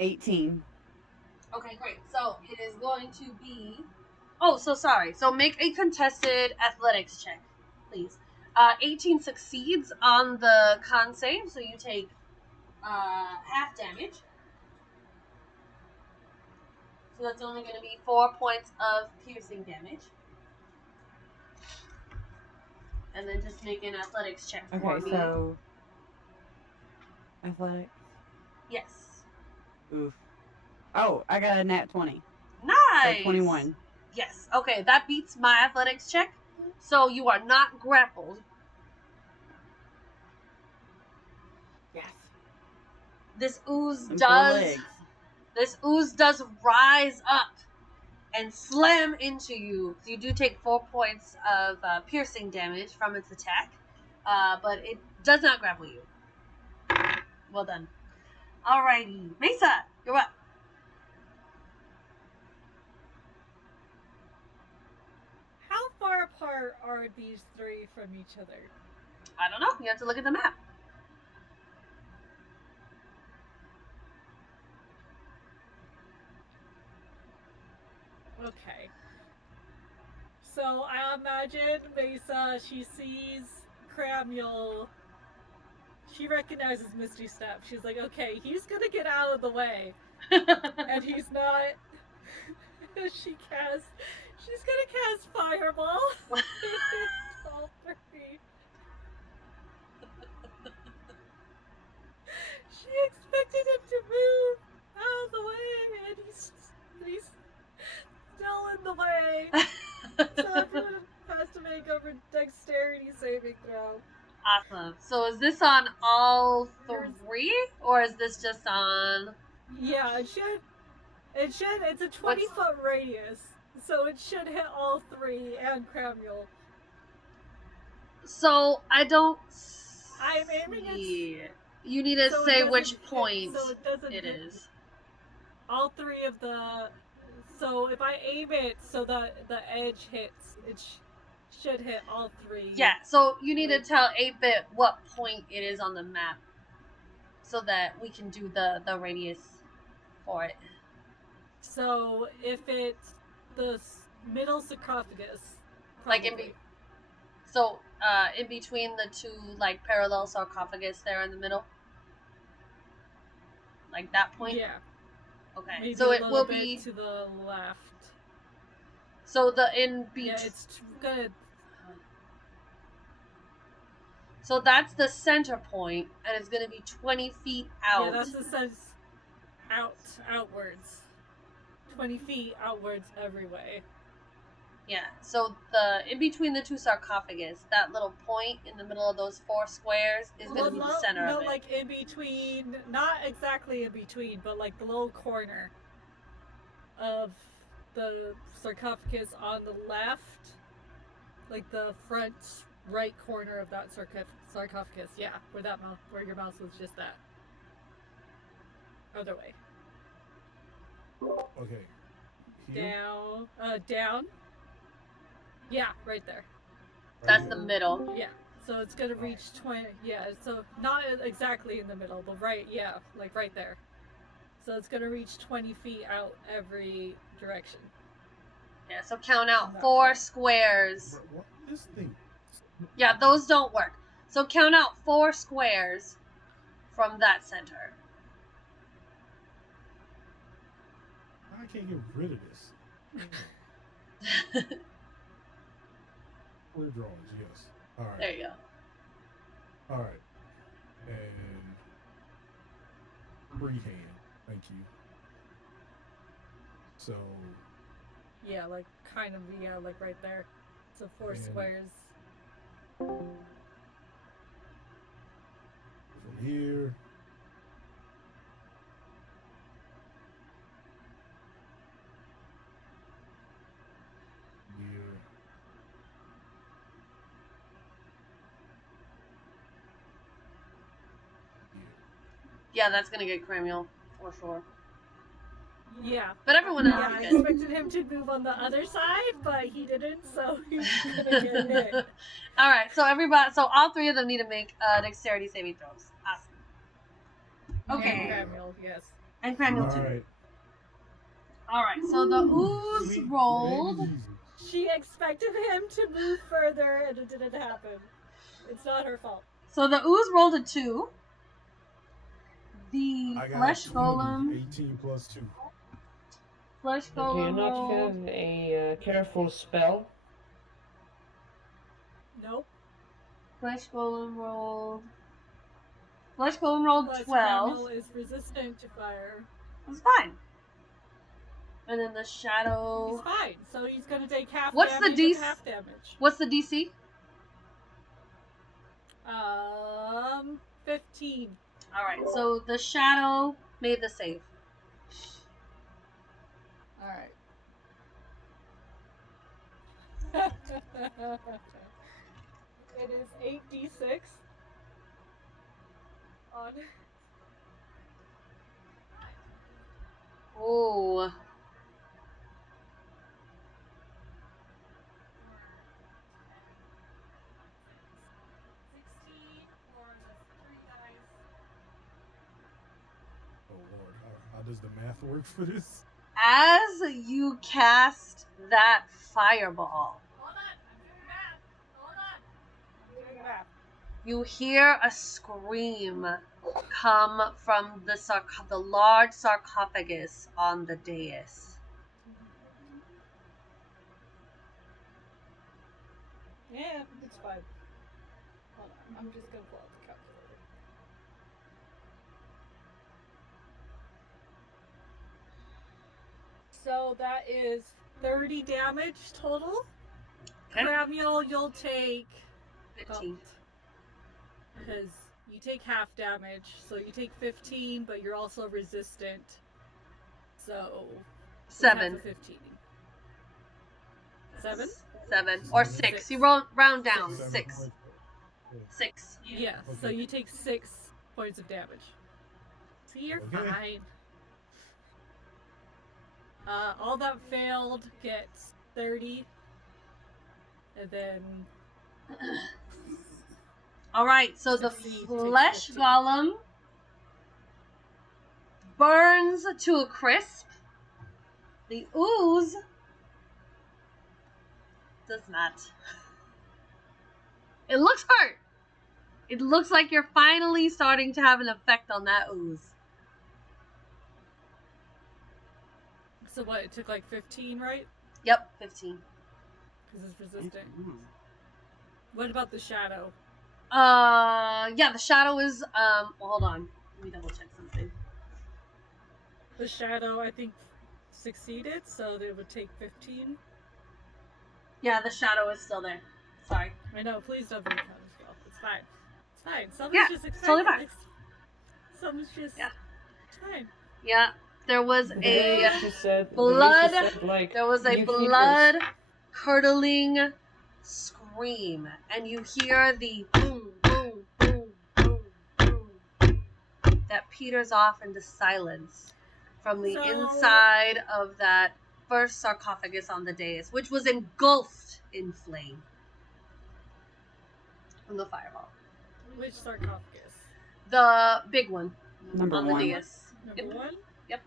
$18. Okay, great. So it is going to be. Oh, so sorry. So make a contested athletics check, please. 18 succeeds on the con save, so you take half damage. So that's only going to be 4 points of piercing damage. And then just make an athletics check for Okay, me. so athletics. Yes. Oof. Oh, I got a nat 20. Nice. So 21. Yes. Okay, that beats my athletics check. So you are not grappled. Yes. This ooze And 4 does. legs. This ooze does rise up and slam into you. So you do take 4 points of piercing damage from its attack, but it does not grapple you. Well done. Alrighty, Mesa, you're up. How far apart are these three from each other? I don't know. You have to look at the map. Okay. So I imagine Mesa, she sees Cramule. She recognizes Misty Step. She's like, okay, he's gonna get out of the way. And he's not. She's gonna cast Fireball. All three. She expected him to move out of the way, and he's still in the way. So everyone has to make a dexterity saving throw. Awesome. So is this on all three, or is this just on? Yeah, it should. It's a 20-foot radius, so it should hit all three and Cramule. So I don't. I'm aiming it. You need to so say it which doesn't hit- point so it doesn't it hit is. all three of the. So if I aim it so that the edge hits, it should hit all three. Yeah. So you need to tell 8-bit what point it is on the map, so that we can do the radius for it. So if it's the middle sarcophagus, Like in probably. So in between the two like parallel sarcophagus there in the middle, like that point. Yeah. Okay. Maybe So a it little will bit be. to the left. So the in between. Yeah, it's good. So that's the center point, and it's going to be 20 feet out. Yeah, that's the sense. Outwards. 20 feet outwards every way. Yeah. So the in between the two sarcophagus, that little point in the middle of those 4 squares is going to be the center no, of it. like in between, not exactly in between, but like the little corner of the sarcophagus on the left, like the front right corner of that sarcophagus. Yeah, where your mouse was just at. Other way. Okay. Here? Down. Yeah, right there. Right That's here? the middle. Yeah. So it's gonna reach 20. Yeah. So not exactly in the middle, but right. Yeah, like right there. So it's gonna reach 20 feet out every direction. Yeah. So count out Not 4 far. squares. Bro, what this thing? Yeah, those don't work. So count out 4 squares from that center. I can't get rid of this. Clear drawings, yes. All right. There you go. All right. And freehand. Thank you. So Yeah, like kind of. Yeah, like right there. So 4 And- squares. from here. Here. Here. Yeah, that's gonna get Cramule for sure. Yeah. But everyone Yeah, else I is good. expected him to move on the other side, but he didn't, so he's gonna get hit. All right, so everybody, so all 3 of them need to make dexterity saving throws. Awesome. Okay, And Cramule, yes. and Cramule All too. right. All right, so the ooze Sweet rolled. baby. She expected him to move further, and it didn't happen. It's not her fault. So the ooze rolled a 2. The I got flesh 20, golem. 18 plus 2. Flesh Do you golem not rolled. have a careful spell? Nope. Flesh golem rolled. Flesh golem rolled Plus 12. Cramule is resistant to fire. It's fine. And then the shadow. He's fine, so he's gonna take half What's the damage. DC? Half damage. What's the DC? 15. All right, so the shadow made the save. All right. It is 8d6 on. Ooh. Oh lord, how does the math work for this? As you cast that fireball, You hear a scream come from the large sarcophagus on the dais. Yeah, it's fine. Hold on, I'm just gonna pull out the calculator. So that is 30 damage total. Okay. Cramiel, you'll take 15. because you take half damage, so you take 15, but you're also resistant. So what's half 7. of 15? 7? 7 or 6. Six. You round down. 7 6. points. 6. Yeah. So Okay. you take 6 points of damage. So you're Okay. fine. All that failed gets 30, and then All right. So the Succeed, takes flesh 15. golem burns to a crisp. The ooze does not. It looks hurt. It looks like you're finally starting to have an effect on that ooze. so what? It took like 15, right? Yep, 15. Because it's resistant. What about the shadow? Yeah, the shadow is, well, hold on. Let me double check something. The shadow, I think, succeeded, so they would take 15. Yeah, the shadow is still there. Sorry. I know, please don't be counter spell. It's fine. It's fine. Someone's Yeah, just it's totally excited. fine. Someone's just. Yeah. It's fine. Yeah, there was The way a she said, blood- the way she said, like, there was a you hear blood curdling scream, and you hear the boom, boom, boom, boom, boom, that peters off into silence from the So- inside of that first sarcophagus on the dais, which was engulfed in flame from the fireball. Which sarcophagus? The big one Number on one. the dais. Number Yep. one? Yep.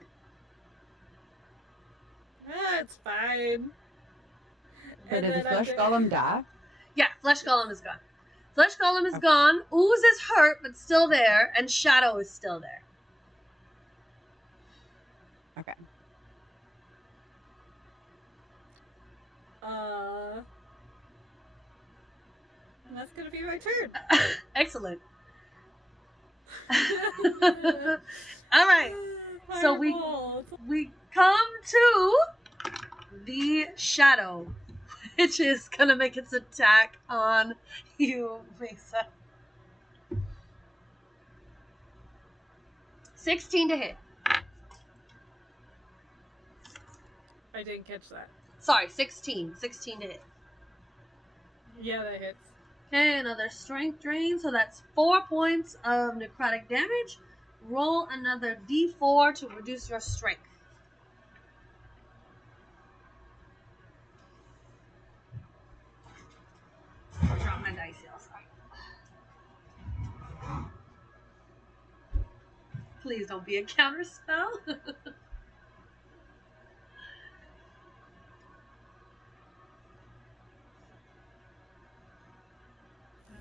It's fine. But And did the then flesh after- golem die? Yeah, Flesh Golem is gone. Flesh Golem is gone. Ooze is hurt, but still there, and Shadow is still there. Okay. And that's gonna be my turn. Excellent. All right, So we- Fireball. we come to the Shadow, which is gonna make its attack on you, Lisa. 16 to hit. I didn't catch that. Sorry, 16. 16 to hit. Yeah, that hits. Okay, another strength drain, so that's 4 points of necrotic damage. Roll another d4 to reduce your strength. I'll drop my dice, y'all. Sorry. Please don't be a counter spell.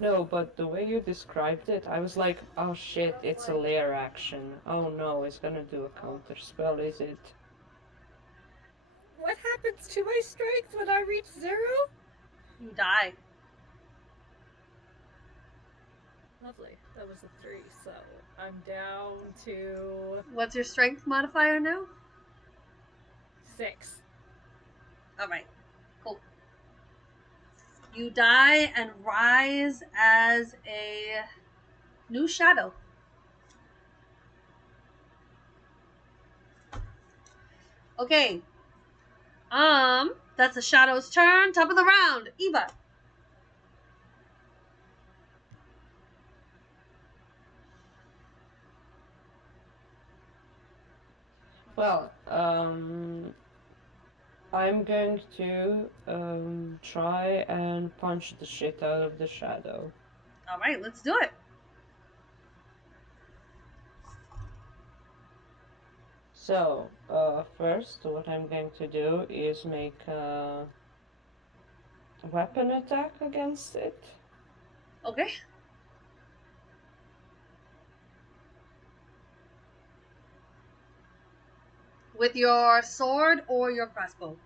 No, but the way you described it, I was like, oh shit, it's a lair action. Oh no, it's gonna do a counter spell, is it? What happens to my strength when I reach 0? You die. Lovely. That was a 3, so I'm down to What's your strength modifier now? 6. Alright, cool. You die and rise as a new shadow. Okay. That's the shadow's turn. Top of the round. Eva. Well, I'm going to try and punch the shit out of the shadow. Alright, let's do it. So, first, what I'm going to do is make a weapon attack against it. Okay. With your sword or your crossbow?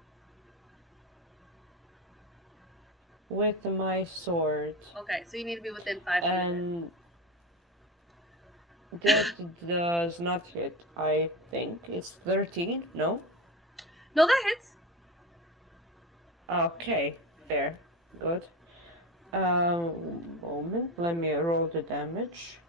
With my sword. Okay, so you need to be within 5 feet. And that does not hit. I think it's 13, no? No, that hits. Okay, fair. Good. Moment, let me roll the damage.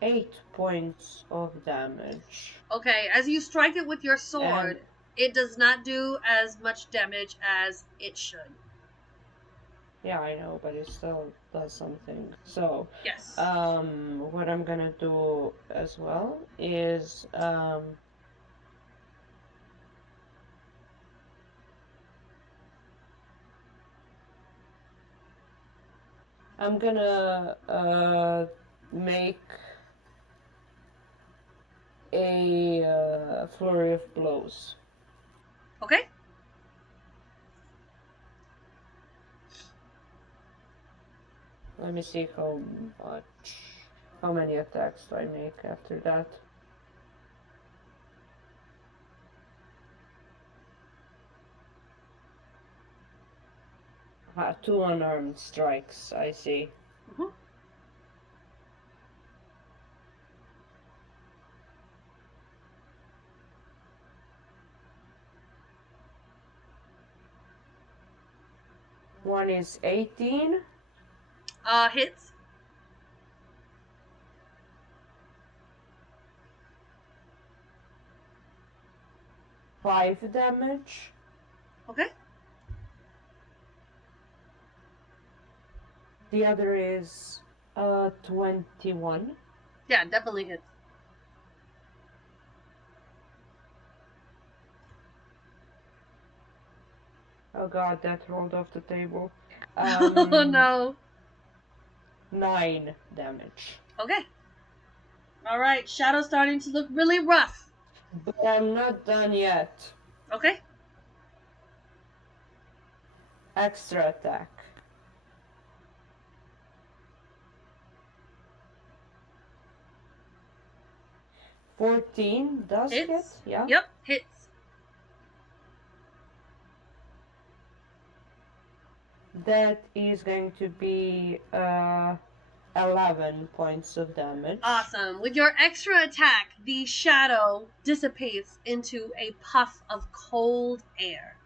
Eight points of damage. Okay, as you strike it with your sword, it does not do as much damage as it should. Yeah, I know, but it still does something. So, Yes. what I'm gonna do as well is, I'm gonna, make a, flurry of blows. Okay. Let me see how many attacks do I make after that. Two unarmed strikes, I see. Mhm. One is 18. Hits. Five damage. Okay. The other is 21. Yeah, definitely hits. Oh god, that rolled off the table. Oh no. 9 damage. Okay. Alright, Shadow's starting to look really rough. But I'm not done yet. Okay. Extra attack. $14 does Hits. hit, yeah? Yep, hits. That is going to be 11 points of damage. Awesome. With your extra attack, the shadow dissipates into a puff of cold air.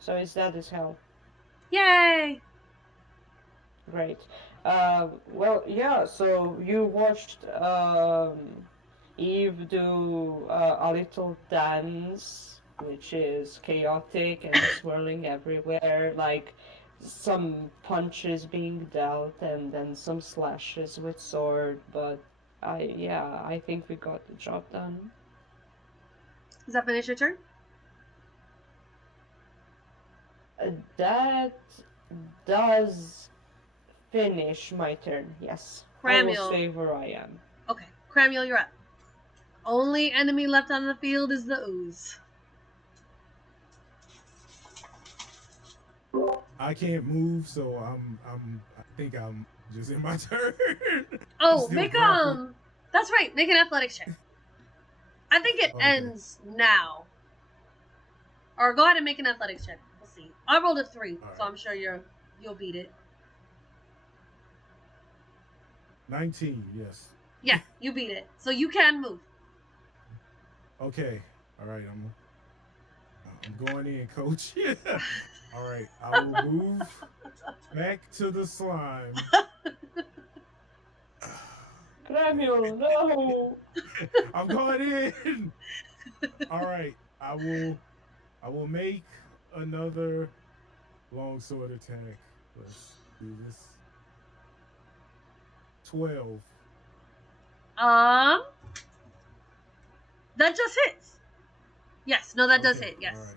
So is that as hell? Yay! Great. Well, yeah, so you watched Eve do a little dance, which is chaotic and swirling everywhere, like some punches being dealt and then some slashes with sword, but I think we got the job done. Does that finish your turn? That does finish my turn, yes. I will Cramiel. stay where I am. Okay, Cramiel, you're up. Only enemy left on the field is the ooze. I can't move, so I think I'm just in my turn. Oh, Still make grappled. that's right, make an athletics check. I think it Okay. ends now. Or go ahead and make an athletics check. We'll see. I rolled a 3, so I'm sure you'll beat it. 19, yes. Yeah, you beat it. So you can move. Okay. All right, I'm going in, coach. All right, I will move back to the slime. Cramiel, no! I'm going in. All right, I will make another longsword attack. Let's do this. 12. That just hits. Yes, no, that does Okay, hit, yes.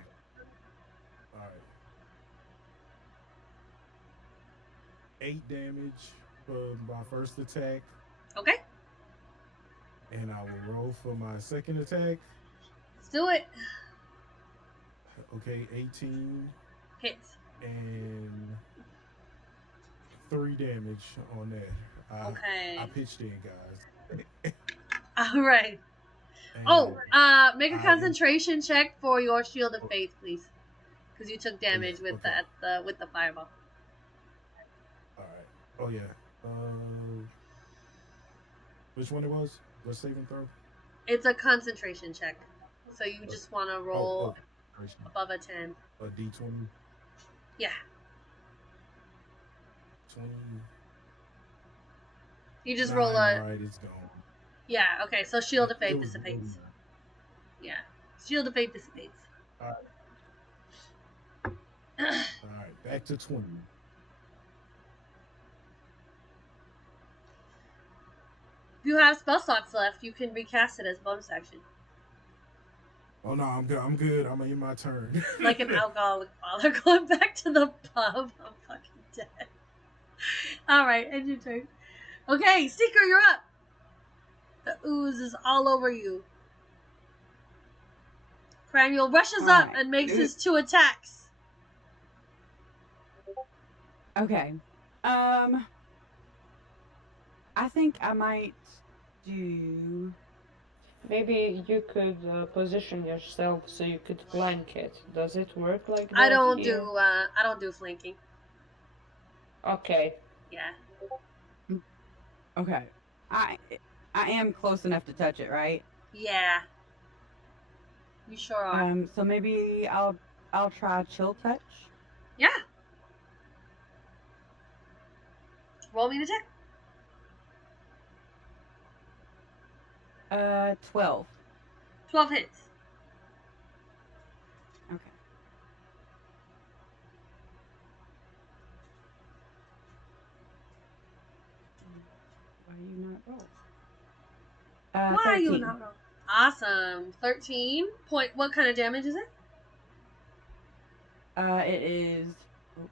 All right. 8 damage for my first attack, Okay, and I will roll for my second attack. let's do it. Okay, 18 Hits. and 3 damage on that. I Okay. pitched in, guys. All right. And Oh, make a I am- concentration check for your shield of faith, please, because you took damage yeah, with okay. the fireball. All right. Oh yeah. Which one it was? What saving throw? It's a concentration check, so you just want to roll Oh, above a 10. a D20. Yeah. 20. You just roll a. All right, it's gone. Yeah. Okay. So shield of It faith was dissipates. 49. Yeah. Shield of faith dissipates. All right, back to 20. If you have spell slots left, you can recast it as bonus action, Oh no, I'm good. I'm good. I'm in my turn. like an alcoholic father going back to the pub. I'm fucking dead. All right, end your turn. Okay, Seeker, you're up. The ooze is all over you. Cranial rushes up Alright. and makes his 2 attacks. Okay. I think I might do. Maybe you could position yourself so you could flank it. Does it work like that? I don't here? do flanking. Okay. Yeah. Okay. I am close enough to touch it, right? Yeah. You sure are. So maybe I'll try chill touch. Yeah. Roll me an attack. 12. 12 hits. Okay. Why are you not roll? Why are 13. you not roll? Awesome. 13. Point. What kind of damage is it? It is. Oh.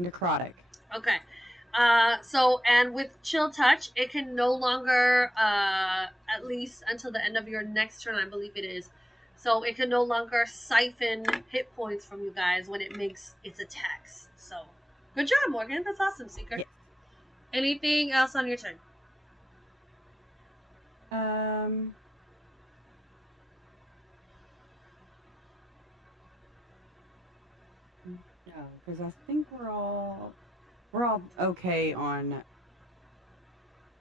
Necrotic. Okay. So, and with Chill Touch, it can no longer, at least until the end of your next turn, I believe it is. So it can no longer siphon hit points from you guys when it makes its attacks. So, good job, Morgan. That's awesome, Seeker. Yeah. Anything else on your turn? No, because I think we're all okay on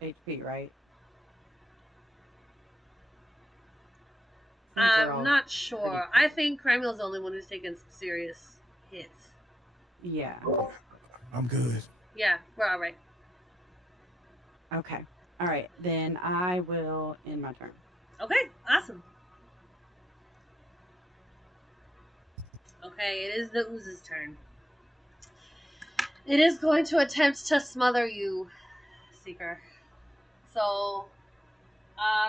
HP, right? I think we're I'm all not sure. I think Cromwell's the only one who's taken some serious hits. Yeah. I'm good. Yeah, we're all right. Okay. All right. Then I will end my turn. Okay, awesome. Okay, it is the ooze's turn. It is going to attempt to smother you, Seeker. So,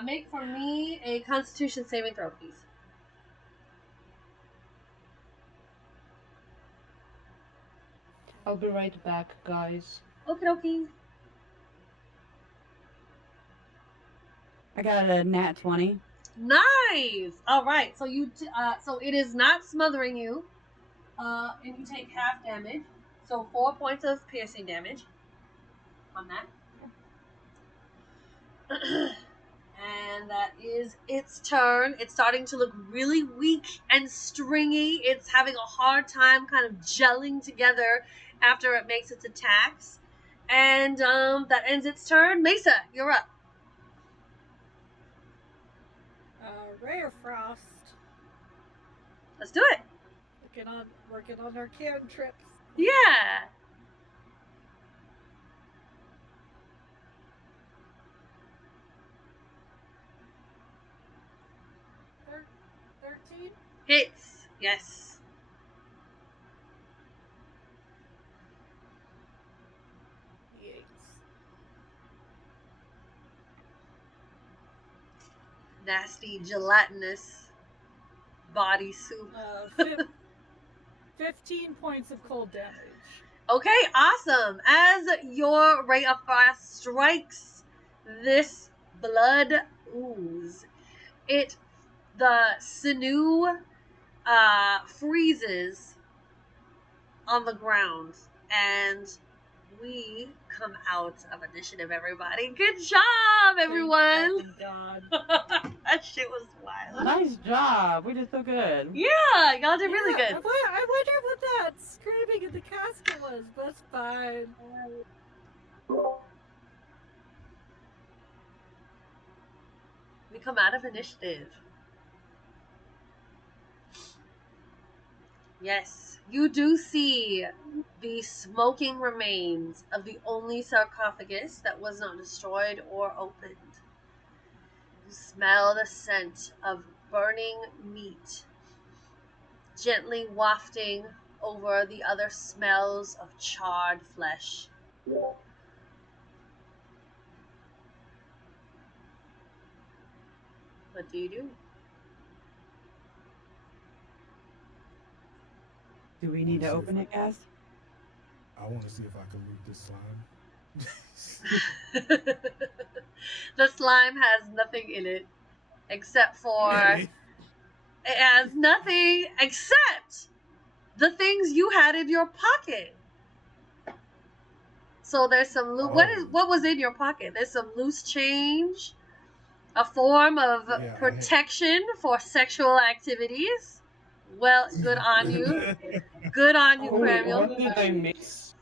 make for me a Constitution saving throw, please. I'll be right back, guys. Okie dokie. I got a nat 20. Nice. All right. So so it is not smothering you. And you take half damage. So 4 points of piercing damage on that. And that is its turn. It's starting to look really weak and stringy. It's having a hard time kind of gelling together after it makes its attacks. And that ends its turn. Mesa, you're up. Ray of Frost. Let's do it. Working on our cantrips. Yeah. Thir- 13? Hits. Yes. Yikes. Nasty gelatinous body soup. 15 points of cold damage. Okay, awesome. As your ray of frost strikes this blood ooze, it the sinew freezes on the ground, and we come out of initiative, everybody. Good job, everyone! Thank God. That shit was wild. Nice job. We did so good. Yeah, y'all did really Yeah, good. I wonder what that screaming in the casket was, but that's fine. We come out of initiative. Yes, you do see the smoking remains of the only sarcophagus that was not destroyed or opened. You smell the scent of burning meat gently wafting over the other smells of charred flesh. What do you do? Do we need to open it, guys? I want to see if I can loot this slime. The slime has nothing in it except for Really? it has nothing except the things you had in your pocket. So there's some loot. Oh. What was in your pocket? There's some loose change, a form of Yeah, protection for sexual activities. Well, good on you. Good on you, Wait, Cramiel. what did I miss?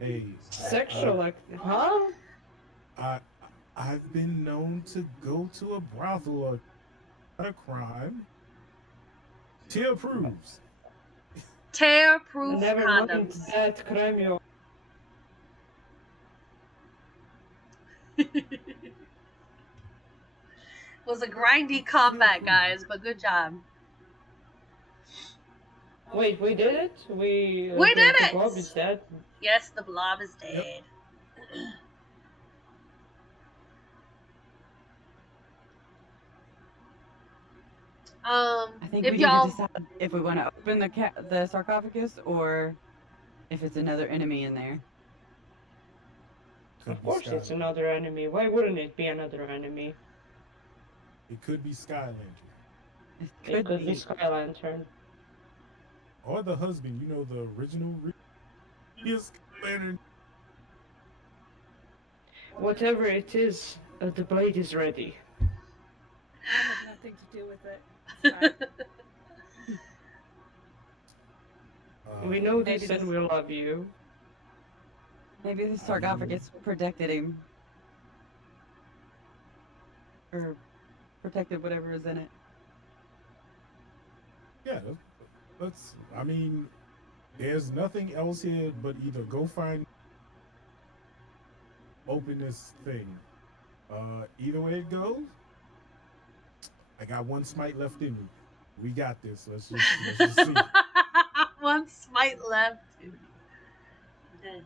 Hey, Sexual act, huh? I've been known to go to a brothel or a crime. Tia approves. Tear-proof Never mind condoms. that, Cremio. Was a grindy combat, guys, but good job. Wait, we did it? We did the it! blob is dead. Yes, the blob is dead. I think if we need y'all to decide if we want to open the sarcophagus or if it's another enemy in there. Could Of be course it's Sky- another enemy. Why wouldn't it be another enemy? It could be Sky Lantern. It could be Sky Lantern. Or the husband, you know, the original Sky Lantern. Whatever it is, the blade is ready. I have nothing to do with it. It's fine. We know Maybe this and this- we love you. Maybe the sarcophagus protected him. Or protected whatever is in it. Yeah, let's. I mean, there's nothing else here but either go find, open this thing. Either way it goes, I got one smite left in me. We got this. Let's just see. One smite left. Okay.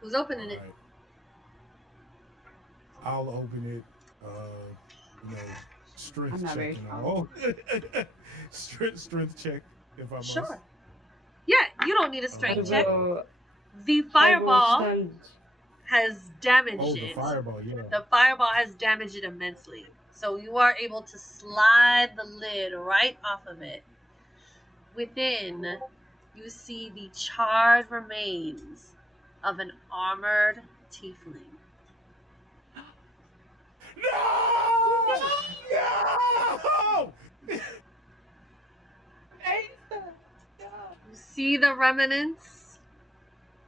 Who's opening it? Alright. I'll open it. You know, strength I'm not very check and all. strength check if I must. Sure. Yeah, you don't need a I strength check. will, The I will fireball stand. has damaged Oh, the it. fireball, yeah. The fireball has damaged it immensely. So you are able to slide the lid right off of it. Within, you see the charred remains of an armored tiefling. No! No! You see the remnants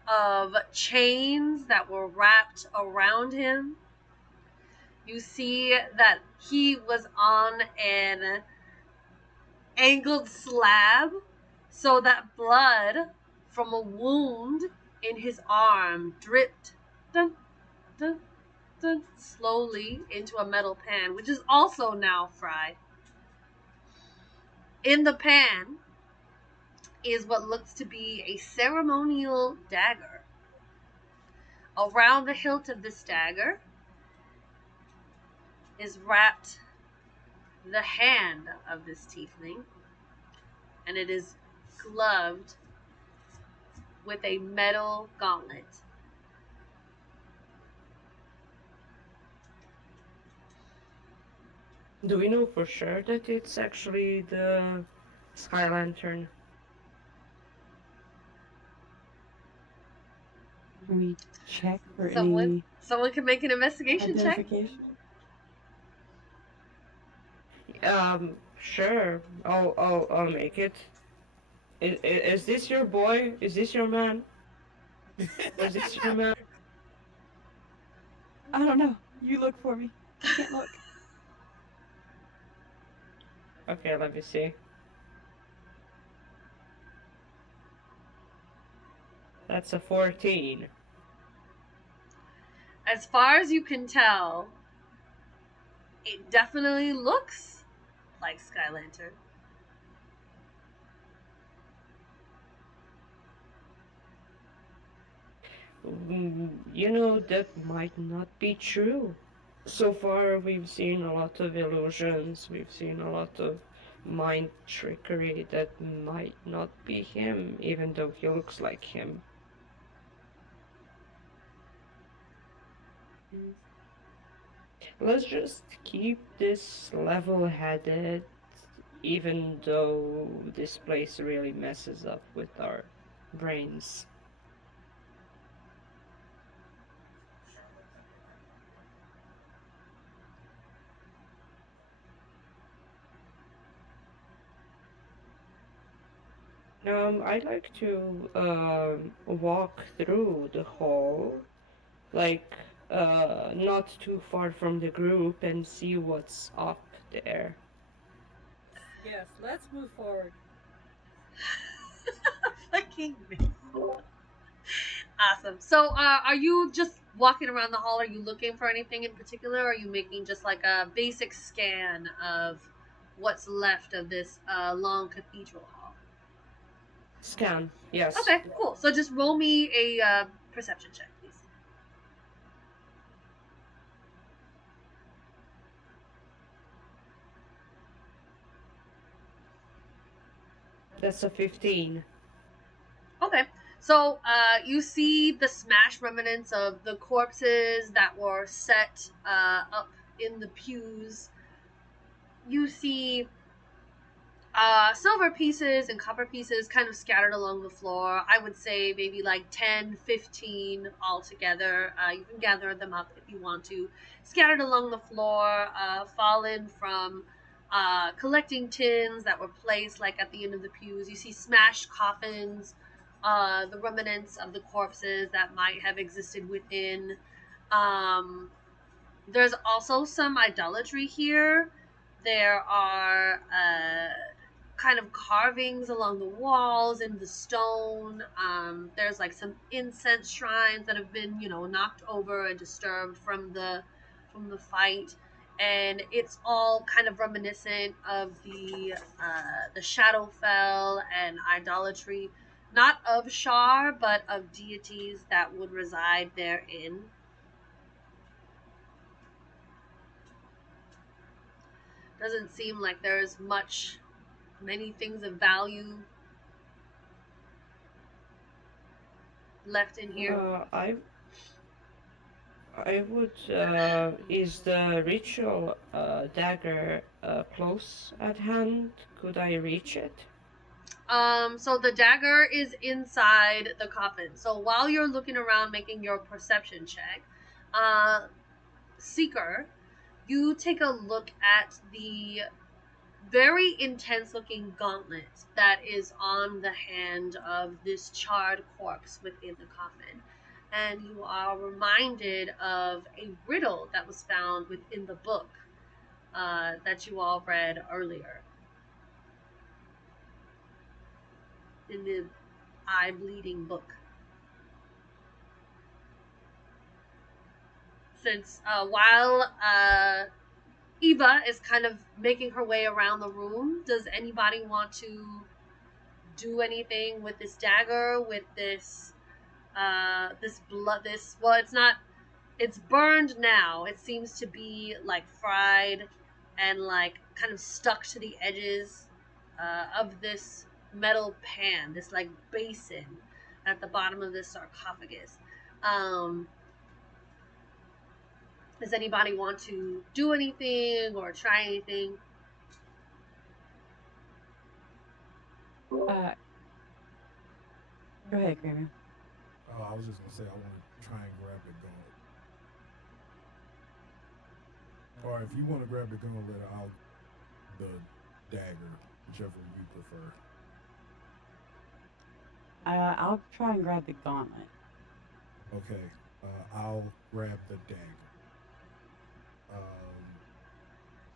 of chains that were wrapped around him. You see that he was on an angled slab, so that blood from a wound in his arm dripped dun, dun, dun, slowly into a metal pan, which is also now fried. In the pan is what looks to be a ceremonial dagger. Around the hilt of this dagger is wrapped the hand of this tiefling, and it is gloved with a metal gauntlet. Do we know for sure that it's actually the Sky Lantern? Can we check for Someone can make an any investigation check. identification? Sure. I'll make it. Is this your boy? Is this your man? Is this your man? I don't know. You look for me. I can't look. Okay, let me see. That's a 14. As far as you can tell, it definitely looks like Sky Lantern. You know, that might not be true. So far, we've seen a lot of illusions, we've seen a lot of mind trickery that might not be him, even though he looks like him. Let's just keep this level-headed, even though this place really messes up with our brains. I'd like to walk through the hall, like not too far from the group, and see what's up there. Yes, let's move forward. Fucking awesome. So, are you just walking around the hall? Are you looking for anything in particular? Or are you making just like a basic scan of what's left of this long cathedral hall? Scan, yes. Okay, cool. So just roll me a perception check, please. That's a 15. Okay. So you see the smashed remnants of the corpses that were set up in the pews. You see silver pieces and copper pieces kind of scattered along the floor. I would say maybe like 10, 15 altogether. You can gather them up if you want to. Scattered along the floor, fallen from collecting tins that were placed like at the end of the pews. You see smashed coffins, the remnants of the corpses that might have existed within. There's also some idolatry here. There are kind of carvings along the walls in the stone. There's like some incense shrines that have been, knocked over and disturbed from the fight, and it's all kind of reminiscent of the Shadowfell and idolatry, not of Shar, but of deities that would reside therein. Doesn't seem like there's many things of value left in here. I would. Is the ritual dagger close at hand? Could I reach it? So the dagger is inside the coffin. So while you're looking around making your perception check, Seeker, you take a look at the very intense looking gauntlet that is on the hand of this charred corpse within the coffin. And you are reminded of a riddle that was found within the book that you all read earlier. In the eye bleeding book. Since while Eva is kind of making her way around the room, does anybody want to do anything with this dagger, with this blood, it's burned now. It seems to be like fried and like kind of stuck to the edges of this metal pan, this like basin. at the bottom of this sarcophagus. Does anybody want to do anything or try anything? Go ahead, Kramer. Oh, I was just gonna say I want to try and grab the gauntlet. Or if you want to grab the gauntlet, I'll the dagger, whichever you prefer. I'll try and grab the gauntlet. Okay, I'll grab the dagger.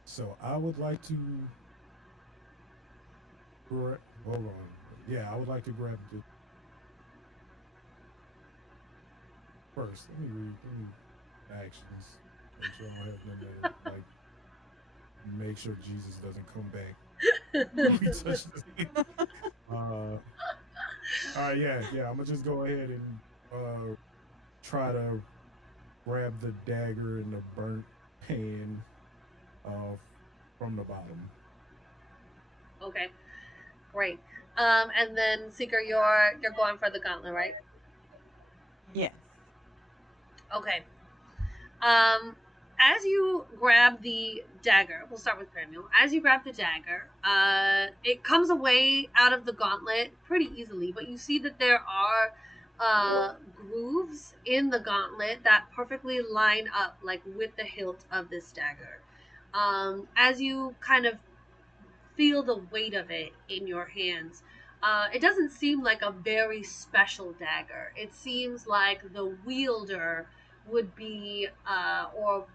So I would like to. Hold on. Yeah, I would like to grab the. First, let me read actions. Make sure I don't have none that, like. Make sure Jesus doesn't come back. When we touch this. Alright, yeah. I'm gonna just go ahead and try to grab the dagger in the burnt pan from the bottom. Okay, great. And then Seeker, you're going for the gauntlet, right? Yes. Okay. As you grab the dagger, we'll start with Pramil. As you grab the dagger, it comes away out of the gauntlet pretty easily, but you see that there are grooves in the gauntlet that perfectly line up, like with the hilt of this dagger. As you kind of feel the weight of it in your hands, it doesn't seem like a very special dagger. It seems like the wielder would be, or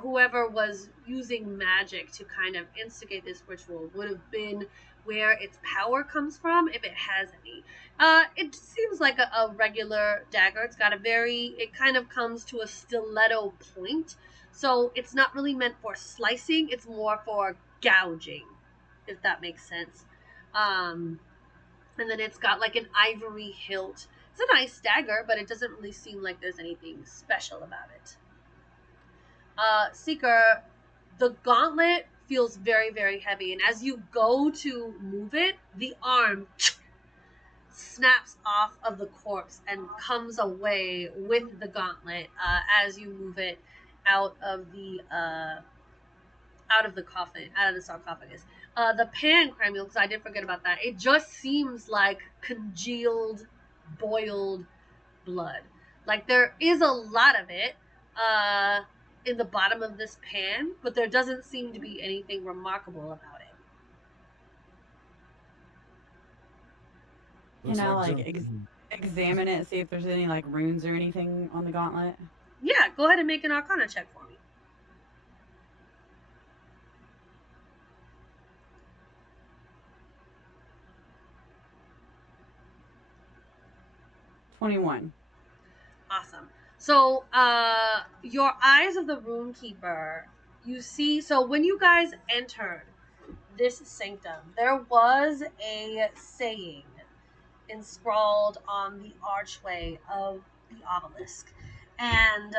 whoever was using magic to kind of instigate this ritual would have been where its power comes from, if it has any. It seems like a regular dagger. It kind of comes to a stiletto point, so it's not really meant for slicing, it's more for gouging, if that makes sense. And then it's got like an ivory hilt. It's a nice dagger, but it doesn't really seem like there's anything special about it. Seeker, the gauntlet feels very, very heavy, and as you go to move it, the arm snaps off of the corpse and comes away with the gauntlet as you move it out of the coffin, out of the sarcophagus. The pan, Cramiel, because I did forget about that. It just seems like congealed, boiled blood. Like there is a lot of it in the bottom of this pan, but there doesn't seem to be anything remarkable about it. Can I examine it and see if there's any like runes or anything on the gauntlet? Yeah, go ahead and make an Arcana check for me. 21. Awesome. So, your eyes of the Runekeeper, you see. So when you guys entered this sanctum, there was a saying inscrawled on the archway of the obelisk, and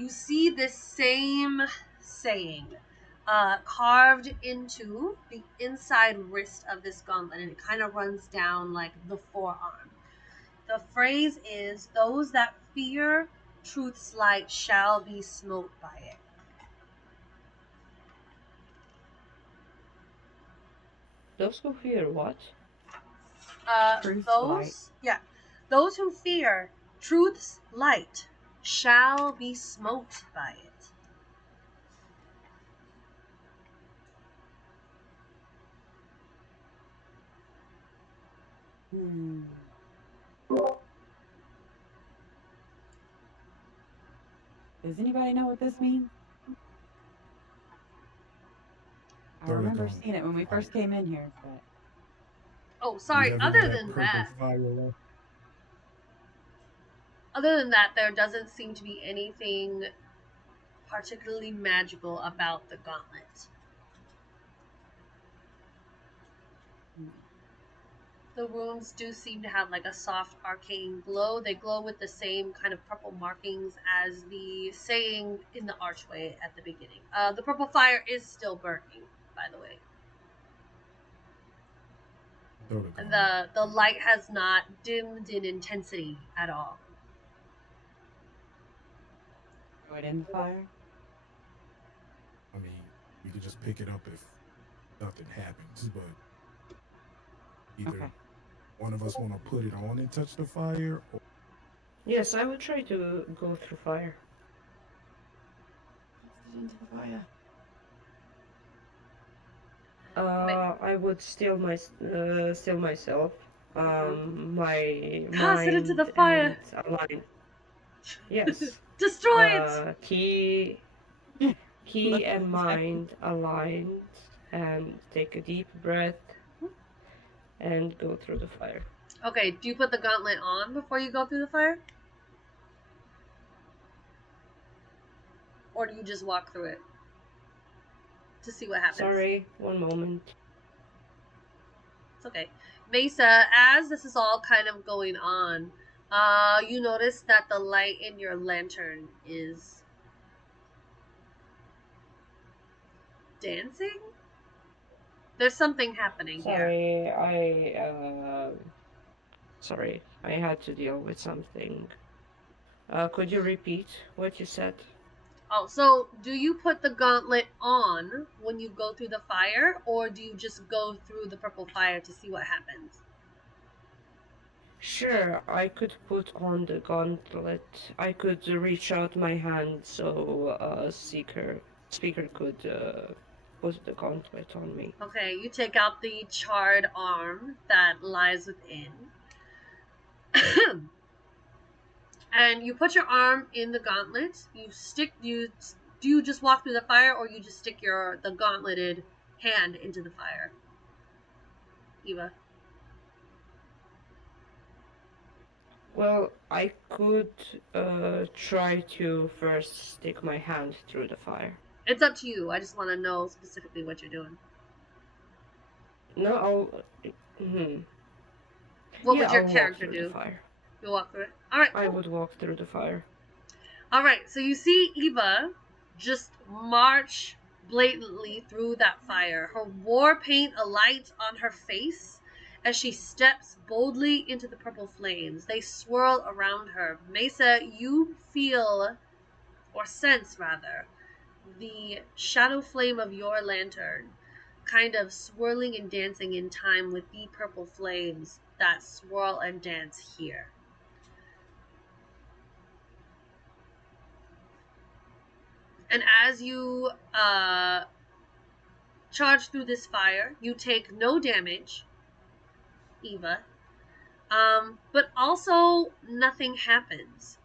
you see this same saying carved into the inside wrist of this gauntlet, and it kind of runs down like the forearm. The phrase is, "Those that fear truth's light shall be smote by it." Those who fear what? Truth's light. Those who fear truth's light shall be smote by it. Does anybody know what this means? I remember seeing it when we first came in here, but... Oh, sorry. Other than that, there doesn't seem to be anything particularly magical about the gauntlet. The runes do seem to have like a soft arcane glow. They glow with the same kind of purple markings as the saying in the archway at the beginning. The purple fire is still burning, by the way. Throw the And gauntlet. the light has not dimmed in intensity at all. Throw it in the fire. I mean, we could just pick it up if nothing happens, but either Okay. one of us want to put it on and touch the fire, or Yes, I would try to go through fire. Cast it into the fire. I would steal myself, my Toss it into mind the fire. and align. Yes. Destroy it. Key and Okay. mind aligned, and take a deep breath and go through the fire. Okay, do you put the gauntlet on before you go through the fire? Or do you just walk through it to see what happens? Sorry, one moment. It's okay. Mesa, as this is all kind of going on, you notice that the light in your lantern is dancing? There's something happening here. Sorry, I had to deal with something. Could you repeat what you said? Oh, so do you put the gauntlet on when you go through the fire, or do you just go through the purple fire to see what happens? Sure, I could put on the gauntlet. I could reach out my hand so speaker could put the gauntlet on me. Okay, you take out the charred arm that lies within. And you put your arm in the gauntlet. Do you just walk through the fire, or you just stick the gauntleted hand into the fire? Eva. Well, I could try to first stick my hand through the fire. It's up to you. I just want to know specifically what you're doing. No, I'll. What Yeah, would your I'll walk character through do? the fire. You'll walk through it. All right. I would walk through the fire. All right. So you see Eva just march blatantly through that fire. Her war paint alight on her face as she steps boldly into the purple flames. They swirl around her. Mesa, you feel, or sense rather, the shadow flame of your lantern kind of swirling and dancing in time with the purple flames that swirl and dance here. And as you charge through this fire, you take no damage, Eva, but also nothing happens.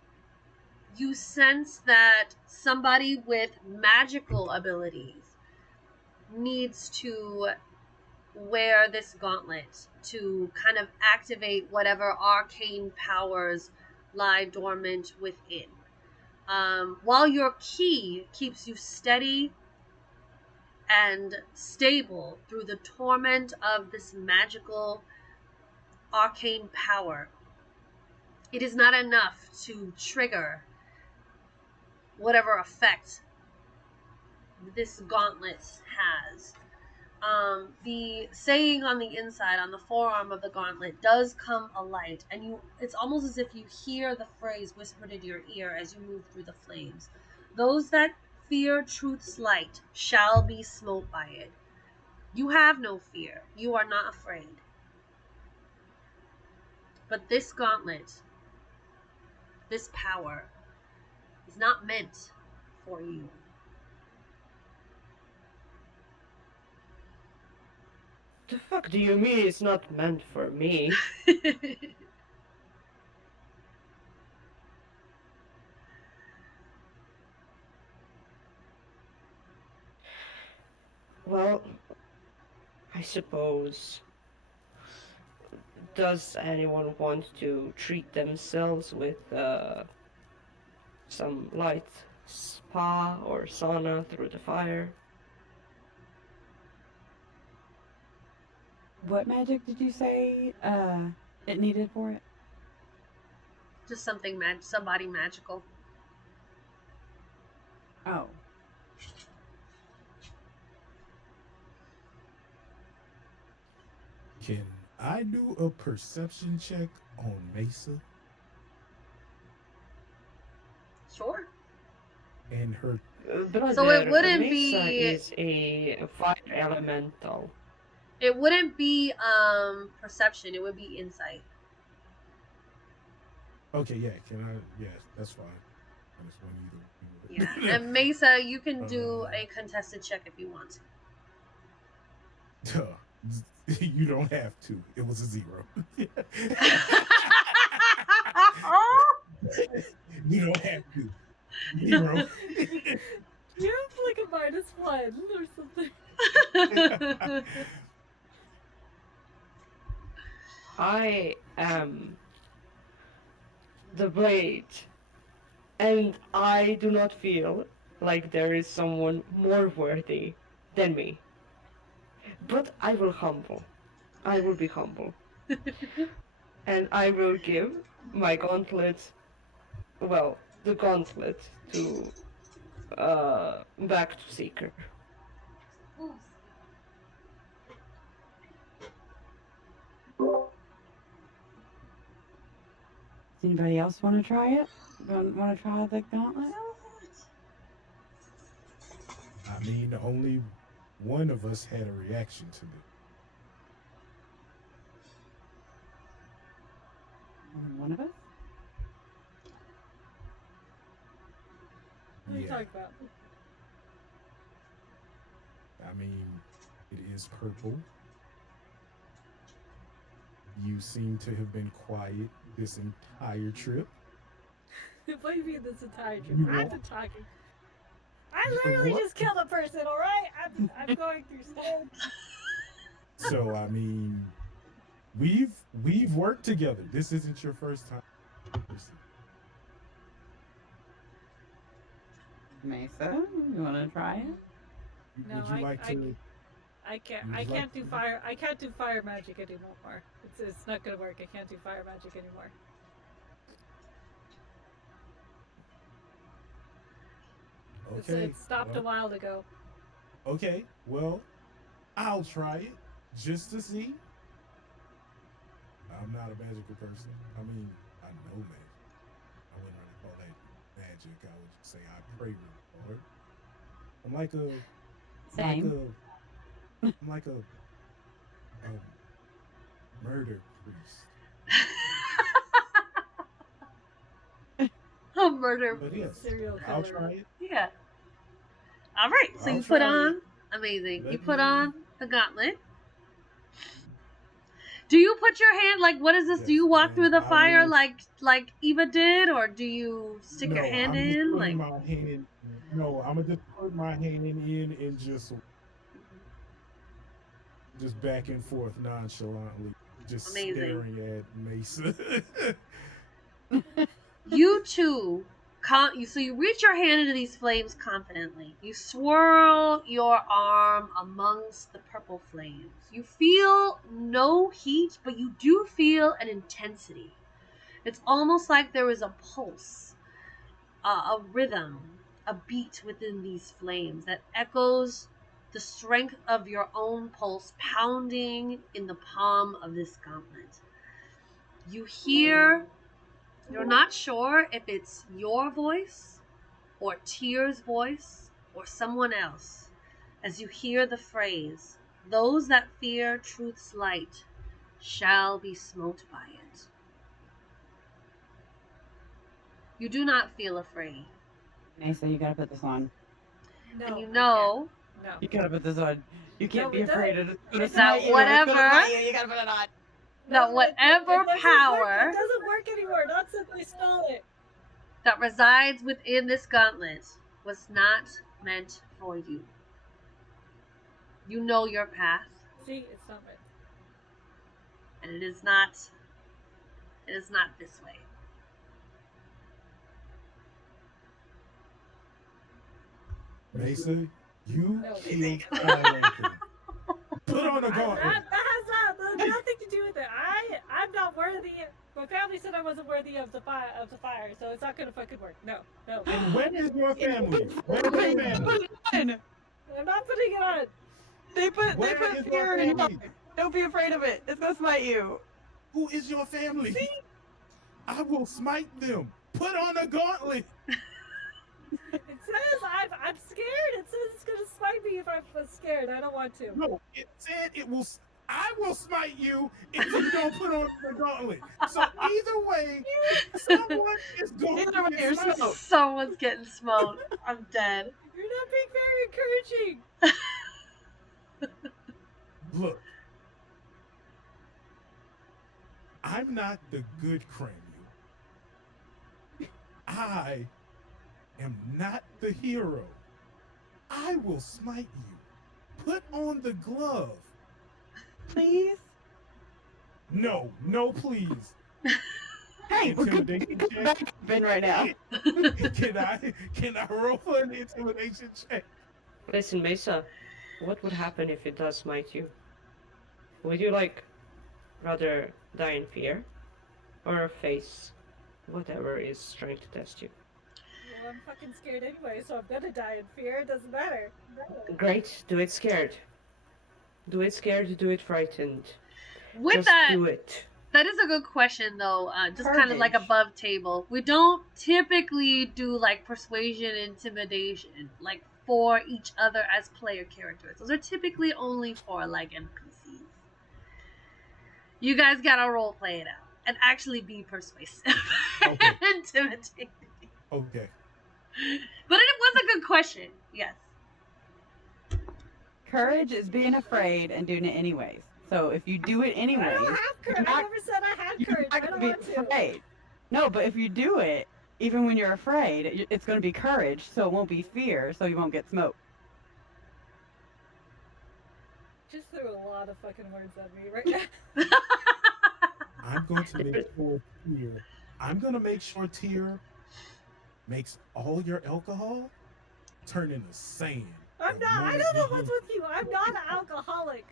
You sense that somebody with magical abilities needs to wear this gauntlet to kind of activate whatever arcane powers lie dormant within. While your key keeps you steady and stable through the torment of this magical arcane power, it is not enough to trigger whatever effect this gauntlet has. The saying on the inside, on the forearm of the gauntlet, does come alight, and it's almost as if you hear the phrase whispered in your ear as you move through the flames. Those that fear truth's light shall be smote by it. You have no fear. You are not afraid. But this gauntlet, this power, is not meant for you. The fuck do you mean it's not meant for me? Well, I suppose. Does anyone want to treat themselves with some light spa or sauna through the fire? What magic did you say it needed for it? Just somebody magical. Oh. can I do a perception check on Mesa Sure. and her. Brother, So it wouldn't Mesa be- is a fire elemental. It wouldn't be perception. It would be insight. Okay, yeah. Can I? Yeah, that's fine. I just want either. Yeah. And Mesa, you can do a contested check if you want. Duh. You don't have to. It was a 0. You don't have to. 0. You have like a -1 or something. I am the blade, and I do not feel like there is someone more worthy than me. But I will be humble. And I will give my gauntlet, well, the gauntlet to, back to Seeker. Does anybody else want to try it? Want to try the gauntlet? I mean, only one of us had a reaction to it. Only one of us? What are you Yeah. talking about? I mean, it is purple. You seem to have been quiet this entire trip. What do you mean this entire trip? You I've what? been talking. I literally What? just killed a person, alright? I'm going through stuff. So I mean, we've worked together. This isn't your first time. Mesa, you want to try it? No, Would you like to? I can't. Would I you can't like do to- fire. I can't do fire magic anymore. It's not gonna work. I can't do fire magic anymore. Okay. It stopped a well, while ago. Okay. Well, I'll try it just to see. I'm not a magical person. I mean, I know magic. I wouldn't really call that magic. I would just say I pray really hard. I'm like a. Same. I'm like a murder priest. A murder. But yes, Serial I'll killer. try it. Yeah. All right. So I'll you put try on. it. Amazing. You Let put me- on the gauntlet. Do you put your hand like what is this? Do Yes, you walk and through the I fire will- like Eva did, or do you stick No, your hand I'm just in? putting Like my hand. No, I'm gonna just put my hand in and just back and forth nonchalantly, just Amazing. staring at Mesa. you two, so you reach your hand into these flames confidently. You swirl your arm amongst the purple flames. You feel no heat, but you do feel an intensity. It's almost like there is a pulse, a rhythm, a beat within these flames that echoes the strength of your own pulse pounding in the palm of this gauntlet. You hear, you're not sure if it's your voice or Tyr's voice or someone else, as you hear the phrase, "Those that fear truth's light shall be smote by it." You do not feel afraid. Mesa, you gotta put this on. No, And you I know can't. No. You gotta put this on. You can't No, be we don't. afraid of it. It's not whatever- You gotta put it on. that No, whatever it doesn't power Work. It doesn't work anymore. Not since I stole it. that resides within this gauntlet was not meant for you. You know your path, See, it's not meant. and it is not this way. Mesa, you No. killed Skywalker. Put on a gauntlet. That has nothing to do with it. I'm not worthy. My family said I wasn't worthy of the fire, so it's not gonna fucking work. No. And when is your family? Where's your family? Put it on. I'm not putting it on. They put Where is fear your in your family? Don't be afraid of it. It's gonna smite you. Who is your family? I will smite them. Put on a gauntlet. It says I'm scared. It says it's gonna smite me if I'm scared. I don't want to. No, it said it will. I will smite you if you don't put on the gauntlet. So either way, someone is going Either way, to you're get smoked. smoked. Someone's getting smoked. I'm dead. You're not being very encouraging. Look, I'm not the good Craniel. I am not the hero. I will smite you. Put on the glove. Please. No, please. Hey, we're good. Intimidation Good check. back in right now. Can I roll an intimidation check? Listen, Mesa, what would happen if it does smite you? Would you rather die in fear, or face whatever is trying to test you? Well, I'm fucking scared anyway, so I'm gonna die in fear. It doesn't matter. Great, do it scared. Do it scared, do it frightened. With Just that, do it. that is a good question though. Just kind of like Courage. above table. We don't typically do like persuasion, intimidation, like for each other as player characters. Those are typically only for like NPCs. You guys gotta role play it out and actually be persuasive, Okay. intimidating. Okay. But it was a good question. Yes. Courage is being afraid and doing it anyways. So if you do it I anyways, don't have courage. you're I not- never said I had you're courage. I not don't gonna want be to. afraid. No, but if you do it, even when you're afraid, it's going to be courage, so it won't be fear, so you won't get smoked. Just threw a lot of fucking words at me right now. I'm going to make sure Tyr. I'm going to make sure Tyr makes all your alcohol turn into sand. I'm the not. I moment don't know you what's hit- with you. I'm not an alcoholic.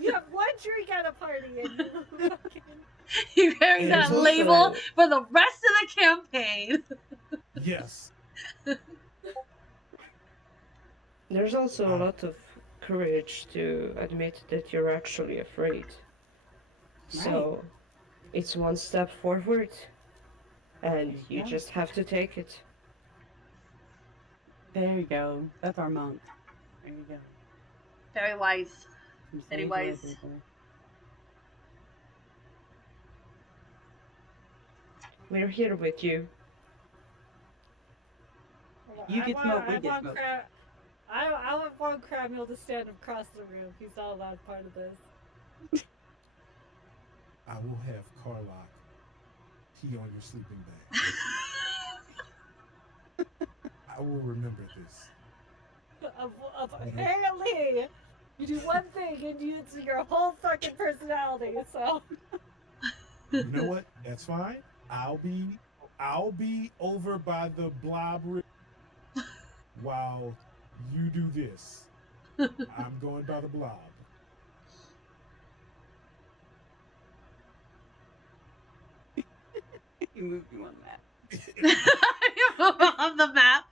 You have one drink at a party and you fucking. You're carrying There's that also- label for the rest of the campaign. Yes. There's also a lot of courage to admit that you're actually afraid. So, it's one step forward, and you Yeah. just have to take it. There you go. That's our monk. There you go. Very wise. Some Very sage wise. right there. We're here with you. You get smoked, we I get want smoked. I want Cramuel to stand across the room. He's not allowed part of this. I will have Carlock pee on your sleeping bag. I will remember this. Apparently, you do one thing and it's your whole fucking personality. So You know what? That's fine. I'll be over by the blob while you do this. I'm going by the blob. You moved you on that. On the map.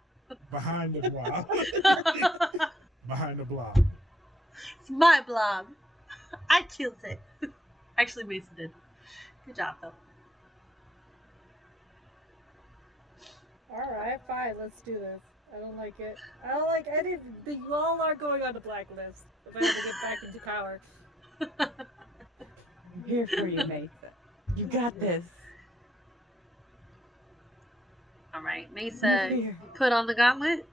Behind the blob. Behind the blob. It's my blob. I killed it. Actually, Mason did. Good job, though. alright, fine, let's do this. I don't like it. I don't like any of you all are going on the blacklist if I ever get back into power. I'm here for you, Mesa. You got this. All right, You're Mesa, here. you put on the gauntlet.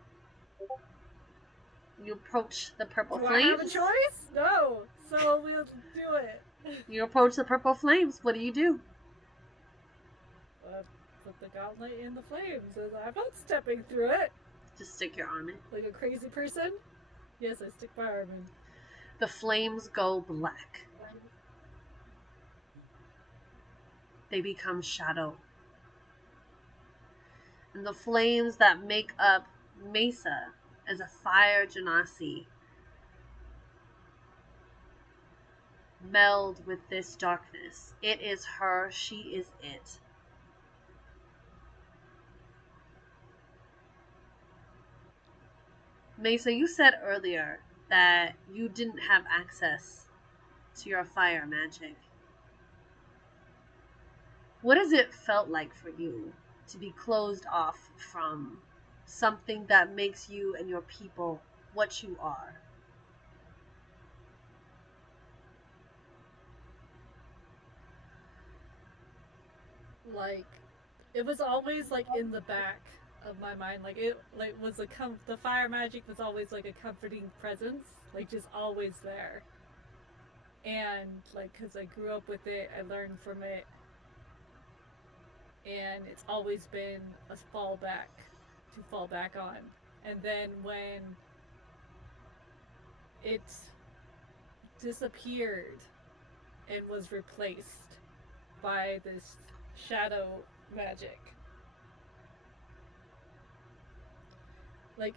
You approach the purple Do I have a flames. choice? No. So we'll do it. You approach the purple flames. What do you do? Put the gauntlet in the flames. I'm not stepping through it Just stick your arm in. like a crazy person. Yes, I stick my arm in. The flames go black. They become shadow. And the flames that make up Mesa as a fire genasi meld with this darkness. It is her, she is it. Mesa, you said earlier that you didn't have access to your fire magic. What has it felt like for you to be closed off from something that makes you and your people what you are? Like, it was always like in the back of my mind. Like it like was the fire magic was always like a comforting presence, like just always there. And like because I grew up with it, I learned from it, and it's always been a fallback to fall back on. And then when it disappeared and was replaced by this shadow magic, like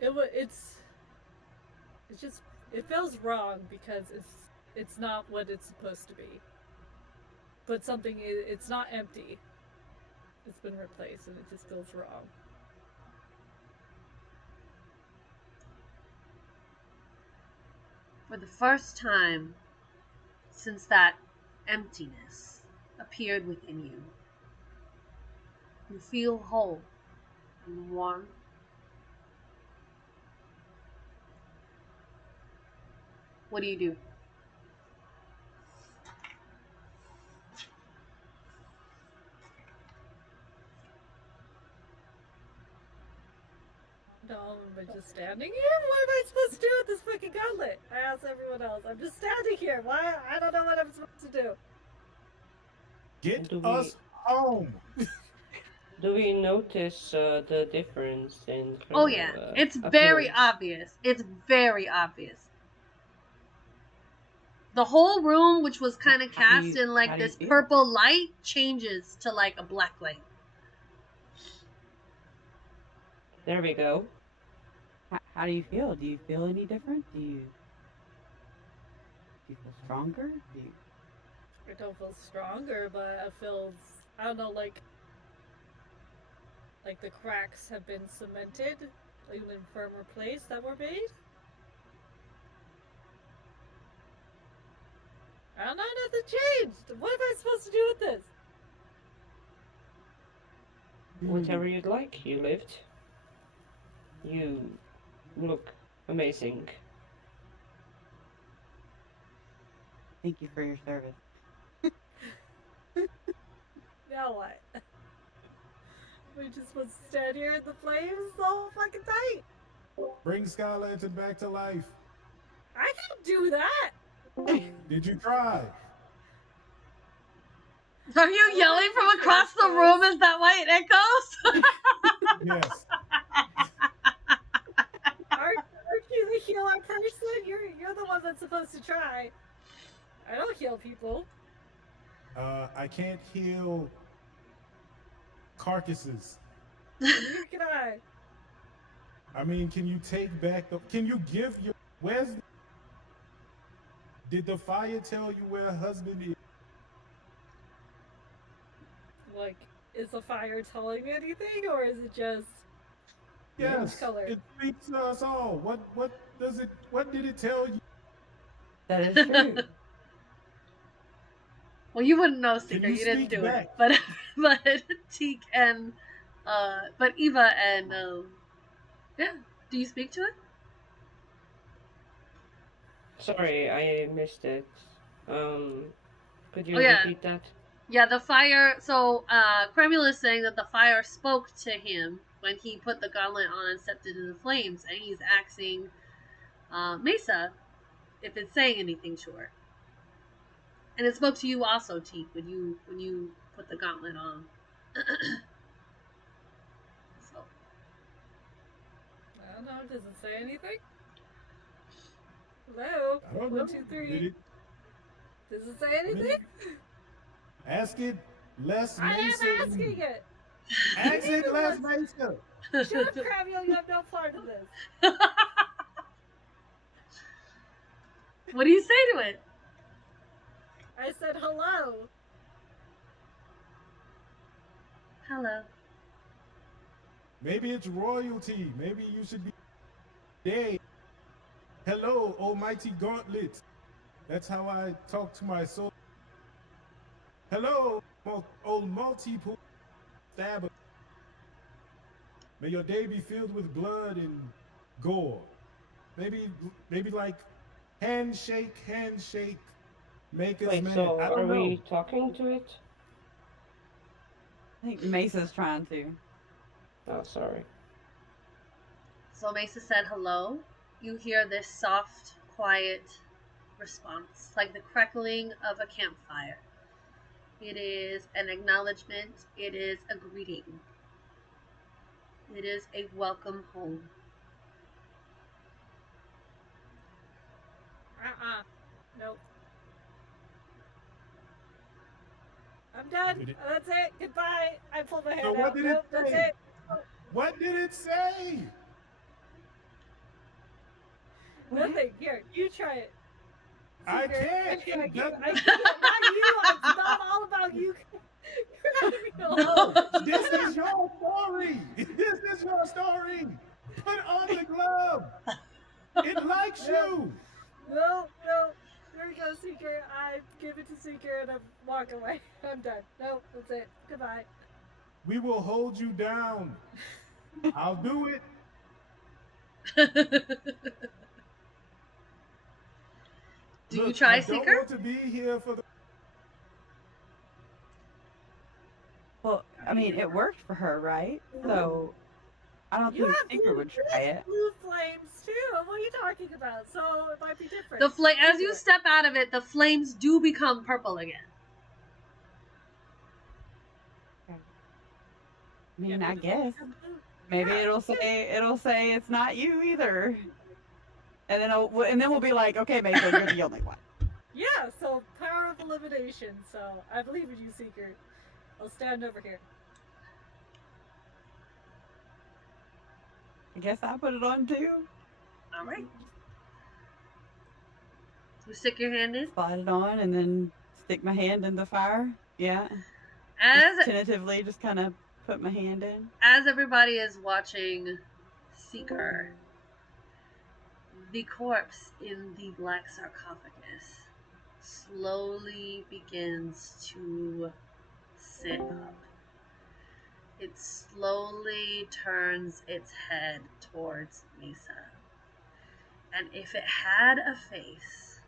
it's just it feels wrong because it's not what it's supposed to be. But something it's not empty. It's been replaced and it just feels wrong. For the first time since that emptiness appeared within you, you feel whole and warm. What do you do? No, am I just standing here? What am I supposed to do with this fucking gauntlet? I asked everyone else. I'm just standing here. Why? I don't know what I'm supposed to do. Get Do us home. Do we notice the difference in Oh yeah, it's very appearance? obvious. It's very obvious. The whole room, which was kind of How do cast you- in like how do you this feel? purple light, changes to like a black light. There we go. How do you feel? Do you feel any different? Do you feel stronger? Do you... I don't feel stronger, but I feel, I don't know, like the cracks have been cemented, like in a firmer place that were made. I don't know, nothing changed. What am I supposed to do with this? Whatever you'd like. You lived. You look amazing. Thank you for your service. Now what? We just supposed to stand here in the flames the whole fucking night? Bring Sky Lantern back to life. I can't do that. Did you try? Are you yelling from across the room? Is that why it echoes? Yes. Aren't you the healer person? You're the one that's supposed to try. I don't heal people. I can't heal carcasses. Neither can I. I mean, can you take back the? Can you give your? Where's? Did the fire tell you where husband is? Like, is the fire telling me anything, or is it just Yes, color? it speaks to us all. What does it? What did it tell you? That is true. Well, you wouldn't know, Can Seeker. you You didn't speak do back? it. But Teak and but Eva and yeah. Do you speak to it? Sorry, I missed it. Could you Oh, yeah. repeat that? Yeah, the fire. So, Cremula is saying that the fire spoke to him when he put the gauntlet on and stepped into the flames, and he's asking Mesa if it's saying anything to her. And it spoke to you also, Teak, when you put the gauntlet on. So, I don't know. Does it say anything? Hello? I don't know. 1, 2, 3. Did it? Does it say anything? Ask it less. I am Mesa. asking it. Ask it less, Mesa. Shut up, Crabio. You have no part of this. what do you say to it? I said hello. Hello. Maybe it's royalty. Maybe you should be dead. Hello, almighty gauntlet. That's how I talk to my soul. Hello, old multi-pool stabber. May your day be filled with blood and gore. Maybe like handshake, Maker's Wait, man. so I are don't know. we talking to it? I think Mesa's trying to. Oh, sorry. So Mesa said hello. You hear this soft, quiet response, like the crackling of a campfire. It is an acknowledgement. It is a greeting. It is a welcome home. Nope. I'm done. Did it- That's it. Goodbye. I pulled my hand So what out. did it Nope, that's say? it. What did it say? Nothing. Here, you try it. I Secret. can't. I It can't. doesn't- Not you. It's not all about you. This is your story. This is your story. Put on the glove. It likes you. No. There we go, Seeker. I give it to Seeker and I walk away. I'm done. Nope, that's it. Goodbye. We will hold you down. I'll do it. Do you Look, try I don't Seeker? want to be here for the. Well, I mean, it worked for her, right? So I don't You think have Secret would try it. blue flames too. What are you talking about? So it might be different. As you step out of it, the flames do become purple again. I mean, I but guess blue. maybe Yeah. it'll say it's not you either, and then we'll be like, okay, Mesa, you're the only one. Yeah, so power of elimination. So I believe in you, Seeker. I'll stand over here. I guess I put it on too. All right. You stick your hand in. Slide it on and then stick my hand in the fire. Yeah. As Tentatively, just kind of put my hand in. as everybody is watching Seeker, the corpse in the black sarcophagus slowly begins to sit up. It slowly turns its head towards Mesa. And if it had a face,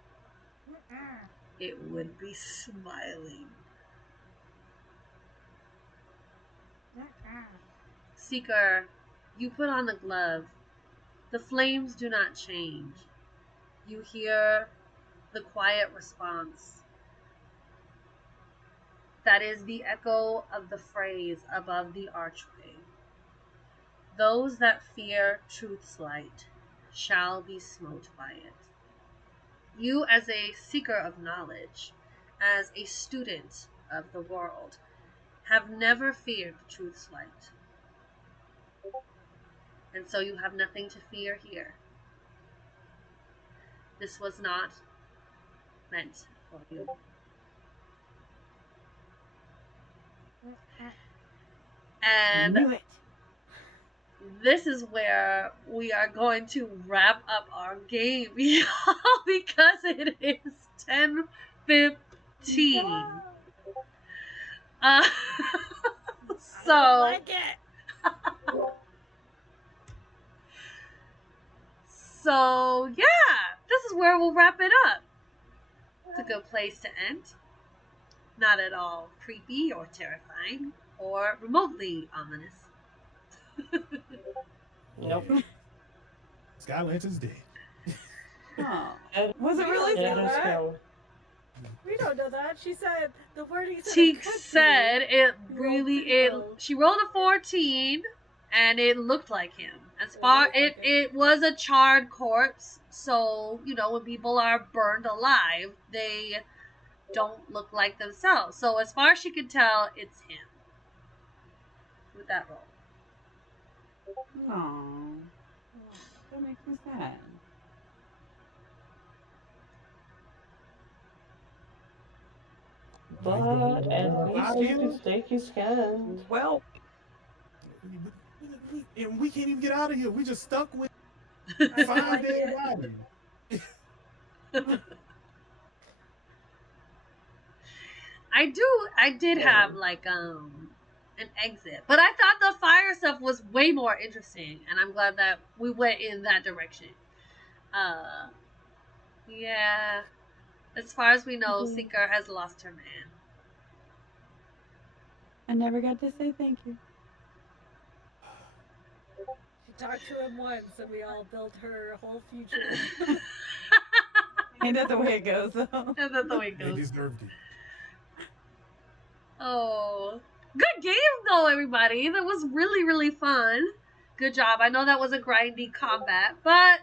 it would be smiling. Seeker, you put on the glove. The flames do not change. You hear the quiet response. That is the echo of the phrase above the archway. Those that fear truth's light shall be smote by it. You, as a seeker of knowledge, as a student of the world, have never feared truth's light. And so you have nothing to fear here. This was not meant for you. And Knew it. this is where we are going to wrap up our game, y'all, because it is 10:15. I So don't like it. So yeah, this is where we'll wrap it up. It's a good place to end. Not at all creepy or terrifying or remotely ominous. Nope. Sky Lantern's dead. Oh. And Was it really it so is bad? hell. We don't know that. She said the wording said She it could be. said it You really rolled pretty low. she rolled a 14 and it looked like him. As It far looked like it was a charred corpse, so when people are burned alive, they don't look like themselves. So as far as she could tell, it's him. With that roll. Aww. That makes me sad. But at least I his am- mistake is scanned. Well, And we can't even get out of here. We just stuck with I don't 5 like dead it. bodies. I did have like an exit, but I thought the fire stuff was way more interesting, and I'm glad that we went in that direction. Uh, yeah. As far as we know, Seeker has lost her man. I never got to say thank you. She talked to him once, and we all built her whole future. Ain't that the way it goes, though? Is that the way it They goes? deserved it. Oh, good game though, everybody. That was really, really fun. Good job. I know that was a grindy combat, but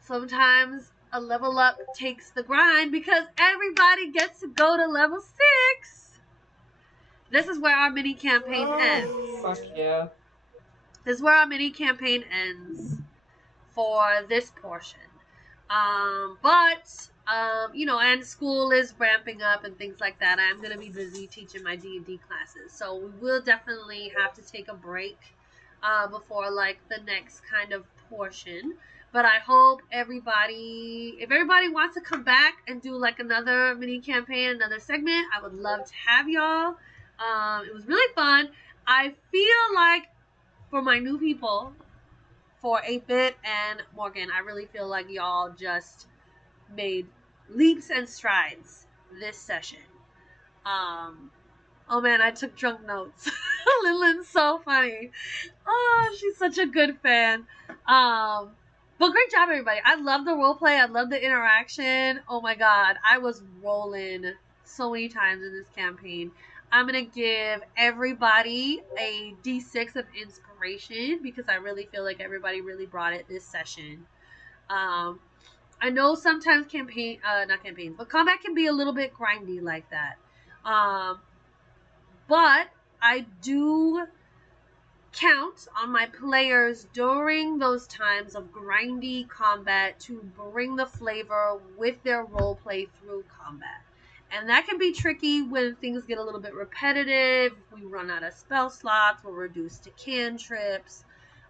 sometimes a level up takes the grind because everybody gets to go to level 6. This is where our mini campaign ends. Fuck yeah. This is where our mini campaign ends for this portion. But and school is ramping up and things like that. I'm gonna be busy teaching my D&D classes, so we will definitely have to take a break before like the next kind of portion. But I hope if everybody wants to come back and do like another mini campaign, another segment, I would love to have y'all. It was really fun. I feel like for my new people, for 8-Bit and Morgan, I really feel like y'all just made leaps and strides this session. Oh man, I took drunk notes. Lilin's so funny. Oh, she's such a good fan. But great job, everybody. I love the roleplay. I love the interaction. Oh my god, I was rolling so many times in this campaign. I'm gonna give everybody a D6 of inspiration because I really feel like everybody really brought it this session. I know sometimes but combat can be a little bit grindy like that. But I do count on my players during those times of grindy combat to bring the flavor with their roleplay through combat. And that can be tricky when things get a little bit repetitive. We run out of spell slots, we're reduced to cantrips.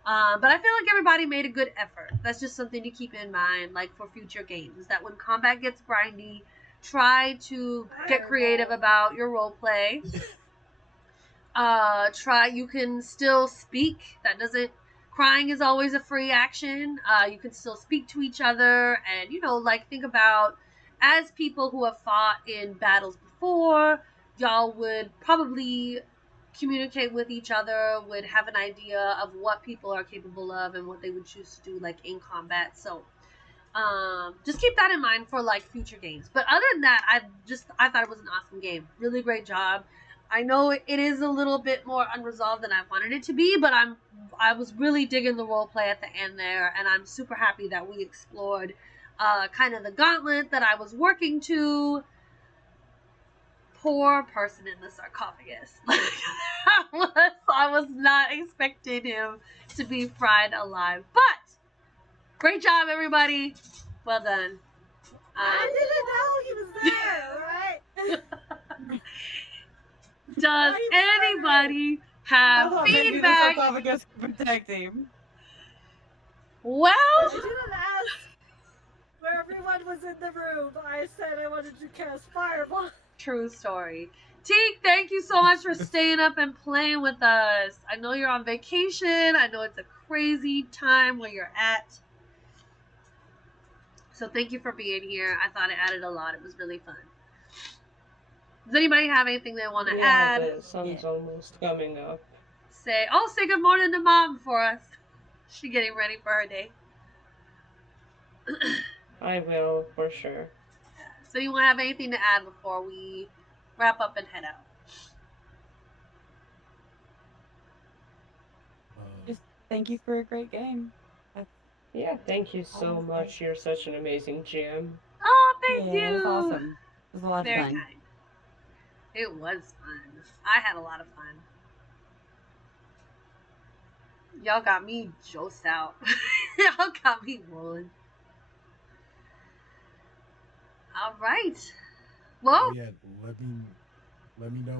But I feel like everybody made a good effort. That's just something to keep in mind, like for future games, that when combat gets grindy, try to get creative about your roleplay. You can still speak. Crying is always a free action. You can still speak to each other and, think about, as people who have fought in battles before, y'all would probably communicate with each other, would have an idea of what people are capable of and what they would choose to do, like, in combat. So, just keep that in mind for, like, future games. But other than that, I thought it was an awesome game. Really great job. I know it is a little bit more unresolved than I wanted it to be, but I was really digging the roleplay at the end there, and I'm super happy that we explored kind of the gauntlet that I was working to. Poor person in the sarcophagus. I was not expecting him to be fried alive. But great job, everybody. Well done. I didn't know he was there, right? Does anybody have feedback? The sarcophagus can protect him. Well, I didn't ask where everyone was in the room. I said I wanted to cast Fireball. True story. Teak, thank you so much for staying up and playing with us. I know you're on vacation. I know it's a crazy time where you're at. So thank you for being here. I thought it added a lot. It was really fun. Does anybody have anything they want to add? The sun's almost coming up. Say good morning to Mom for us. She's getting ready for her day. I will, for sure. So you want to have anything to add before we wrap up and head out? Just thank you for a great game. Yeah, thank you so much. You're such an amazing GM. Oh, thank you. It was awesome. It was a lot of Very fun. kind. It was fun. I had a lot of fun. Y'all got me josed out. Y'all got me rolling. All right. Well, Yeah, let me know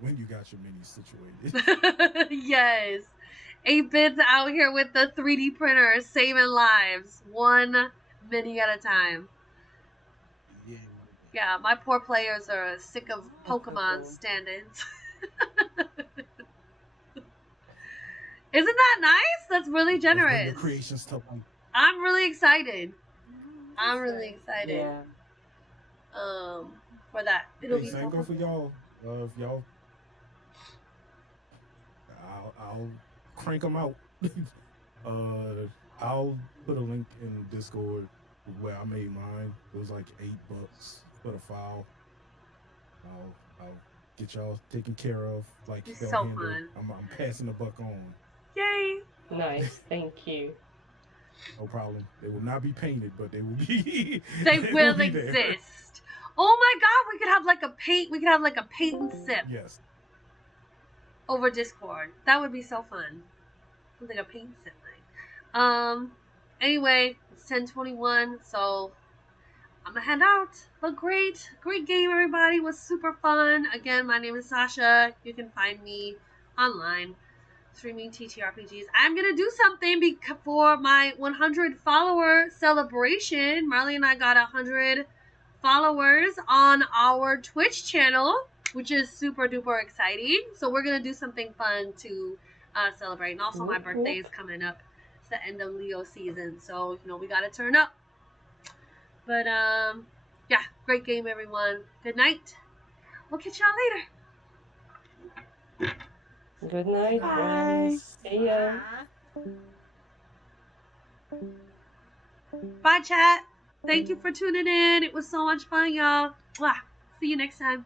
when you got your mini situated. yes. 8-Bit's out here with the 3D printer, saving lives, one mini at a time. Yeah. Yeah, my poor players are sick of That's so Pokemon cool. stand-ins. Isn't that nice? That's really Let's bring generous. your creations to life. I'm really excited. I'm That's really nice. excited. Yeah. For that. It'll Hey, be so same go for fun. y'all. If y'all, I'll crank them out. I'll put a link in Discord where I made mine. It was like $8 for the file. I'll get y'all taken care of like It's Hell so Handle. fun. I'm passing the buck on. Yay! Nice, thank you. No problem. They will not be painted, but they will be. They will be there. exist. Oh my god, we could have like a paint and sip Yes. over Discord. That would be so fun. Like a paint and sip night. Anyway, it's 10:21, so I'm gonna head out. But great game, everybody. It was super fun. Again, my name is Sasha. You can find me online streaming TTRPGs. I'm gonna do something for my 100 follower celebration. Marley and I got 100 followers on our Twitch channel, which is super duper exciting. So we're gonna do something fun to celebrate. And also, my birthday is coming up. It's the end of Leo season, so we gotta turn up. But yeah, great game, everyone. Good night. We'll catch y'all later. Good night, Bye. See ya. Bye, chat. Thank you for tuning in. It was so much fun, y'all. Mwah. See you next time.